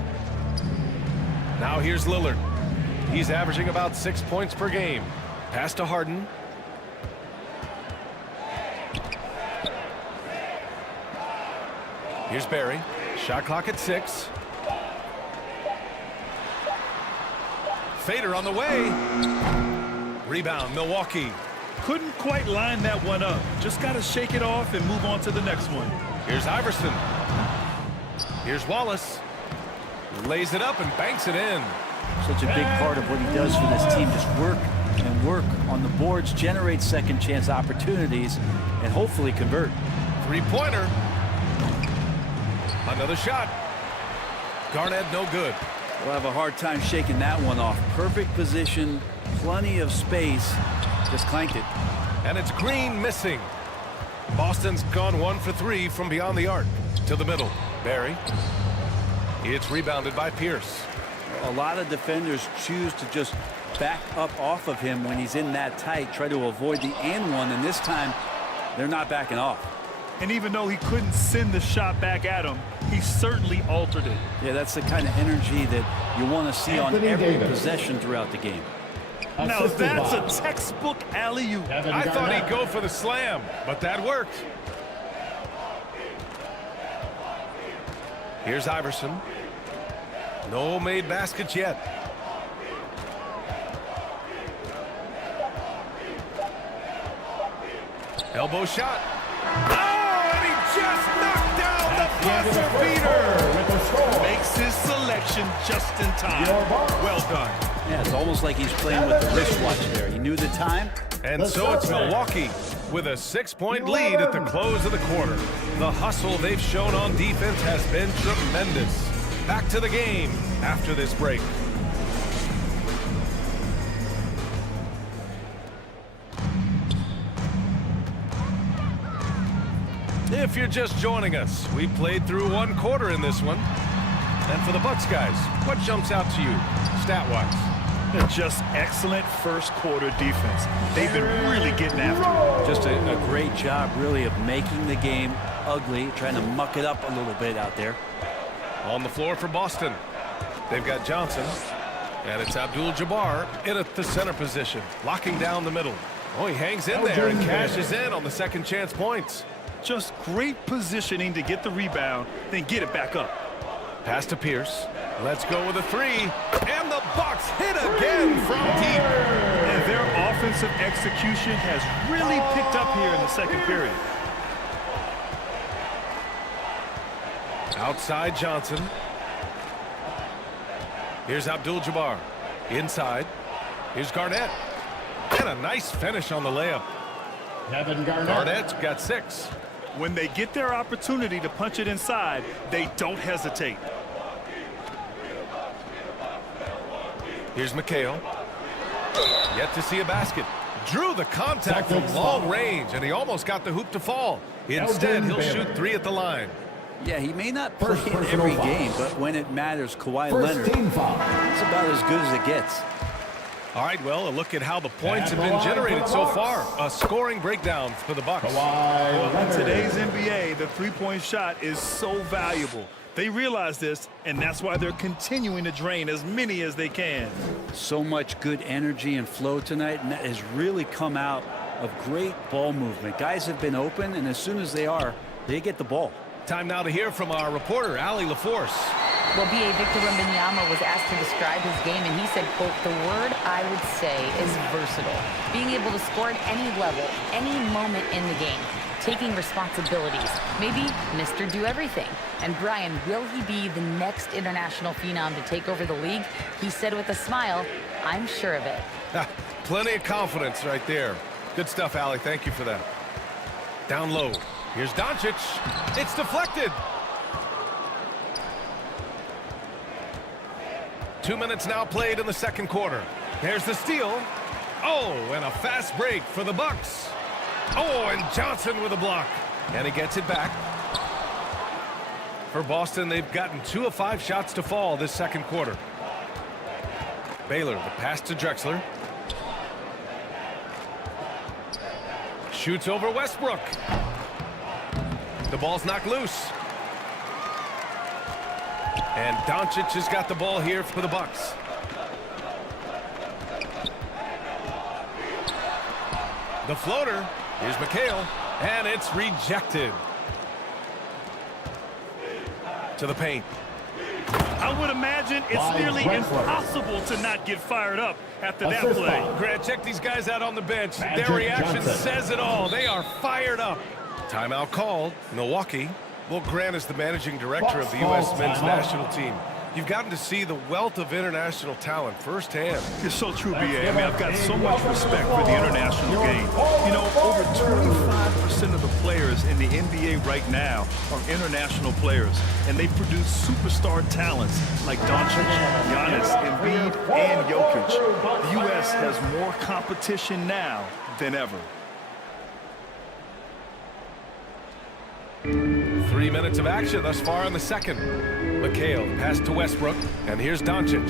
Now here's Lillard. He's averaging about 6 points per game. Pass to Harden. Here's Barry. Shot clock at 6. Fader on the way. Rebound, Milwaukee. Couldn't quite line that one up. Just got to shake it off and move on to the next one. Here's Iverson. Here's Wallace. Lays it up and banks it in. Such a big part of what he does for this team. Just work and work on the boards, generate second chance opportunities, and hopefully convert. Three-pointer. Another shot. Garnett no good. We'll have a hard time shaking that one off. Perfect position, plenty of space. Just clanked it. And it's Green missing. Boston's gone 1 for 3 from beyond the arc. To the middle. Barry. It's rebounded by Pierce. A lot of defenders choose to just back up off of him when he's in that tight, try to avoid the and one, and this time they're not backing off. And even though he couldn't send the shot back at him, he certainly altered it. Yeah, that's the kind of energy that you want to see on every possession throughout the game. Now that's a textbook alley-oop. I thought he'd go for the slam, but that worked. Here's Iverson. No made baskets yet. Elbow shot. Oh, and he just knocked down the buzzer beater. Makes his selection just in time. Well done. Yeah, it's almost like he's playing with the wristwatch there. He knew the time. And so it's Milwaukee with a 6-point lead at the close of the quarter. The hustle they've shown on defense has been tremendous. Back to the game after this break. If you're just joining us, we played through 1 quarter in this one. And for the Bucks guys, what jumps out to you, stat-wise? Just excellent first quarter defense. They've been really getting after it. Just a great job, really, of making the game ugly, trying to muck it up a little bit out there. On the floor for Boston, they've got Johnson, and it's Abdul-Jabbar in at the center position, locking down the middle. Oh, he hangs in there and cashes in on the second chance points. Just great positioning to get the rebound, then get it back up. Pass to Pierce. Let's go with a 3. And the Bucks hit again from deep. And their offensive execution has really picked up here in the second period. Outside Johnson. Here's Abdul-Jabbar. Inside. Here's Garnett. And a nice finish on the layup. Garnett's got 6. When they get their opportunity to punch it inside, they don't hesitate. Here's McHale. Yet to see a basket. Drew the contact from long range, and he almost got the hoop to fall. Instead, he'll shoot 3 at the line. Yeah, he may not play in every game, but when it matters, Kawhi Leonard, it's about as good as it gets. All right, well, a look at how the points have been generated so far. A scoring breakdown for the Bucks. Well, in today's NBA, the three-point shot is so valuable. They realize this, and that's why they're continuing to drain as many as they can. So much good energy and flow tonight, and that has really come out of great ball movement. Guys have been open, and as soon as they are, they get the ball. Time now to hear from our reporter, Allie LaForce. Well, B.A. Victor Wembanyama was asked to describe his game, and he said, quote, "The word I would say is versatile. Being able to score at any level, any moment in the game, taking responsibilities, maybe Mr. Do-Everything." And Brian, will he be the next international phenom to take over the league? He said with a smile, "I'm sure of it." Plenty of confidence right there. Good stuff, Allie. Thank you for that. Down low. Here's Doncic. It's deflected. 2 minutes now played in the second quarter. There's the steal. Oh, and a fast break for the Bucks. Oh, and Johnson with a block. And he gets it back. For Boston, they've gotten 2 of 5 shots to fall this second quarter. Baylor, the pass to Drexler. Shoots over Westbrook. The ball's knocked loose. And Doncic has got the ball here for the Bucks. The floater. Here's McHale. And it's rejected. To the paint. I would imagine it's nearly impossible to not get fired up after that play. Grant, check these guys out on the bench. Their reaction says it all. They are fired up. Timeout called. Milwaukee. Well, Grant is the managing director of the U.S. men's national team. You've gotten to see the wealth of international talent firsthand. It's so true, B.A. I mean, I've got so much respect for the international game. You know, over 25% of the players in the NBA right now are international players, and they produce superstar talents like Doncic, Giannis, Embiid, and Jokic. The U.S. has more competition now than ever. 3 minutes of action thus far in the second. McHale pass to Westbrook, and here's Doncic.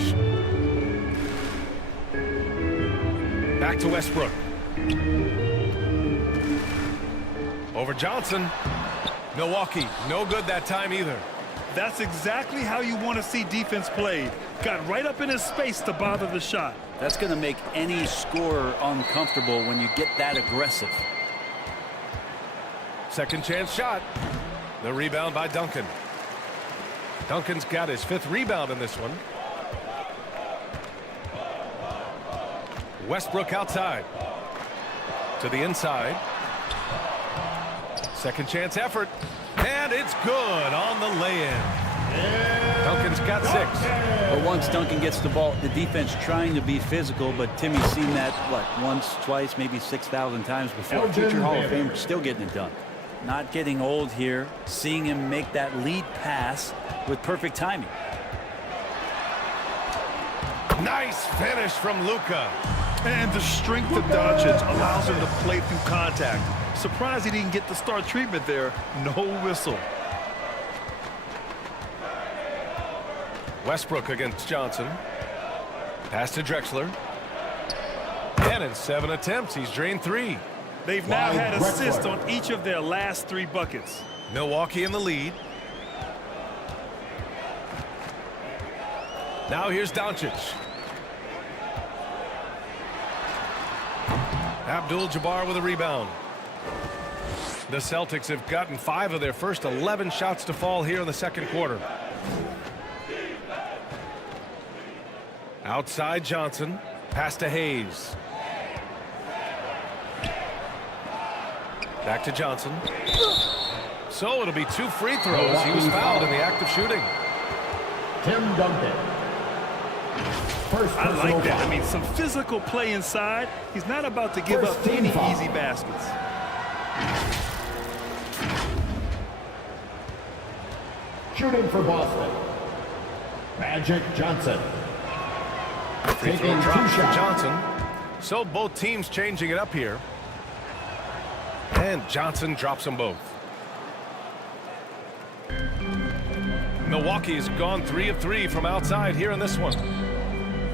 Back to Westbrook. Over Johnson. Milwaukee, no good that time either. That's exactly how you want to see defense played. Got right up in his space to bother the shot. That's going to make any scorer uncomfortable when you get that aggressive. Second chance shot. The rebound by Duncan. Duncan's got his 5th rebound in this one. Westbrook outside. To the inside. Second chance effort. And it's good on the lay-in. Duncan's got 6. But once Duncan gets the ball, the defense trying to be physical, but Timmy's seen that, what, once, twice, maybe 6,000 times before. Future Hall of Famer still getting it done. Not getting old here, seeing him make that lead pass with perfect timing. Nice finish from Luka. And the strength of Doncic allows him to play through contact. Surprised he didn't get the star treatment there. No whistle. Westbrook against Johnson. Pass to Drexler. And in 7 attempts, he's drained 3. They've now had assists on each of their last 3 buckets. Milwaukee in the lead. Now here's Doncic. Abdul-Jabbar with a rebound. The Celtics have gotten 5 of their first 11 shots to fall here in the second quarter. Outside Johnson. Pass to Hayes. Back to Johnson. So it'll be 2 free throws. He was fouled in the act of shooting. Tim Duncan. I like that. I mean, some physical play inside. He's not about to give up any easy baskets. Shooting for Boston. Magic Johnson. Free throw drops for Johnson. So both teams changing it up here. And Johnson drops them both. Milwaukee has gone 3 of 3 from outside here in this one.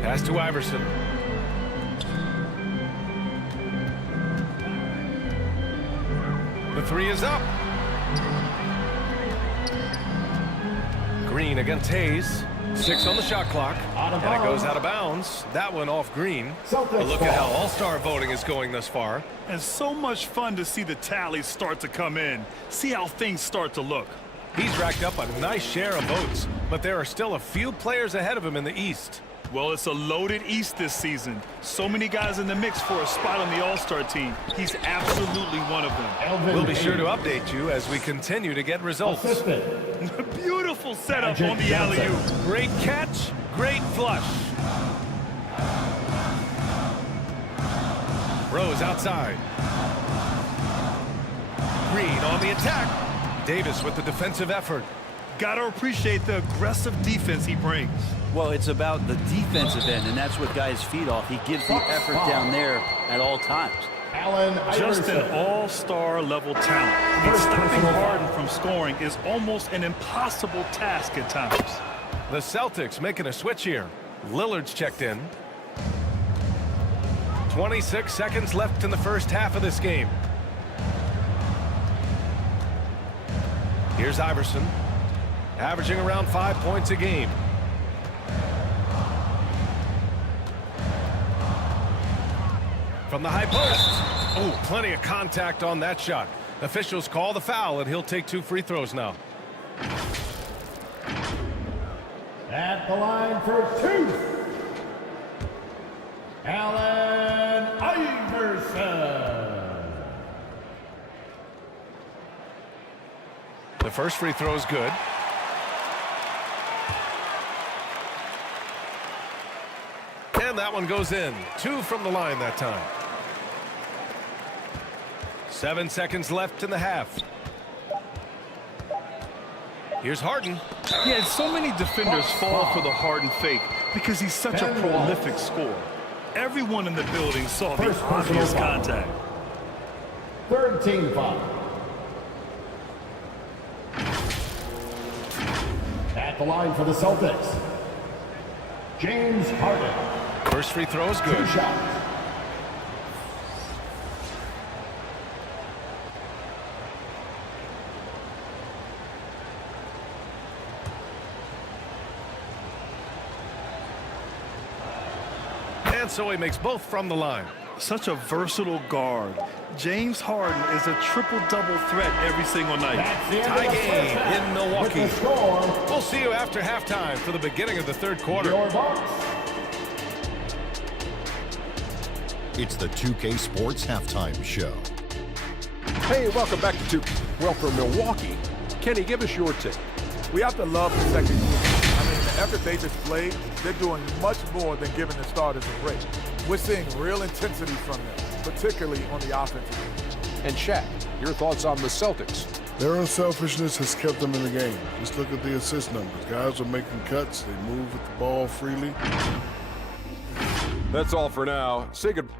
Pass to Iverson. The 3 is up. Green against Hayes. 6 on the shot clock. And it goes out of bounds. That one off Green. But look at how all-star voting is going thus far. And so much fun to see the tallies start to come in. See how things start to look. He's racked up a nice share of votes, but there are still a few players ahead of him in the East. Well, it's a loaded East this season. So many guys in the mix for a spot on the All-Star team. He's absolutely one of them. We'll be sure to update you as we continue to get results. Beautiful setup on the alley-oop. Great catch, great flush. Rose outside. Green on the attack. Davis with the defensive effort. Gotta appreciate the aggressive defense he brings. Well, it's about the defensive end, and that's what guys feed off. He gives the effort down there at all times. Just an all-star level talent. I mean, stopping Harden from scoring is almost an impossible task at times. The Celtics making a switch here. Lillard's checked in. 26 seconds left in the first half of this game. Here's Iverson, averaging around 5 points a game. From the high post. Oh, plenty of contact on that shot. Officials call the foul, and he'll take 2 free throws now. At the line for 2, Allen Iverson. The first free throw is good. And that one goes in. 2 from the line that time. 7 seconds left in the half. Here's Harden. Yeah, and so many defenders fall for the Harden fake because he's such a prolific scorer. Everyone in the building saw the obvious contact. Third team foul. At the line for the Celtics, James Harden. First free throw is good. 2 shots. And so he makes both from the line. Such a versatile guard. James Harden is a triple-double threat every single night. Tie game in Milwaukee. We'll see you after halftime for the beginning of the third quarter. It's the 2K Sports Halftime Show. Hey, welcome back to Well, for Milwaukee, Kenny, give us your take. We have to love the second unit. I mean, the effort they displayed, they're doing much more than giving the starters a break. We're seeing real intensity from them, particularly on the offensive end. And Shaq, your thoughts on the Celtics? Their unselfishness has kept them in the game. Just look at the assist numbers. Guys are making cuts. They move with the ball freely. That's all for now. Say goodbye.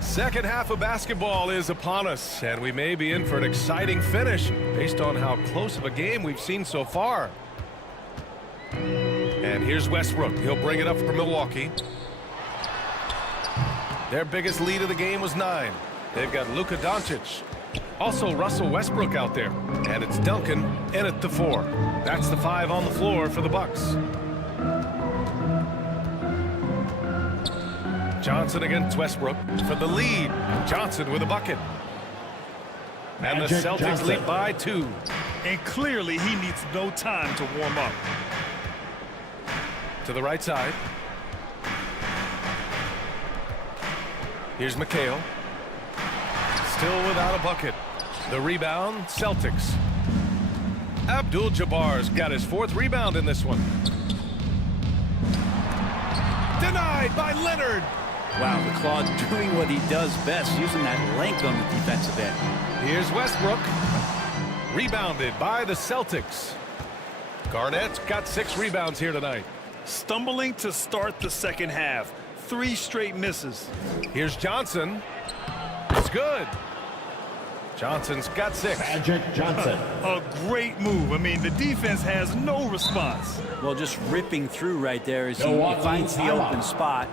Second half of basketball is upon us, and we may be in for an exciting finish based on how close of a game we've seen so far. And here's Westbrook. He'll bring it up for Milwaukee. Their biggest lead of the game was 9. They've got Luka Doncic. Also Russell Westbrook out there. And it's Duncan in at the 4. That's the 5 on the floor for the Bucks. Johnson against Westbrook for the lead. Johnson with a bucket. And the Celtics lead by 2. And clearly he needs no time to warm up. To the right side. Here's McHale. Still without a bucket. The rebound, Celtics. Abdul-Jabbar's got his 4th rebound in this one. Denied by Leonard. Wow, the Claw doing what he does best, using that length on the defensive end. Here's Westbrook. Rebounded by the Celtics. Garnett's got 6 rebounds here tonight. Stumbling to start the second half. 3 straight misses. Here's Johnson. It's good. Johnson's got 6. Magic Johnson. A great move. I mean, the defense has no response. Well, just ripping through right there as he finds the open spot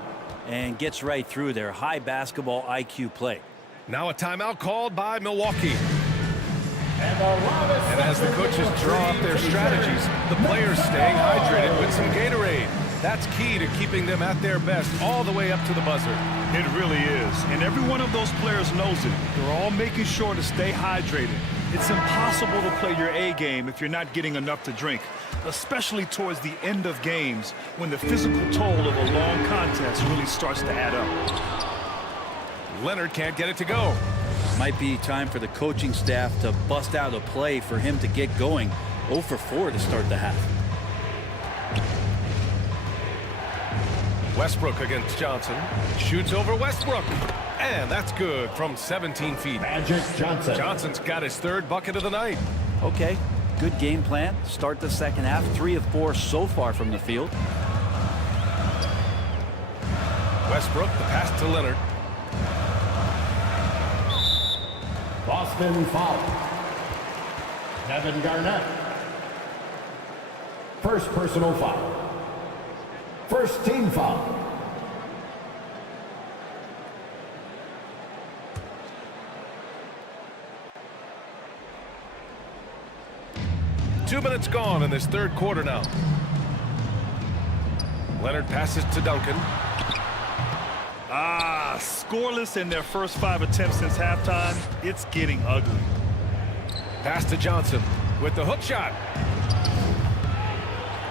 and gets right through there. High basketball IQ play. Now a timeout called by Milwaukee. And as the coaches draw up their strategies, the players staying hydrated with some Gatorade. That's key to keeping them at their best all the way up to the buzzer. It really is. And every one of those players knows it. They're all making sure to stay hydrated. It's impossible to play your A game if you're not getting enough to drink, especially towards the end of games when the physical toll of a long contest really starts to add up. Leonard can't get it to go. Might be time for the coaching staff to bust out a play for him to get going. 0 for 4 to start the half. Westbrook against Johnson. Shoots over Westbrook. And that's good from 17 feet. Magic Johnson. Johnson's got his 3rd bucket of the night. Okay, good game plan. Start the second half. 3 of 4 so far from the field. Westbrook, the pass to Leonard. Boston foul. Kevin Garnett. First personal foul. First team foul. Two minutes gone in this third quarter now. Leonard passes to Duncan. Scoreless in their first 5 attempts since halftime. It's getting ugly. Pass to Johnson with the hook shot.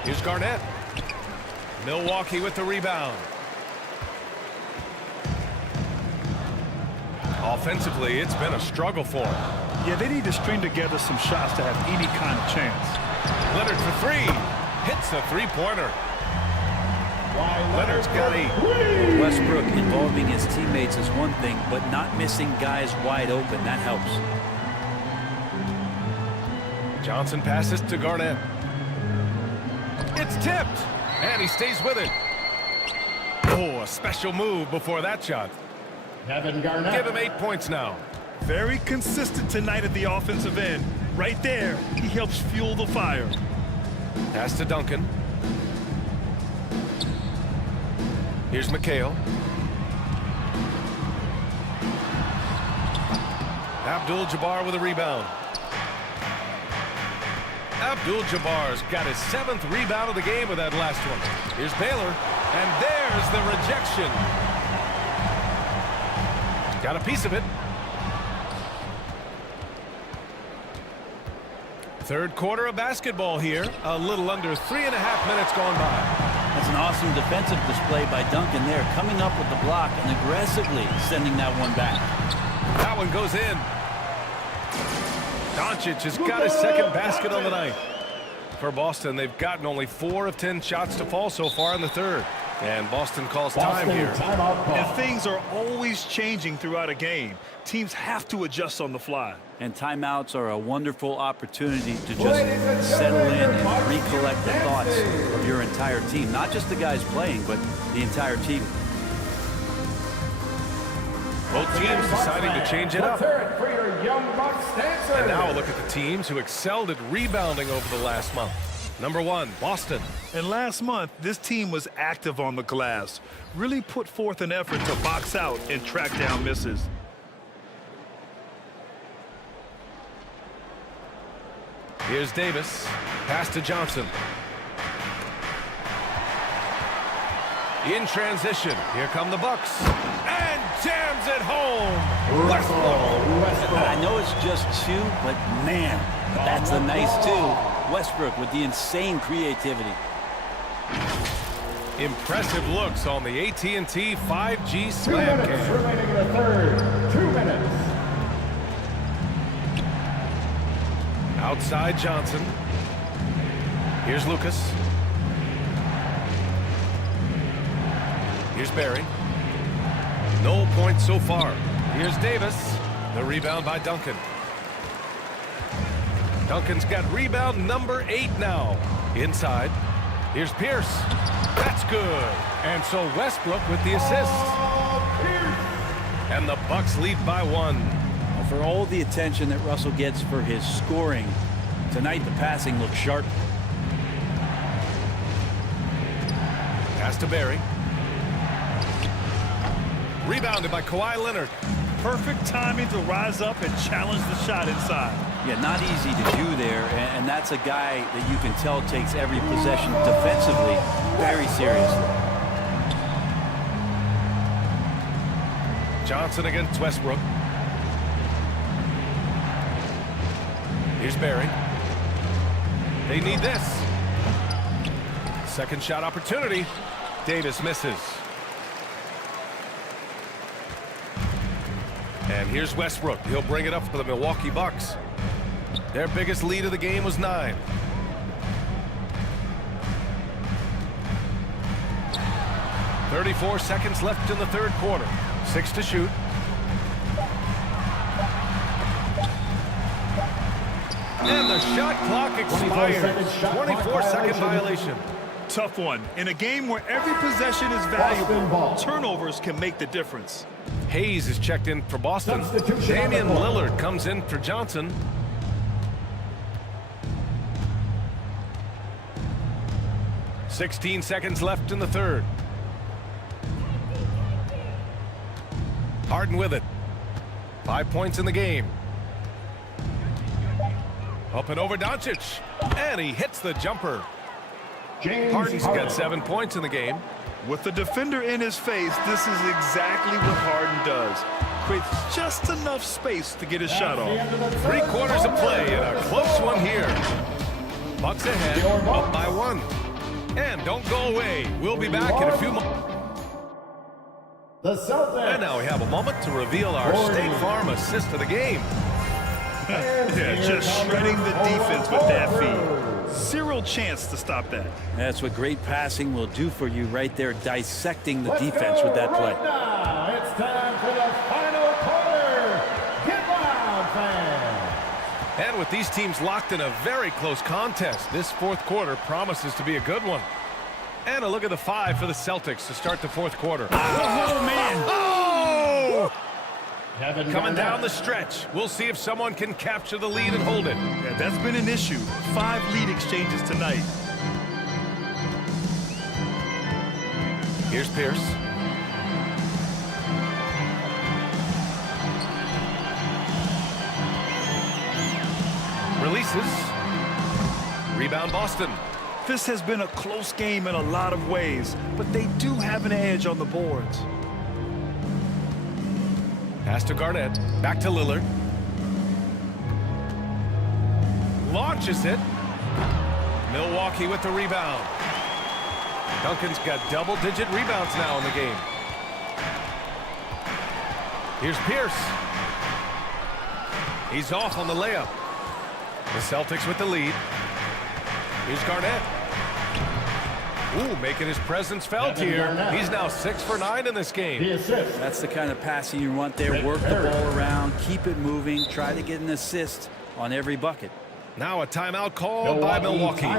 Here's Garnett. Milwaukee with the rebound. Offensively, it's been a struggle for them. Yeah, they need to string together some shots to have any kind of chance. Leonard for 3. Hits a three-pointer. Leonard's got 8. Westbrook involving his teammates is one thing, but not missing guys wide open, that helps. Johnson passes to Garnett. It's tipped, and he stays with it. Oh, a special move before that shot. Kevin Garnett. Give him 8 points now. Very consistent tonight at the offensive end. Right there, he helps fuel the fire. Pass to Duncan. Here's McHale. Abdul-Jabbar with a rebound. Abdul-Jabbar's got his 7th rebound of the game with that last one. Here's Baylor, and there's the rejection. Got a piece of it. Third quarter of basketball here. A little under 3.5 minutes gone by. That's an awesome defensive display by Duncan there, coming up with the block and aggressively sending that one back. That one goes in. Doncic has got his 2nd basket on the night. For Boston, they've gotten only 4 of 10 shots to fall so far in the third. And Boston calls time here. And things are always changing throughout a game. Teams have to adjust on the fly. And timeouts are a wonderful opportunity to just settle in and recollect the thoughts of your entire team. Not just the guys playing, but the entire team. Both teams deciding to change it up. For your young Bucks dancers. And now look at the teams who excelled at rebounding over the last month. Number 1, Boston. And last month, this team was active on the glass. Really put forth an effort to box out and track down misses. Here's Davis. Pass to Johnson. In transition. Here come the Bucks. And jams it home. Westbrook. I know it's just 2, but man, that's a nice 2. Westbrook with the insane creativity. Impressive looks on the AT&T 5G 2 slam minutes cam. remaining in the third. 2 minutes. Outside Johnson. Here's Lucas. Here's Barry. No points so far. Here's Davis. The rebound by Duncan. Duncan's got rebound number 8 now. Inside. Here's Pierce. That's good. And so Westbrook with the assist. And the Bucks lead by 1. For all the attention that Russell gets for his scoring, tonight the passing looks sharp. Pass to Barry. Rebounded by Kawhi Leonard. Perfect timing to rise up and challenge the shot inside. Yeah, not easy to do there, and that's a guy that you can tell takes every possession defensively very seriously. Johnson against Westbrook. Here's Barry. They need this. Second shot opportunity. Davis misses. And here's Westbrook. He'll bring it up for the Milwaukee Bucks. Their biggest lead of the game was 9. .34 seconds left in the third quarter. 6 to shoot. And the shot clock expires. 24-second violation. tough one. In a game where every possession is valuable, turnovers can make the difference. Hayes is checked in for Boston. Damian Lillard comes in for Johnson. "16 seconds left in the third. Harden with it. 5 points in the game. Up and over Doncic. And he hits the jumper. Harden's got 7 points in the game. With the defender in his face, this is exactly what Harden does. Creates just enough space to get his shot off. 3 quarters of play and a close one here. Bucks ahead, up by 1. And don't go away. We'll be back in a few moments. The Celtics. And now we have a moment to reveal our State Farm assist of the game. Yeah, just shredding the defense with that feed. Zero chance to stop that. That's what great passing will do for you right there, dissecting the defense with that play. Right now, it's time for the final quarter. Get loud, fans. And with these teams locked in a very close contest, this fourth quarter promises to be a good one. And a look at the 5 for the Celtics to start the fourth quarter. Oh, man. Oh! Coming Coming down the stretch. We'll see if someone can capture the lead and hold it. Yeah, that's been an issue. 5 lead exchanges tonight. Here's Pierce. Releases. Rebound Boston. This has been a close game in a lot of ways, but they do have an edge on the boards. Pass to Garnett. Back to Lillard. Launches it. Milwaukee with the rebound. Duncan's got double-digit rebounds now in the game. Here's Pierce. He's off on the layup. The Celtics with the lead. Here's Garnett. Ooh, making his presence felt here. He's now 6 for 9 in this game. That's the kind of passing you want there. Work the ball around, keep it moving, try to get an assist on every bucket. Now a timeout called by Milwaukee.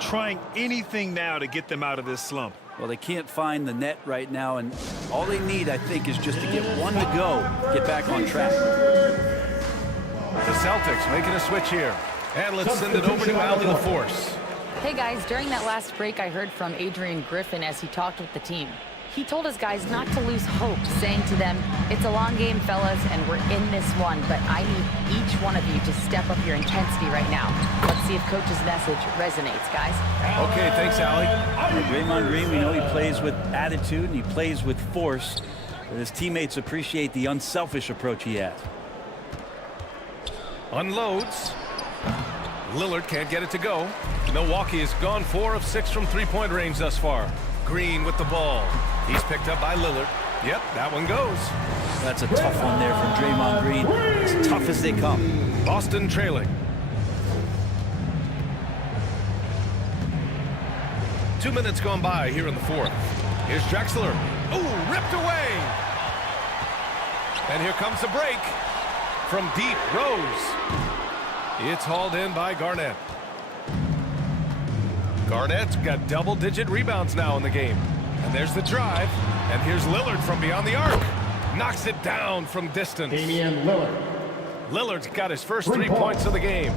Trying anything now to get them out of this slump. Well, they can't find the net right now, and all they need, I think, is just to get one to go, get back on track. The Celtics making a switch here. And let's send it over to Allie LaForce. Hey guys, during that last break, I heard from Adrian Griffin as he talked with the team. He told his guys not to lose hope, saying to them, "It's a long game, fellas, and we're in this one, but I need each one of you to step up your intensity right now." Let's see if Coach's message resonates, guys. Okay, thanks, Allie. Draymond Green, we know he plays with attitude and he plays with force, but his teammates appreciate the unselfish approach he has. Unloads. Lillard can't get it to go. Milwaukee has gone 4 of 6 from three-point range thus far. Green with the ball. He's picked up by Lillard. Yep, that one goes. That's a tough one there from Draymond Green. As tough as they come. Boston trailing. 2 minutes gone by here in the fourth. Here's Drexler. Ooh, ripped away. And here comes the break. From deep, Rose. It's hauled in by Garnett. Garnett's got double-digit rebounds now in the game. And there's the drive. And here's Lillard from beyond the arc. Knocks it down from distance. Damian Lillard. Lillard's got his first 3 points of the game.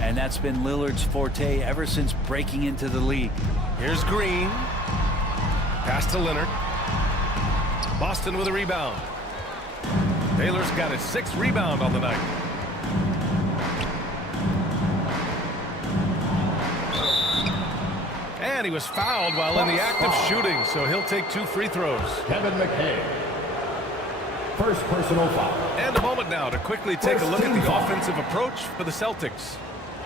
And that's been Lillard's forte ever since breaking into the league. Here's Green. Pass to Leonard. Boston with a rebound. Taylor's got his 6th rebound on the night. And he was fouled while in the act of shooting, so he'll take 2 free throws. Kevin McHale. First personal foul. And a moment now to quickly take a look at the offensive approach for the Celtics.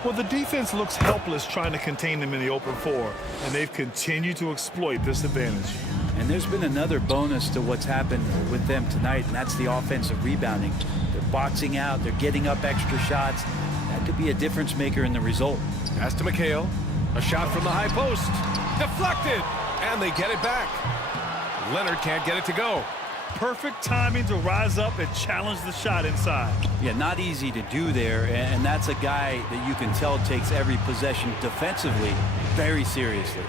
Well, the defense looks helpless trying to contain them in the open floor, and they've continued to exploit this advantage. And there's been another bonus to what's happened with them tonight, and that's the offensive rebounding. They're boxing out, they're getting up extra shots. That could be a difference maker in the result. Pass to McHale. A shot from the high post. Deflected. And they get it back. Leonard can't get it to go. Perfect timing to rise up and challenge the shot inside. Yeah, not easy to do there, and that's a guy that you can tell takes every possession defensively very seriously.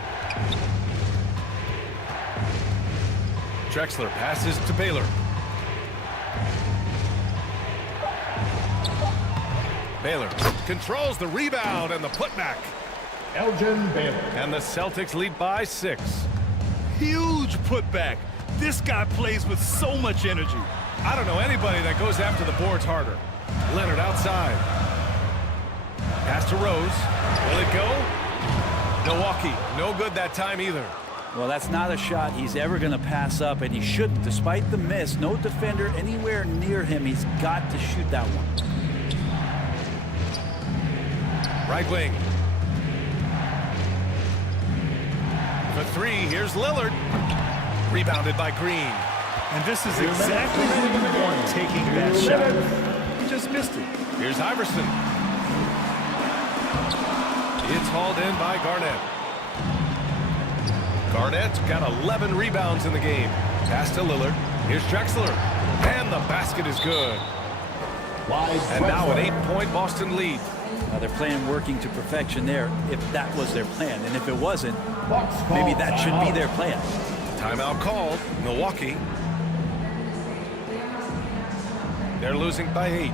Drexler passes to Baylor. Baylor controls the rebound and the putback. Elgin Baylor. And the Celtics lead by 6. Huge putback. This guy plays with so much energy. I don't know anybody that goes after the boards harder. Leonard outside. Pass to Rose. Will it go? Milwaukee, no good that time either. Well, that's not a shot he's ever going to pass up, and he shouldn't. Despite the miss, no defender anywhere near him. He's got to shoot that one. Right wing. For 3, here's Lillard. Rebounded by Green. And this is exactly who you want taking that shot. He just missed it. Here's Iverson. It's hauled in by Garnett. Garnett's got 11 rebounds in the game. Pass to Lillard. Here's Drexler. And the basket is good. And now an 8-point Boston lead. They're playing working to perfection there, if that was their plan. And if it wasn't, maybe that should be their plan. Timeout called. Milwaukee. They're losing by 8.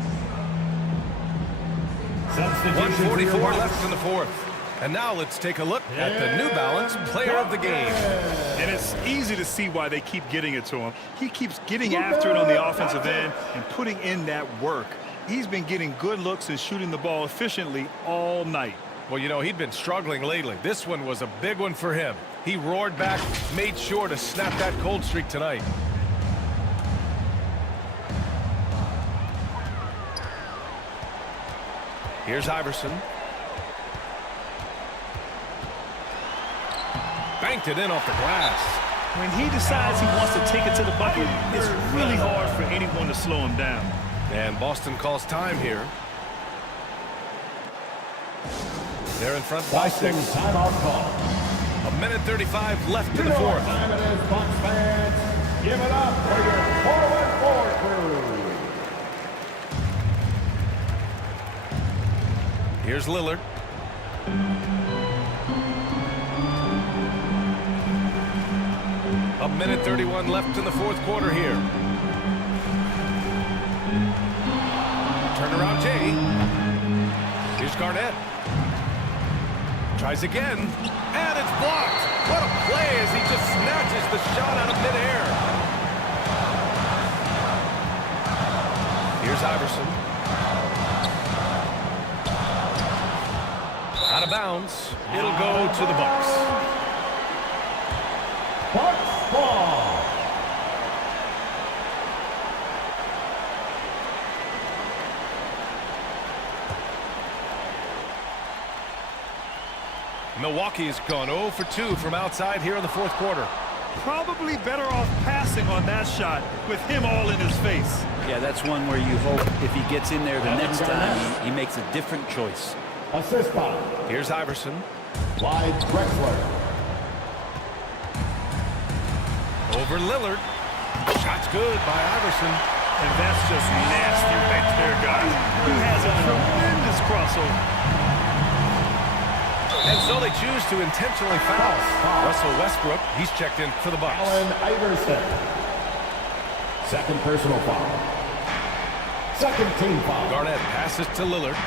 1:44 left in the 4th. And now let's take a look at the New Balance player of the game. And it's easy to see why they keep getting it to him. He keeps getting after it on the offensive end and putting in that work. He's been getting good looks and shooting the ball efficiently all night. Well, you know, he'd been struggling lately. This one was a big one for him. He roared back, made sure to snap that cold streak tonight. Here's Iverson. Banked it in off the glass. When he decides he wants to take it to the bucket, it's really hard for anyone to slow him down. And Boston calls time here. They're in front by 6. Timeout call. 1:35 left in You the know what 4th. time it is, Bucks fans. Give it up for your forward crew. Here's Lillard. A 1:31 left in the 4th quarter here. Turnaround Jay. Here's Garnett. Tries again. And it's blocked. What a play as he just snatches the shot out of midair. Here's Iverson. Out of bounds. It'll go to the Bucks. Bucks ball. Milwaukee's gone 0 for 2 from outside here in the 4th quarter. Probably better off passing on that shot with him all in his face. Yeah, that's one where you hope if he gets in there the next time, he makes a different choice. Assist by. Here's Iverson. Clyde Drexler. Over Lillard. Shot's good by Iverson. And that's just nasty right there, guys. He has a tremendous crossover. And so they choose to intentionally foul Russell Westbrook. He's checked in for the Bucks. Allen Iverson. Second personal foul. Second team foul. Garnett passes to Lillard.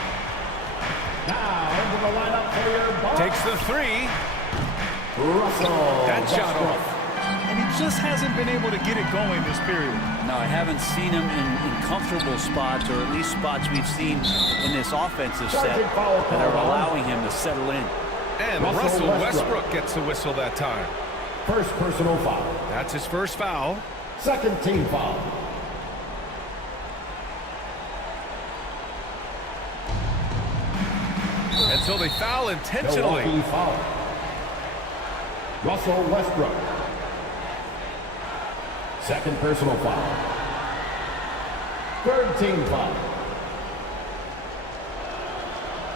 Now into the lineup for your Bucks. Takes the 3. Russell. That shot off. And he just hasn't been able to get it going this period. No, I haven't seen him in comfortable spots, or at least spots we've seen in this offensive set that are allowing him to settle in. And Russell Westbrook gets the whistle that time. First personal foul. That's his first foul. Second team foul. And so they foul intentionally. Milwaukee foul. Russell Westbrook. Second personal foul. Third team foul.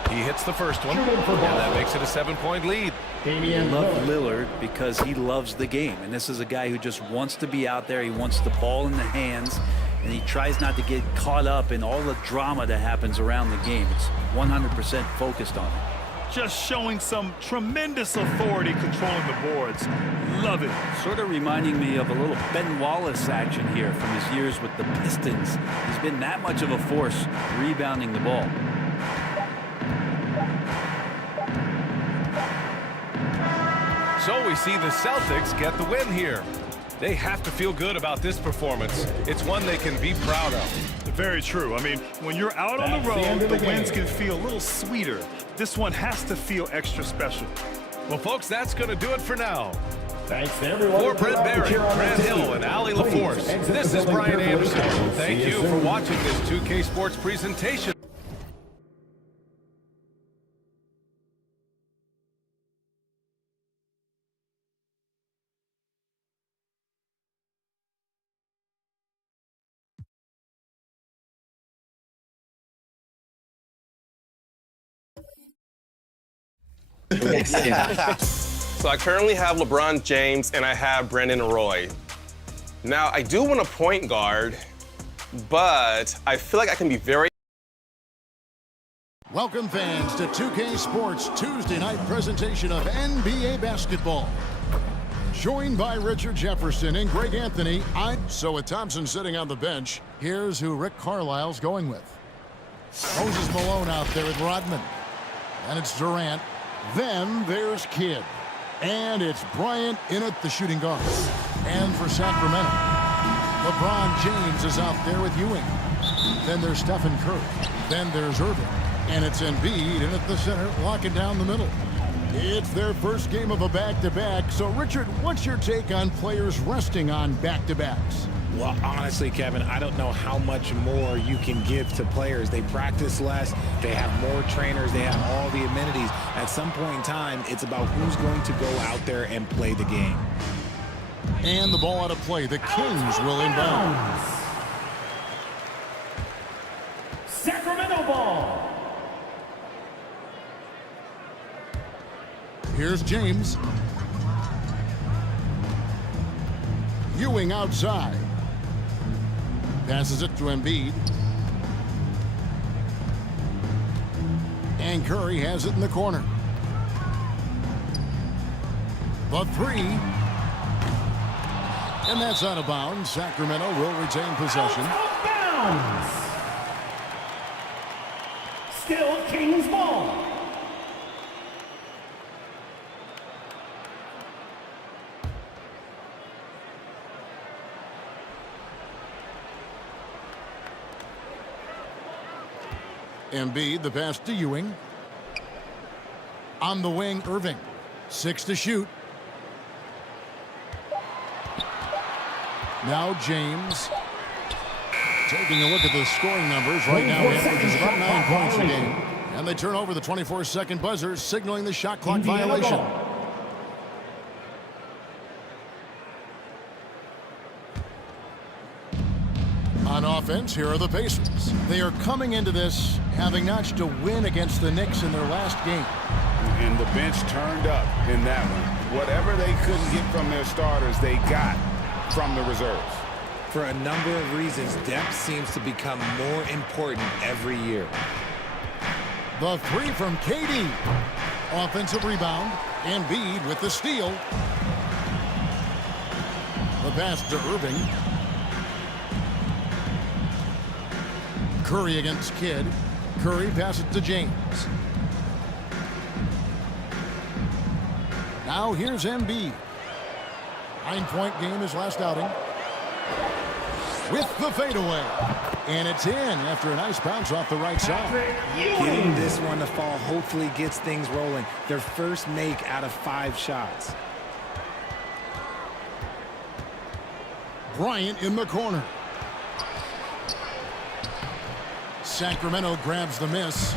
He hits the first one, and that makes it a 7-point lead. I love Lillard because he loves the game, and this is a guy who just wants to be out there. He wants the ball in the hands, and he tries not to get caught up in all the drama that happens around the game. It's 100% focused on it. just showing some tremendous authority controlling the boards. Love it. Sort of reminding me of a little Ben Wallace action here from his years with the Pistons. He's been that much of a force rebounding the ball. So we see the Celtics get the win here. They have to feel good about this performance. It's one they can be proud of. Very true. I mean, when you're out on the road, the wins can feel a little sweeter. This one has to feel extra special. Well, folks, that's going to do it for now. Thanks to everyone. For Brent Barry, Grant Hill, and Allie LaForce, this is Brian Anderson. Thank you for watching this 2K Sports presentation. So I currently have LeBron James and I have Brandon Roy. Now, I do want a point guard, but I feel like I can be very... Welcome, fans, to 2K Sports Tuesday night presentation of NBA basketball. Joined by Richard Jefferson and Greg Anthony. So with Thompson sitting on the bench, here's who Rick Carlisle's going with. Moses Malone out there with Rodman. And it's Durant. Then there's Kidd. And it's Bryant in at the shooting guard. And for Sacramento, LeBron James is out there with Ewing. Then there's Stephen Curry. Then there's Irving. And it's Embiid in at the center, locking down the middle. It's their first game of a back-to-back. So, Richard, what's your take on players resting on back-to-backs? Well, honestly, Kevin, I don't know how much more you can give to players. They practice less. They have more trainers. They have all the amenities. At some point in time, it's about who's going to go out there and play the game. And the ball out of play. The Kings will inbound. Sacramento ball. Here's James. Ewing outside. Passes it to Embiid. And Curry has it in the corner. The three. And that's out of bounds. Sacramento will retain possession. Out of bounds. Still Kings ball. Embiid, the pass to Ewing. On the wing, Irving. 6 to shoot. Now James. Taking a look at the scoring numbers. Right now, he averages about 9 points a game. And they turn over the 24-second buzzer, signaling the shot clock violation. On offense, here are the Pacers. They are coming into this having notched a win against the Knicks in their last game. And the bench turned up in that one. Whatever they couldn't get from their starters, they got from the reserves. For a number of reasons, depth seems to become more important every year. The three from KD. Offensive rebound. Embiid with the steal. The pass to Irving. Curry against Kidd. Curry passes to James. Now here's Embiid. 9-point game his last outing. With the fadeaway. And it's in after a nice bounce off the right side. Getting this one to fall hopefully gets things rolling. Their first make out of 5 shots. Bryant in the corner. Sacramento grabs the miss.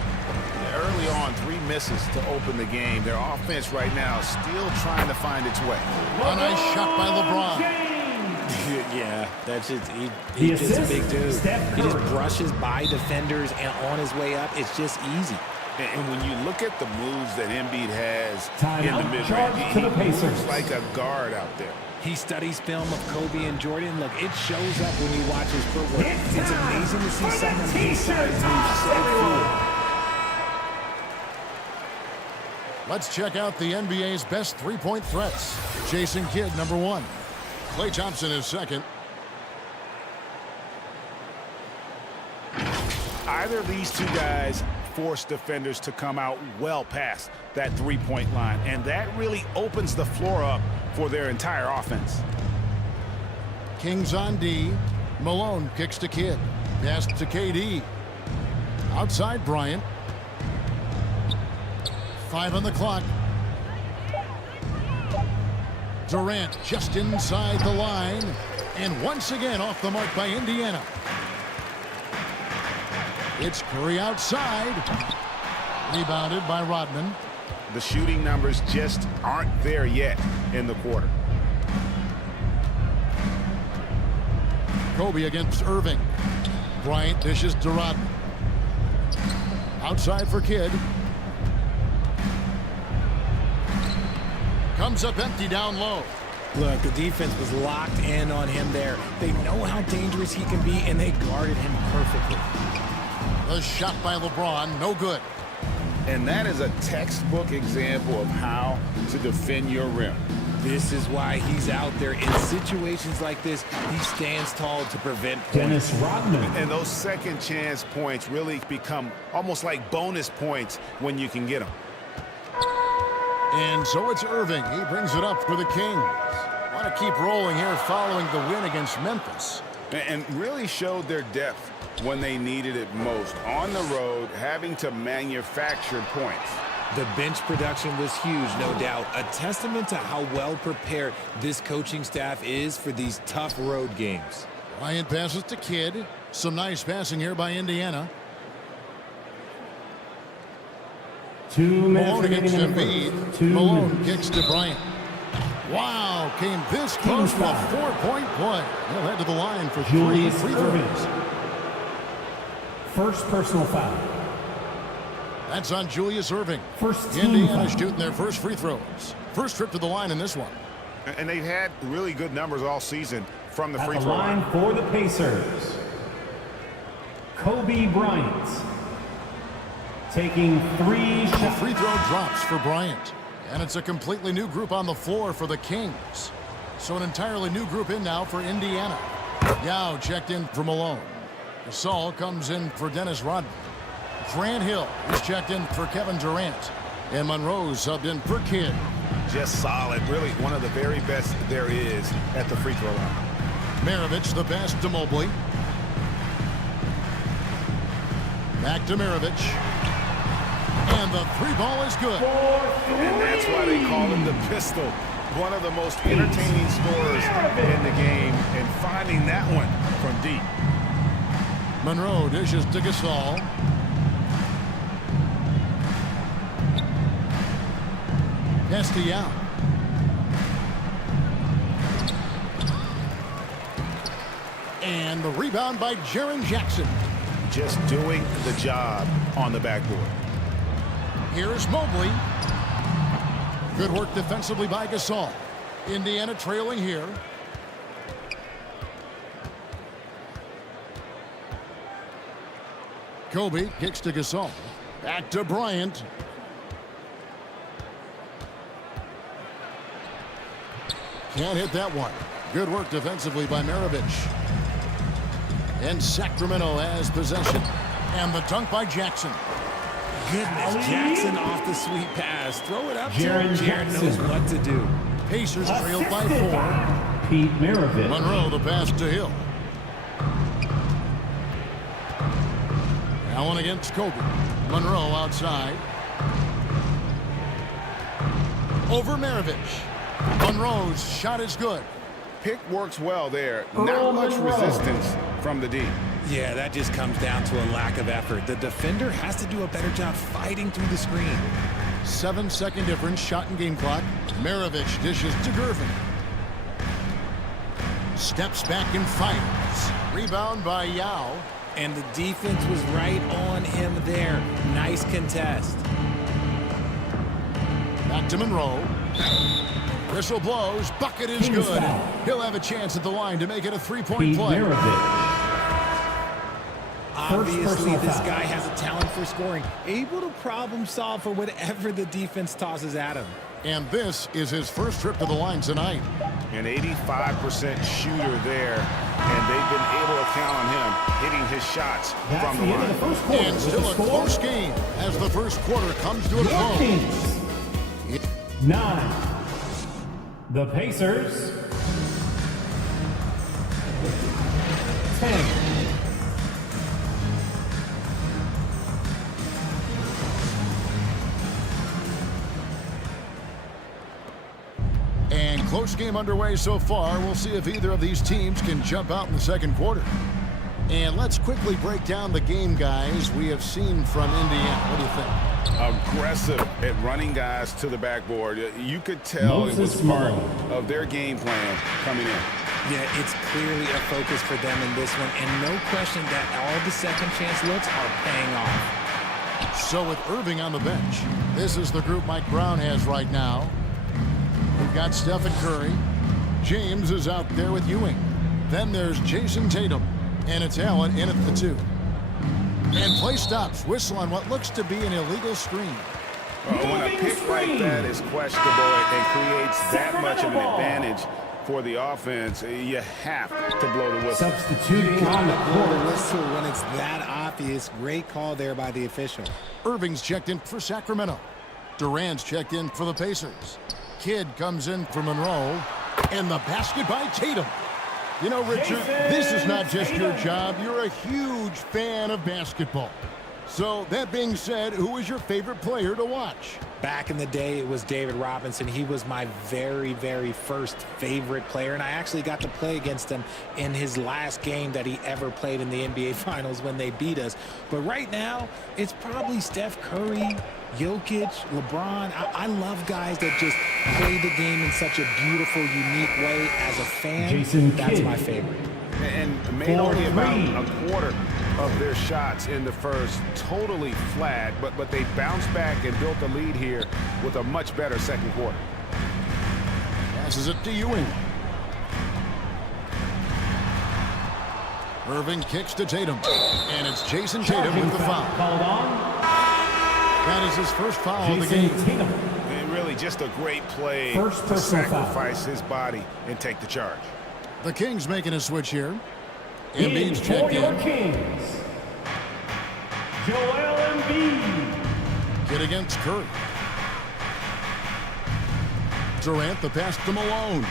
Early on, 3 misses to open the game. Their offense right now still trying to find its way. A nice shot by LeBron. Yeah, that's it. He's just a big dude. He just brushes by defenders and on his way up, it's just easy. And when you look at the moves that Embiid has in the mid-range, he moves like a guard out there. He studies film of Kobe and Jordan. Look, it shows up when you watch his footwork. It's amazing to see someone his size move so fluid. Let's check out the NBA's best three-point threats. Jason Kidd, number 1. Klay Thompson is second. Either of these two guys force defenders to come out well past that three-point line, and that really opens the floor up for their entire offense. Kings on D. Malone kicks to Kidd. Pass to KD. Outside Bryant. 5 on the clock. Durant just inside the line. And once again off the mark by Indiana. It's Curry outside. Rebounded by Rodman. The shooting numbers just aren't there yet in the quarter. Kobe against Irving. Bryant dishes to Rodman. Outside for Kidd. Comes up empty down low. Look, the defense was locked in on him there. They know how dangerous he can be, and they guarded him perfectly. The shot by LeBron, no good. And that is a textbook example of how to defend your rim. This is why he's out there in situations like this. He stands tall to prevent points. Dennis Rodman. And those second chance points really become almost like bonus points when you can get them. And so it's Irving. He brings it up for the Kings. Want to keep rolling here following the win against Memphis. And really showed their depth when they needed it most. On the road, having to manufacture points. The bench production was huge, no doubt. A testament to how well prepared this coaching staff is for these tough road games. Bryant passes to Kidd. Some nice passing here by Indiana. 2 minutes Malone against remaining. Embiid. 2 Malone minutes. kicks to Bryant. Wow, came this close to a 4-point play. He'll head to the line for 3 Julius free Irving. throws. First personal foul. That's on Julius Irving. First team Indiana foul. shooting their first free throws. First trip to the line in this one. And they've had really good numbers all season from the free At the throw line for the Pacers, Kobe Bryant. Taking 3 The shots. free throw drops for Bryant. And it's a completely new group on the floor for the Kings. So an entirely new group in now for Indiana. Yao checked in for Malone. Gasol comes in for Dennis Rodman. Grant Hill is checked in for Kevin Durant. And Monroe subbed in for Kidd. Just solid. Really one of the very best there is at the free throw line. Maravich the pass to Mobley. Back to Maravich. And the 3-ball is good. And that's why they call him the pistol. One of the most entertaining scorers in the game. And finding that one from deep. Monroe dishes to Gasol. Pass to Yao. And the rebound by Jaren Jackson. Just doing the job on the backboard. Here's Mobley. Good work defensively by Gasol. Indiana trailing here. Kobe kicks to Gasol. Back to Bryant. Can't hit that one. Good work defensively by Maravich. And Sacramento has possession. And the dunk by Jackson. Goodness, Jackson off the sweet pass. Throw it up to Jaren him. Jaren knows Jackson. what to do. Pacers trailed by Assisted 4. by Pete Maravich. Monroe the pass to Hill. Allen against Kobe. Monroe outside. Over Maravich. Monroe's shot is good. Pick works well there. Not much resistance from the D. Yeah, that just comes down to a lack of effort. The defender has to do a better job fighting through the screen. 7-second difference, shot and game clock. Maravich dishes to Gervin. Steps back and fires. Rebound by Yao. And the defense was right on him there. Nice contest. Back to Monroe. Whistle blows. Bucket is Kings good. foul. He'll have a chance at the line to make it a 3-point Pete play. Maravich. Obviously, this guy has a talent for scoring, able to problem solve for whatever the defense tosses at him. And this is his first trip to the line tonight. An 85% shooter there, and they've been able to count on him hitting his shots from the line. And still a close game as the first quarter comes to a close. 9. The Pacers. 10. And close game underway so far. We'll see if either of these teams can jump out in the second quarter. And let's quickly break down the game, guys, we have seen from Indiana. What do you think? Aggressive at running guys to the backboard. You could tell it was part of their game plan coming in. Yeah, it's clearly a focus for them in this one, and no question that all the second chance looks are paying off. So with Irving on the bench, this is the group Mike Brown has right now. We've got Stephen Curry. James is out there with Ewing. Then there's Jason Tatum. And it's Allen in at the 2. And play stops. Whistle on what looks to be an illegal screen. When a pick like that is questionable and creates that much of an advantage for the offense, you have to blow the whistle. Substituting on the blow the court. whistle when it's that obvious. Great call there by the official. Irving's checked in for Sacramento. Durant's checked in for the Pacers. Kidd comes in for Monroe. And the basket by Tatum. You know, Richard, this is not just your job. You're a huge fan of basketball. So, that being said, who is your favorite player to watch? Back in the day, it was David Robinson. He was my very, very first favorite player, and I actually got to play against him in his last game that he ever played in the NBA Finals when they beat us. But right now, it's probably Steph Curry, Jokic, LeBron. I love guys that just play the game in such a beautiful, unique way. As a fan, that's my favorite. And made only about a quarter of their shots in the first, totally flat, but they bounced back and built a lead here with a much better second quarter. Passes it to Ewing. Irving kicks to Tatum. And it's Jason Tatum with the foul. That is his first foul of the game. And really just a great play to sacrifice his body and take the charge. The Kings making a switch here. Embiid's checked in. Kings. Joel Embiid. Get against Curry. Durant the pass to Malone.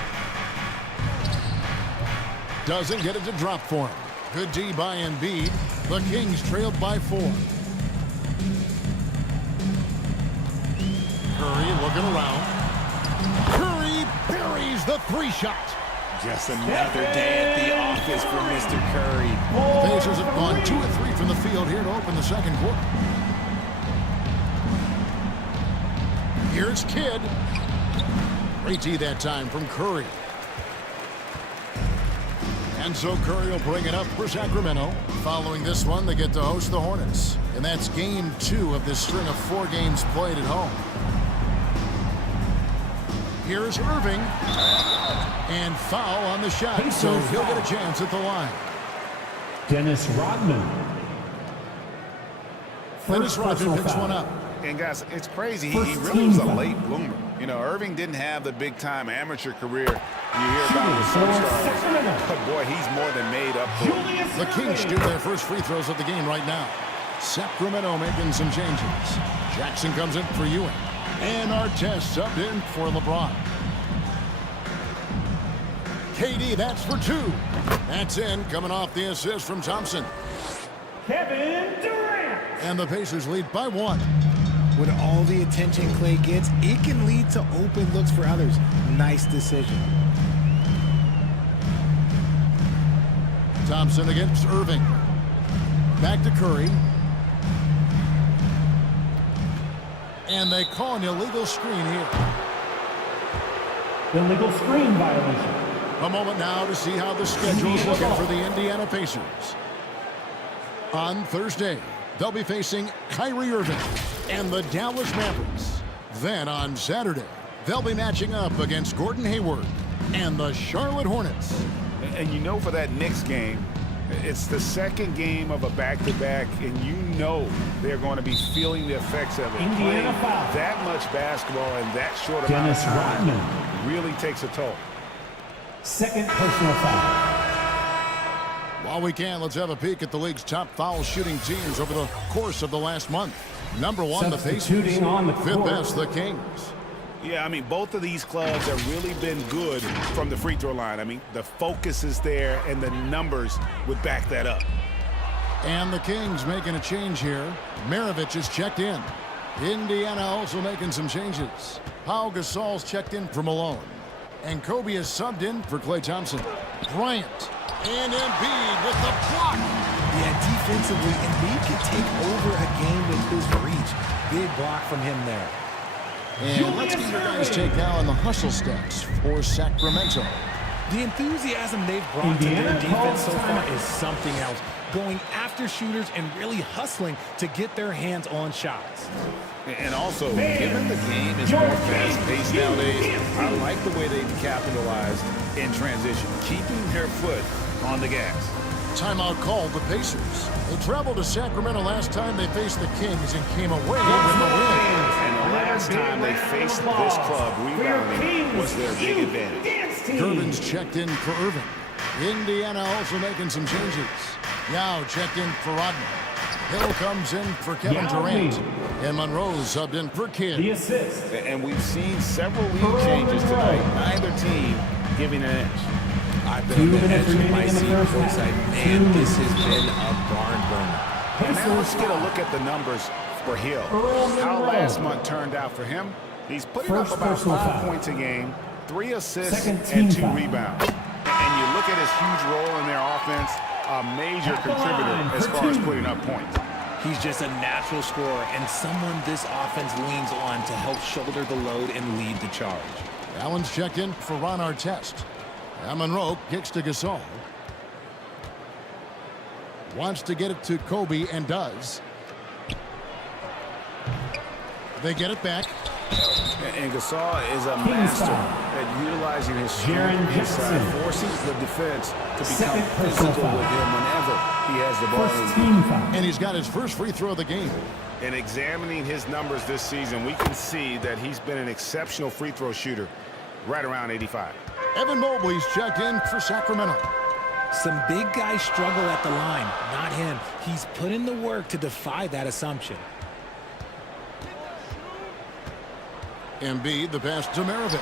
Doesn't get it to drop for him. Good D by Embiid. The Kings trailed by 4. Curry looking around. Curry buries the 3-shot. Just another day at the office for Mr. Curry. The Pacers have gone 2 of 3 from the field here to open the second quarter. Here's Kidd. Great D that time from Curry. And so Curry will bring it up for Sacramento. Following this one, they get to host the Hornets. And that's game 2 of this string of 4 games played at home. Here's Irving. And foul on the shot, so he'll get a chance at the line. Dennis Rodman. Dennis Rodman picks one up. And guys, it's crazy. He really was a late bloomer. You know, Irving didn't have the big-time amateur career you hear about with superstars. But boy, he's more than made up for it. The Kings shoot their first free throws of the game right now. Sacramento making some changes. Jackson comes in for Ewing. And Artest subbed in for LeBron. KD, that's for 2. That's in, coming off the assist from Thompson. Kevin Durant. And the Pacers lead by 1. With all the attention Clay gets, it can lead to open looks for others. Nice decision. Thompson against Irving. Back to Curry. And they call an illegal screen here. Illegal screen violation. A moment now to see how the schedule is looking for the Indiana Pacers. On Thursday, they'll be facing Kyrie Irving and the Dallas Mavericks. Then on Saturday, they'll be matching up against Gordon Hayward and the Charlotte Hornets. And you know, for that Knicks game, It's the second game of a back-to-back, and you know they're going to be feeling the effects of it. Playing that much basketball in that short amount of time really takes a toll. Second personal foul. While we can, let's have a peek at the league's top foul shooting teams over the course of the last month. Number one, the Pacers. Fifth best, the Kings. Yeah, I mean, both of these clubs have really been good from the free throw line. I mean, the focus is there, and the numbers would back that up. And the Kings making a change here. Maravich is checked in. Indiana also making some changes. Pau Gasol's checked in for Malone. And Kobe is subbed in for Klay Thompson. Bryant. And Embiid with the block. Yeah, defensively, Embiid can take over a game with his reach. Big block from him there. And let's get your guys' take now on the hustle stats for Sacramento. The enthusiasm they've brought to their defense so far is something else. Going after shooters and really hustling to get their hands on shots. And also, given the game is more fast-paced nowadays, I like the way they've capitalized in transition, keeping their foot on the gas. Timeout called the Pacers. They traveled to Sacramento last time they faced the Kings and came away with the win. And the last time they faced this club, rebounding was their big advantage. Durbin's checked in for Irving. Indiana also making some changes. Yao checked in for Rodman. Hill comes in for Kevin Durant. And Monroe subbed in for Kidd. The assist. And we've seen several lead changes tonight. Neither team giving an edge. I've been on the edge of my seat courtside. Man, this has been a barn burner. And now let's get a look at the numbers for Hill. How last month turned out for him. He's putting up about 5 points a game, 3 assists, and 2 rebounds. And you look at his huge role in their offense, a major contributor as far as putting up points. He's just a natural scorer and someone this offense leans on to help shoulder the load and lead the charge. Allen's checked in for Ron Artest. And Monroe kicks to Gasol. Wants to get it to Kobe and does. They get it back. And Gasol is a master at utilizing his strength inside, forcing the defense to become physical with him whenever he has the ball. And he's got his first free throw of the game. And examining his numbers this season, we can see that he's been an exceptional free throw shooter, right around 85. Evan Mobley's checked in for Sacramento. Some big guys struggle at the line, not him. He's put in the work to defy that assumption. Embiid, the pass to Maravich.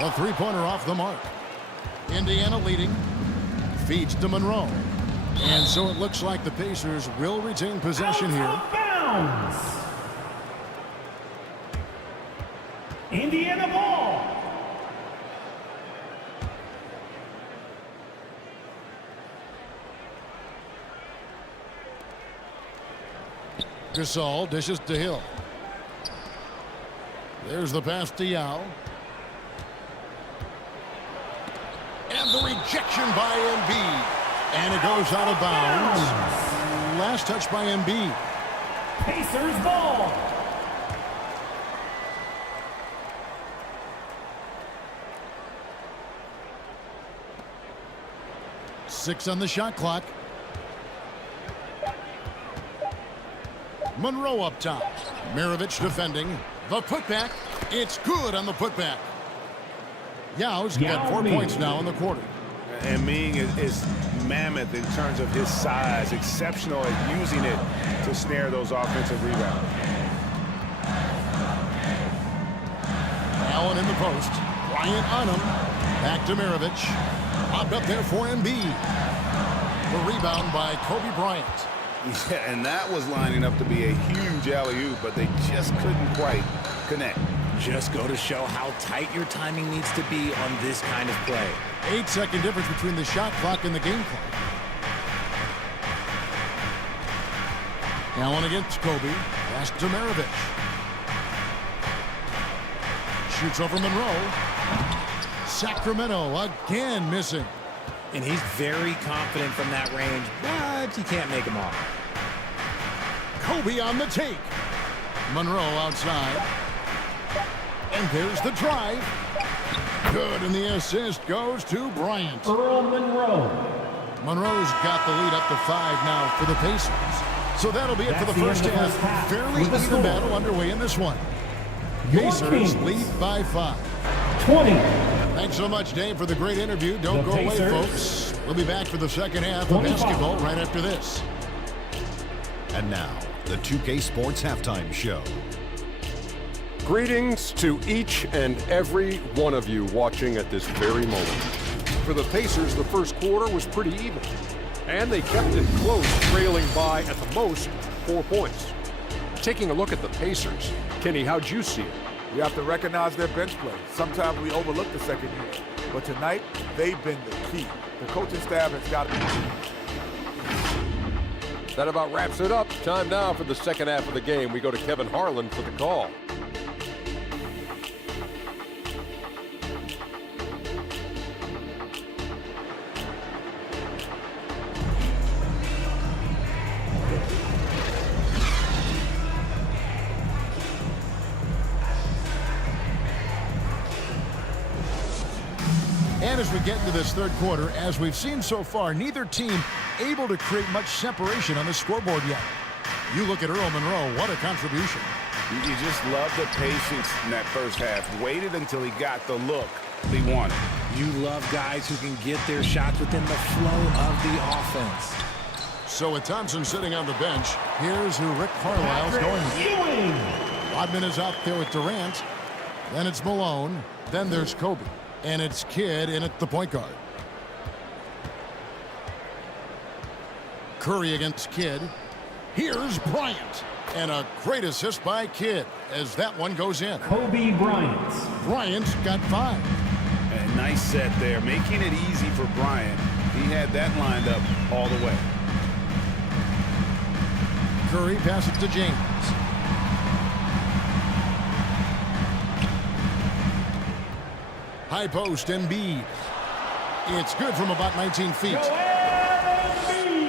A three-pointer off the mark. Indiana leading. Feeds to Monroe. And so it looks like the Pacers will retain possession here. Bounds. Indiana ball. Gasol dishes to Hill. There's the pass to Yao. And the rejection by Embiid. And it goes out of bounds. Last touch by Embiid. Pacers ball. Six on the shot clock. Monroe up top. Maravich defending. The putback. It's good on the putback. Yao's got 4 points now in the quarter. And Ming is mammoth in terms of his size, exceptional at using it to snare those offensive rebounds. Allen in the post. Bryant on him. Back to Maravich. Popped up there for Embiid. The rebound by Kobe Bryant. Yeah, and that was lining up to be a huge alley-oop, but they just couldn't quite connect. Just go to show how tight your timing needs to be on this kind of play. 8-second difference between the shot clock and the game clock. Allen against Kobe. Pass to Maravich. Shoots over Monroe. Sacramento again missing. And he's very confident from that range, but you can't make him off. Kobe on the take. Monroe outside. And there's the drive. Good, and the assist goes to Bryant. Earl Monroe. Monroe's got the lead up to 5 now for the Pacers. So that'll be it for the first half. Fairly even battle underway in this one. Pacers lead by 5. 20. Thanks so much, Dave, for the great interview. Don't go away, folks. We'll be back for the second half of basketball right after this. And now, the 2K Sports Halftime Show. Greetings to each and every one of you watching at this very moment. For the Pacers, the first quarter was pretty even, and they kept it close, trailing by, at the most, 4 points. Taking a look at the Pacers, Kenny, how'd you see it? You have to recognize their bench play. Sometimes we overlook the second unit, but tonight, they've been the key. The coaching staff has got to be key. That about wraps it up. Time now for the second half of the game. We go to Kevin Harlan for the call. And as we get into this third quarter, as we've seen so far, neither team able to create much separation on the scoreboard yet. You look at Earl Monroe, what a contribution. You just love the patience in that first half. Waited until he got the look he wanted. You love guys who can get their shots within the flow of the offense. So with Thompson sitting on the bench, here's who Rick Carlisle's going with. Rodman is out there with Durant. Then it's Malone. Then there's Kobe. And it's Kidd in at the point guard. Curry against Kidd. Here's Bryant. And a great assist by Kidd as that one goes in. Kobe Bryant. Bryant's got 5. A nice set there, making it easy for Bryant. He had that lined up all the way. Curry passes to James. High post, Embiid. It's good from about 19 feet.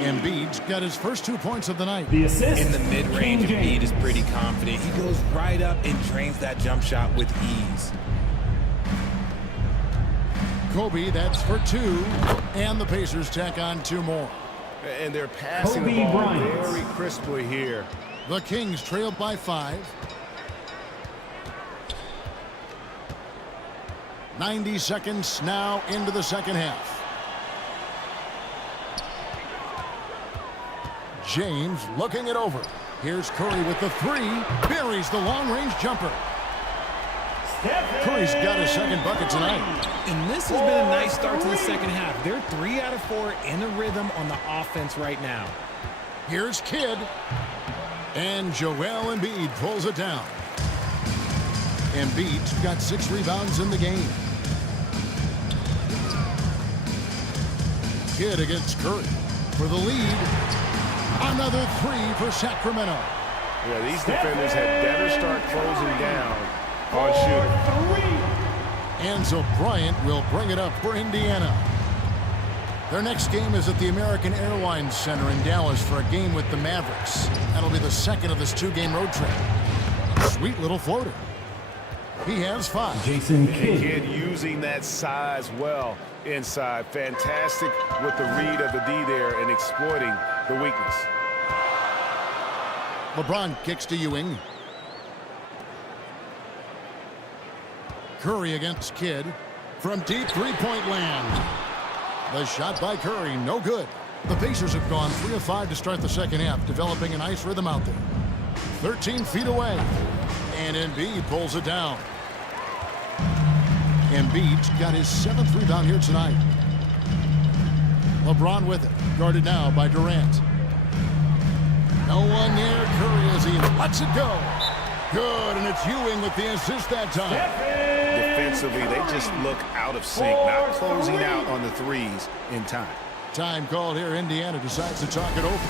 Embiid's got his first 2 points of the night. The assist. In the mid-range, Embiid is pretty confident. He goes right up and drains that jump shot with ease. Kobe, that's for 2. And the Pacers tack on 2 more. And they're passing the ball very crisply here. The Kings trail by 5. 90 seconds now into the second half. James looking it over. Here's Curry with the 3. Buries the long-range jumper. Curry's got his second bucket tonight. And this has been a nice start to the second half. They're 3 out of 4 in a rhythm on the offense right now. Here's Kidd. And Joel Embiid pulls it down. Embiid's got 6 rebounds in the game. Kidd against Curry for the lead. Another 3 for Sacramento. Yeah, these defenders had better start closing down on shooting. And so Bryant will bring it up for Indiana. Their next game is at the American Airlines Center in Dallas for a game with the Mavericks. That'll be the second of this 2-game road trip. Sweet little floater. He has 5. Jason Kidd using that size well inside. Fantastic with the read of the D there and exploiting the weakness. LeBron kicks to Ewing. Curry against Kidd from deep three-point land. The shot by Curry, no good. The Pacers have gone 3 of 5 to start the second half, developing a nice rhythm out there. 13 feet away. And Embiid pulls it down. Embiid's got his 7th rebound here tonight. LeBron with it, guarded now by Durant. No one near Curry as he lets it go. Good, and it's Ewing with the assist that time. Defensively, they just look out of sync, not closing out on the threes in time. Time called here. Indiana decides to talk it over.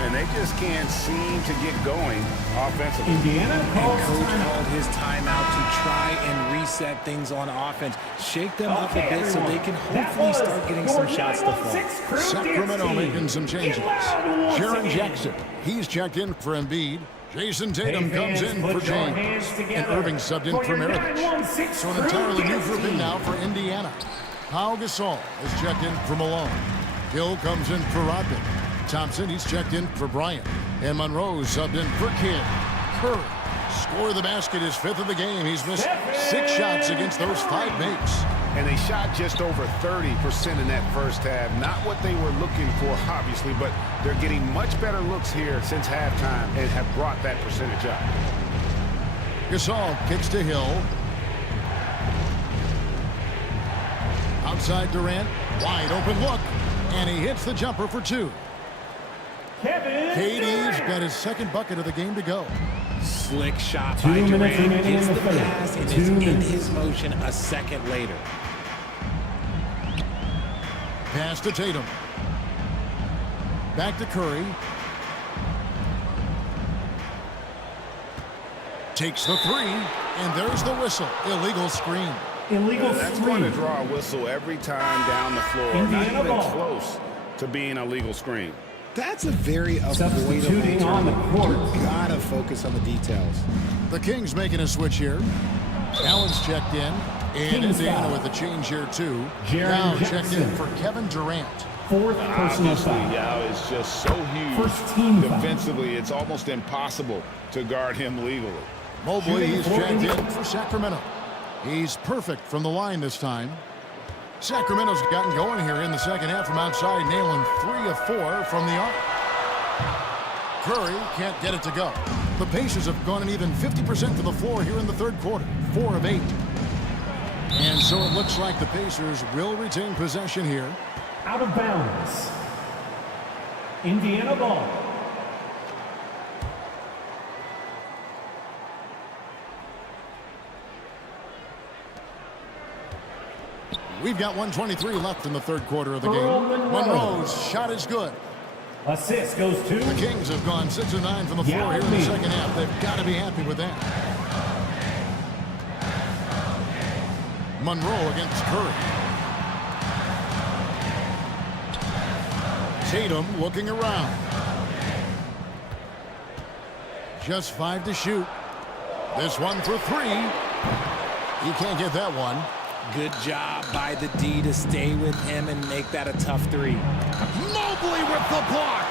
And they just can't seem to get going offensively. Indiana calls Coach called his timeout to try and reset things on offense. Shake them up a bit so they can hopefully start getting some shots to fall. Sacramento making some changes. Jaren Jackson, he's checked in for Embiid. Jason Tatum comes in for James. And Irving subbed in for Mirovic. So an entirely new grouping now for Indiana. Pau Gasol is checked in for Malone. Hill comes in for Rodman. Thompson, he's checked in for Bryant. And Monroe subbed in for Kidd. Curry score the basket, his 5th of the game. He's missed 6 shots against those 5 makes. And they shot just over 30% in that first half. Not what they were looking for, obviously, but they're getting much better looks here since halftime and have brought that percentage up. Gasol kicks to Hill. Outside Durant, wide open look, and he hits the jumper for 2. KD's got his 2nd bucket of the game to go. Slick shot by Durant, gets the pass, and is in his motion a second later. Pass to Tatum. Back to Curry. Takes the 3, and there's the whistle. Illegal screen. That's going to draw a whistle every time down the floor. Not even close to being a legal screen. That's a very avoidable on the court. You gotta focus on the details. The Kings making a switch here. Allen's checked in. And Indiana with a change here, too. Now checked in for Kevin Durant. 4th personal foul. Yao is just so huge. First team defensively, it's almost impossible to guard him legally. Mobley, he's checked in for Sacramento. He's perfect from the line this time. Sacramento's gotten going here in the second half from outside, nailing 3 of 4 from the arc. Curry can't get it to go. The Pacers have gone an even 50% to the floor here in the 3rd quarter, 4 of 8. And so it looks like the Pacers will retain possession here. Out of bounds. Indiana ball. We've got 1:23 left in the 3rd quarter of the game. Monroe's shot is good. Assist goes to... The Kings have gone 6 of 9 from the floor here in the second half. They've got to be happy with that. Monroe against Curry. Tatum looking around. Just 5 to shoot. This one for 3. He can't get that one. Good job by the D to stay with him and make that a tough 3. Mobley with the block.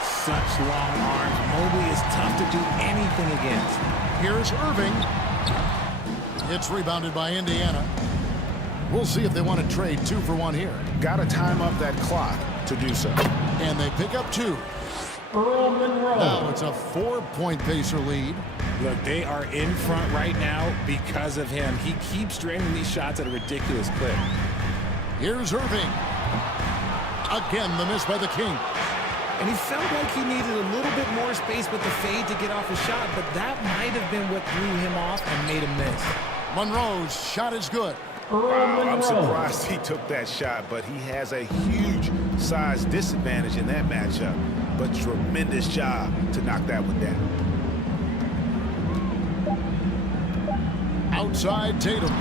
Such long arms. Mobley is tough to do anything against. Here's Irving. It's rebounded by Indiana. We'll see if they want to trade 2 for 1 here. Got to time up that clock to do so. And they pick up 2. Earl Monroe. Now it's a 4-point Pacer lead. Look, they are in front right now because of him. He keeps draining these shots at a ridiculous clip. Here's Irving. Again, the miss by the King. And he felt like he needed a little bit more space with the fade to get off a shot, but that might have been what threw him off and made him miss. Monroe's shot is good. I'm surprised he took that shot, but he has a huge size disadvantage in that matchup. But tremendous job to knock that one down. Outside Tatum.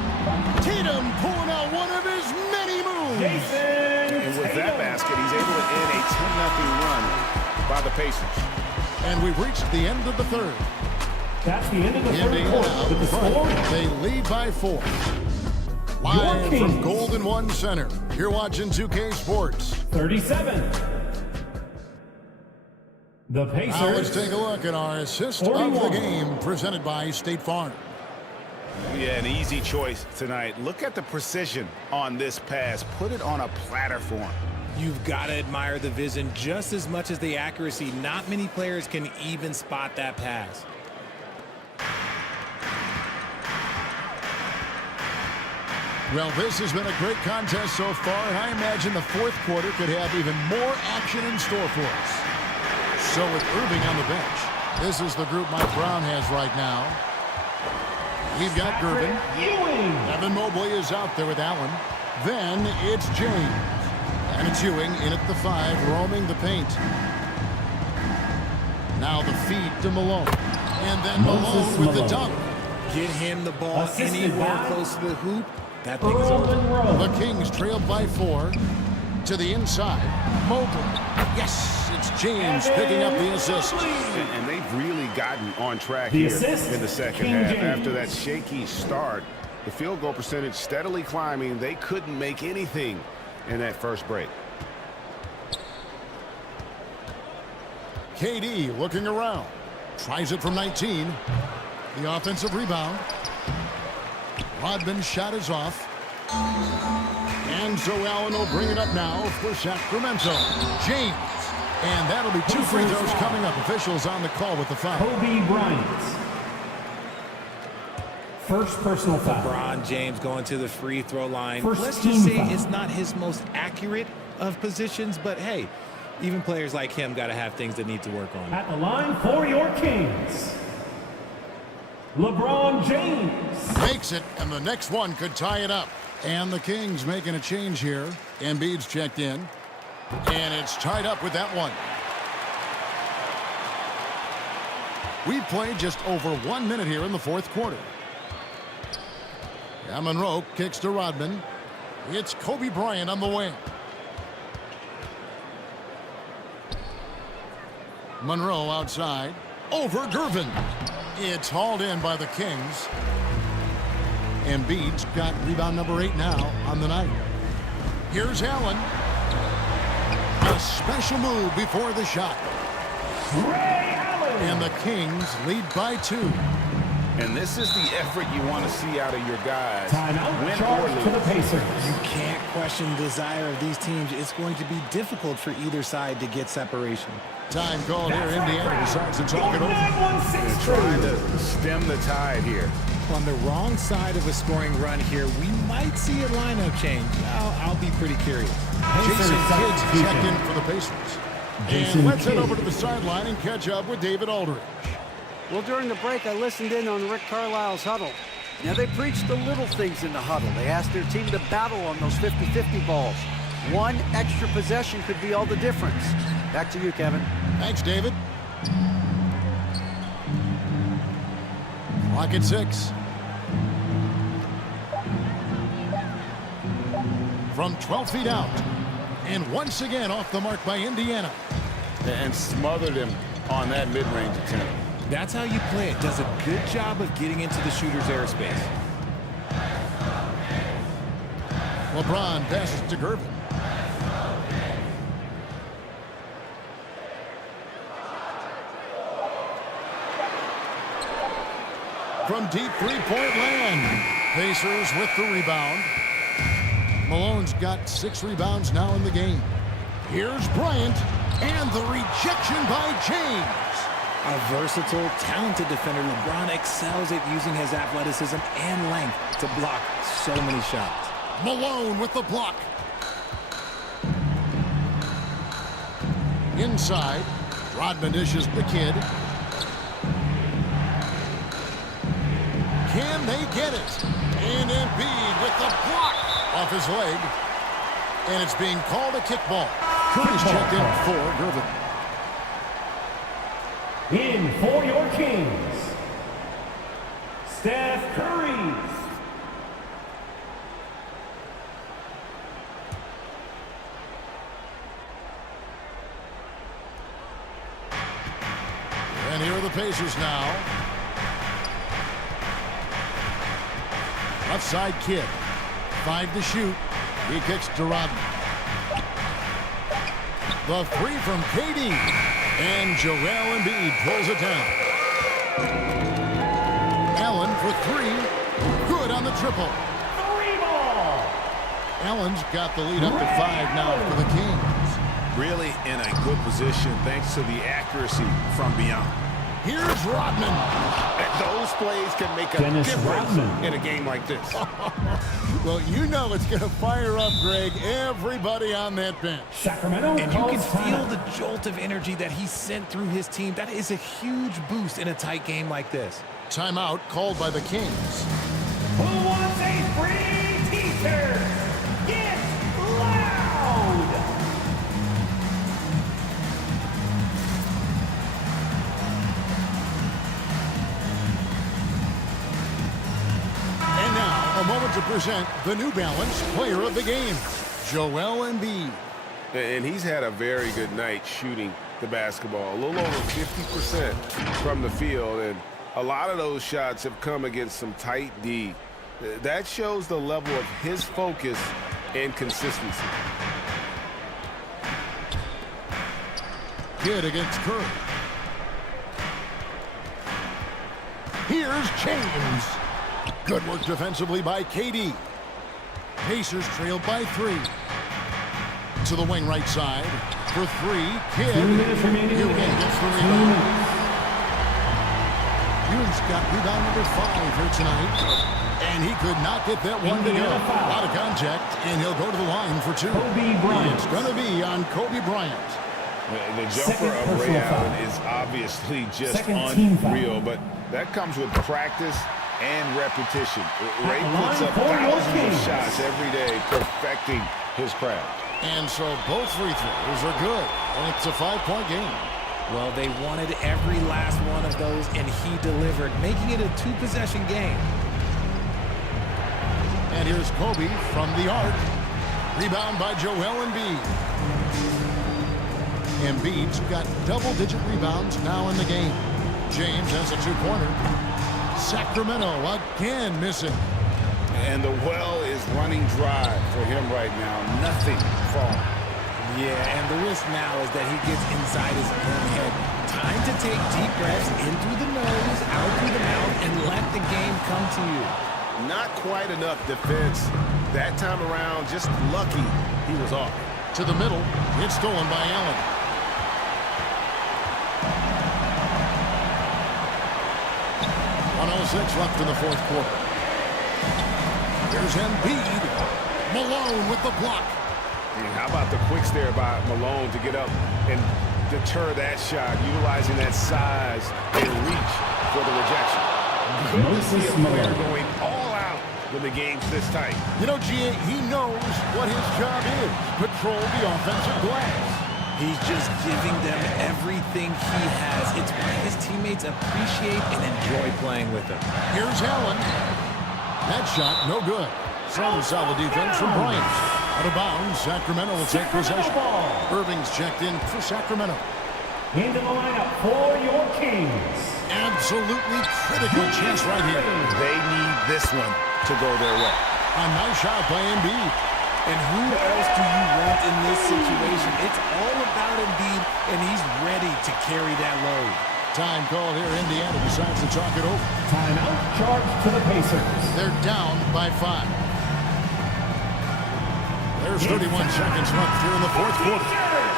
Tatum pulling out one of his many moves. And with that basket, he's able to end a 10-0 run by the Pacers. And we've reached the end of the 3rd. That's the end of the 3rd quarter. With the score, they lead by 4. Live from Golden One Center. You're watching 2K Sports. 37. The Pacers. Now let's take a look at our assist 41. of the game presented by State Farm. Yeah, an easy choice tonight. Look at the precision on this pass. Put it on a platter for him. You've got to admire the vision just as much as the accuracy. Not many players can even spot that pass. Well, this has been a great contest so far, and I imagine the 4th quarter could have even more action in store for us. So with Irving on the bench, this is the group Mike Brown has right now. We've got Gervin. Evan Mobley is out there with Allen. Then it's James. And it's Ewing in at the 5, roaming the paint. Now the feed to Malone. And then Malone with the dunk. Get him the ball anywhere close to the hoop. That thing's over. The Kings trailed by 4 to the inside. Mobley. Yes, it's James picking up the assist. And they've really gotten on track here in the second half. After that shaky start, the field goal percentage steadily climbing. They couldn't make anything in that first break. KD looking around. Tries it from 19. The offensive rebound. Rodman's shot is off. And so Allen will bring it up now for Sacramento. James. And that'll be 2 free throws coming up. Officials on the call with the foul. Kobe Bryant. First personal foul. LeBron James going to the free throw line. First Let's team just say foul. it's not his most accurate of positions, but hey, even players like him got to have things that need to work on. At the line for your Kings, LeBron James. Makes it, and the next one could tie it up. And the Kings making a change here. Embiid's checked in. And it's tied up with that one. We've played just over 1 minute here in the fourth quarter. Monroe kicks to Rodman. It's Kobe Bryant on the wing. Monroe outside. Over Gervin. It's hauled in by the Kings. Embiid's got rebound number 8 now on the night. Here's Allen. A special move before the shot. Ray Allen. And the Kings lead by 2. And this is the effort you want to see out of your guys. Timeout. Win or Charge lose. to the Pacers. You can't question the desire of these teams. It's going to be difficult for either side to get separation. Time called here. Indiana decides to talk it over. They're trying to stem the tide here. On the wrong side of a scoring run here, we might see a lineup change. I'll be pretty curious. Jason Kidd's checked in for the Pacers. And let's head over to the sideline and catch up with David Aldridge. Well, during the break, I listened in on Rick Carlisle's huddle. Now, they preached the little things in the huddle. They asked their team to battle on those 50-50 balls. One extra possession could be all the difference. Back to you, Kevin. Thanks, David. Clock at 6. From 12 feet out. And once again off the mark by Indiana. And smothered him on that mid-range attempt. That's how you play it. Does a good job of getting into the shooter's airspace. LeBron passes to Gervin. From deep three-point land. Pacers with the rebound. Malone's got 6 rebounds now in the game. Here's Bryant. And the rejection by James. A versatile, talented defender, LeBron excels at using his athleticism and length to block so many shots. Malone with the block. Inside, Rodman dishes the Kid. Can they get it? And Embiid with the block off his leg. And it's being called a kickball. Curry's checked in for Gervin. In for your Kings, Steph Curry. And here are the Pacers now. Left side Kid. 5 to shoot. He kicks to Rodman. The 3 from KD. And Joel Embiid pulls it down. Allen for 3. Good on the triple. 3 ball. Allen's got the lead up to 5 now for the Kings. Really in a good position thanks to the accuracy from beyond. Here's Rodman. Those plays can make a difference in a game like this. Well, you know it's going to fire up, Greg, everybody on that bench. Sacramento. And you can feel the jolt of energy that he sent through his team. That is a huge boost in a tight game like this. Timeout called by the Kings. Who wants a free t-shirt? Get loud! And now, a moment to present the New Balance Player of the Game, Joel Embiid. And he's had a very good night shooting the basketball. A little over 50% from the field, and a lot of those shots have come against some tight D. That shows the level of his focus and consistency. Kidd against Curry. Here's James. Good work defensively by KD. Pacers trailed by 3. To the wing right side. For 3, Kidd. Ewing gets the rebound. Ewing's got rebound number 5 here tonight. And he could not get that one to go. A lot of contact, and he'll go to the line for 2. It's going to be on Kobe Bryant. The jumper of Ray Allen is obviously just unreal, but that comes with practice and repetition. Ray puts up thousands of shots every day, perfecting his craft. And so both free throws are good, and it's a 5-point game. Well, they wanted every last one of those, and he delivered, making it a 2-possession game. And here's Kobe from the arc. Rebound by Joel Embiid. Embiid's got double-digit rebounds now in the game. James has a 2-pointer. Sacramento again missing. And the well is running dry for him right now. Nothing falling. Yeah, and the risk now is that he gets inside his own head. Time to take deep breaths in through the nose, out through the mouth, and let the game come to you. Not quite enough defense that time around. Just lucky he was off. To the middle. It's stolen by Allen. .106 left in the fourth quarter. Here's Embiid. Malone with the block. How about the quicks there by Malone to get up and deter that shot, utilizing that size and reach for the rejection. Good to see a player going all out when the game's this tight. You know, G.A., he knows what his job is. Patrol the offensive glass. He's just giving them everything he has. It's why his teammates appreciate and enjoy playing with him. Here's Allen. That shot, no good. Solid defense from Bryant. Out of bounds, Sacramento will take possession. Irving's checked in for Sacramento. Into the lineup for your Kings. Absolutely critical chance right here. They need this one to go their way. A nice shot by Embiid. And who else do you want in this situation? It's all about Embiid, and he's ready to carry that load. Time call here. Indiana decides to talk it over. Timeout charge to the Pacers. They're down by 5. There's 31 seconds left here in the fourth quarter.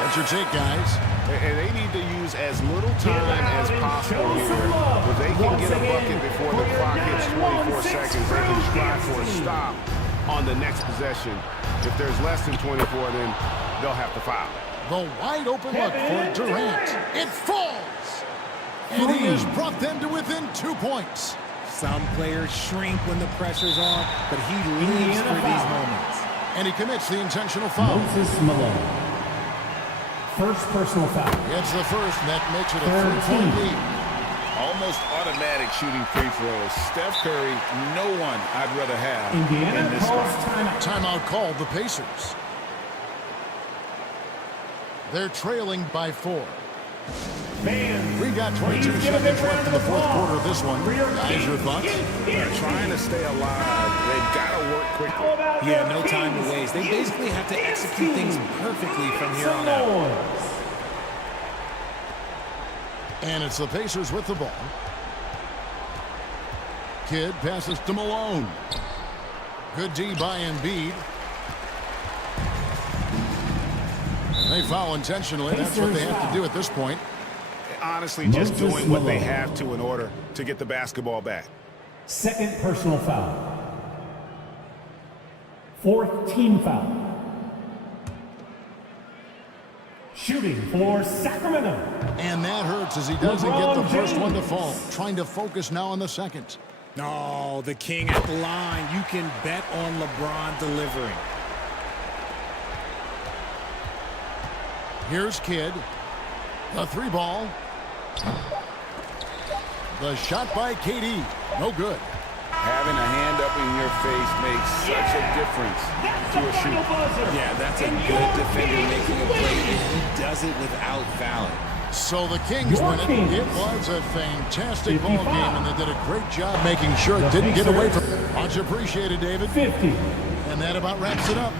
What's your take, guys? And they need to use as little time as possible here. If they can get a bucket before the clock hits 24 seconds, they can strive for a stop on the next possession. If there's less than 24, then they'll have to foul. The wide open look for Durant. It falls! And he has brought them to within 2 points. Some players shrink when the pressure's on, but he lives for these moments. And he commits the intentional foul. Moses Malone. First personal foul. It's the first, and that makes it a 3-point lead. Almost automatic shooting free throws. Steph Curry, no one I'd rather have Indiana in this calls spot. Timeout called the Pacers. They're trailing by 4. We got 22 seconds left in the fourth quarter of this one. Guys, your thoughts? They're trying to stay alive. They've got to work quickly. Yeah, no time to waste. They basically have to execute things perfectly from here on out. And it's the Pacers with the ball. Kidd passes to Malone. Good D by Embiid. They foul intentionally. That's what they have to do at this point. Honestly, just doing what they have to in order to get the basketball back. Second personal foul. Fourth team foul. Shooting for Sacramento. And that hurts as he doesn't get the first one to fall. Trying to focus now on the second. No, the king at the line. You can bet on LeBron delivering. Here's Kidd. The 3-ball. The shot by KD. No good. Having a hand up in your face makes such a difference to a shooter. Yeah, that's a good defender making a play, and he does it without fouling. So the Kings win it. It was a fantastic ball game, and they did a great job making sure it didn't get away from them. Much appreciated, David. 50. And that about wraps it up.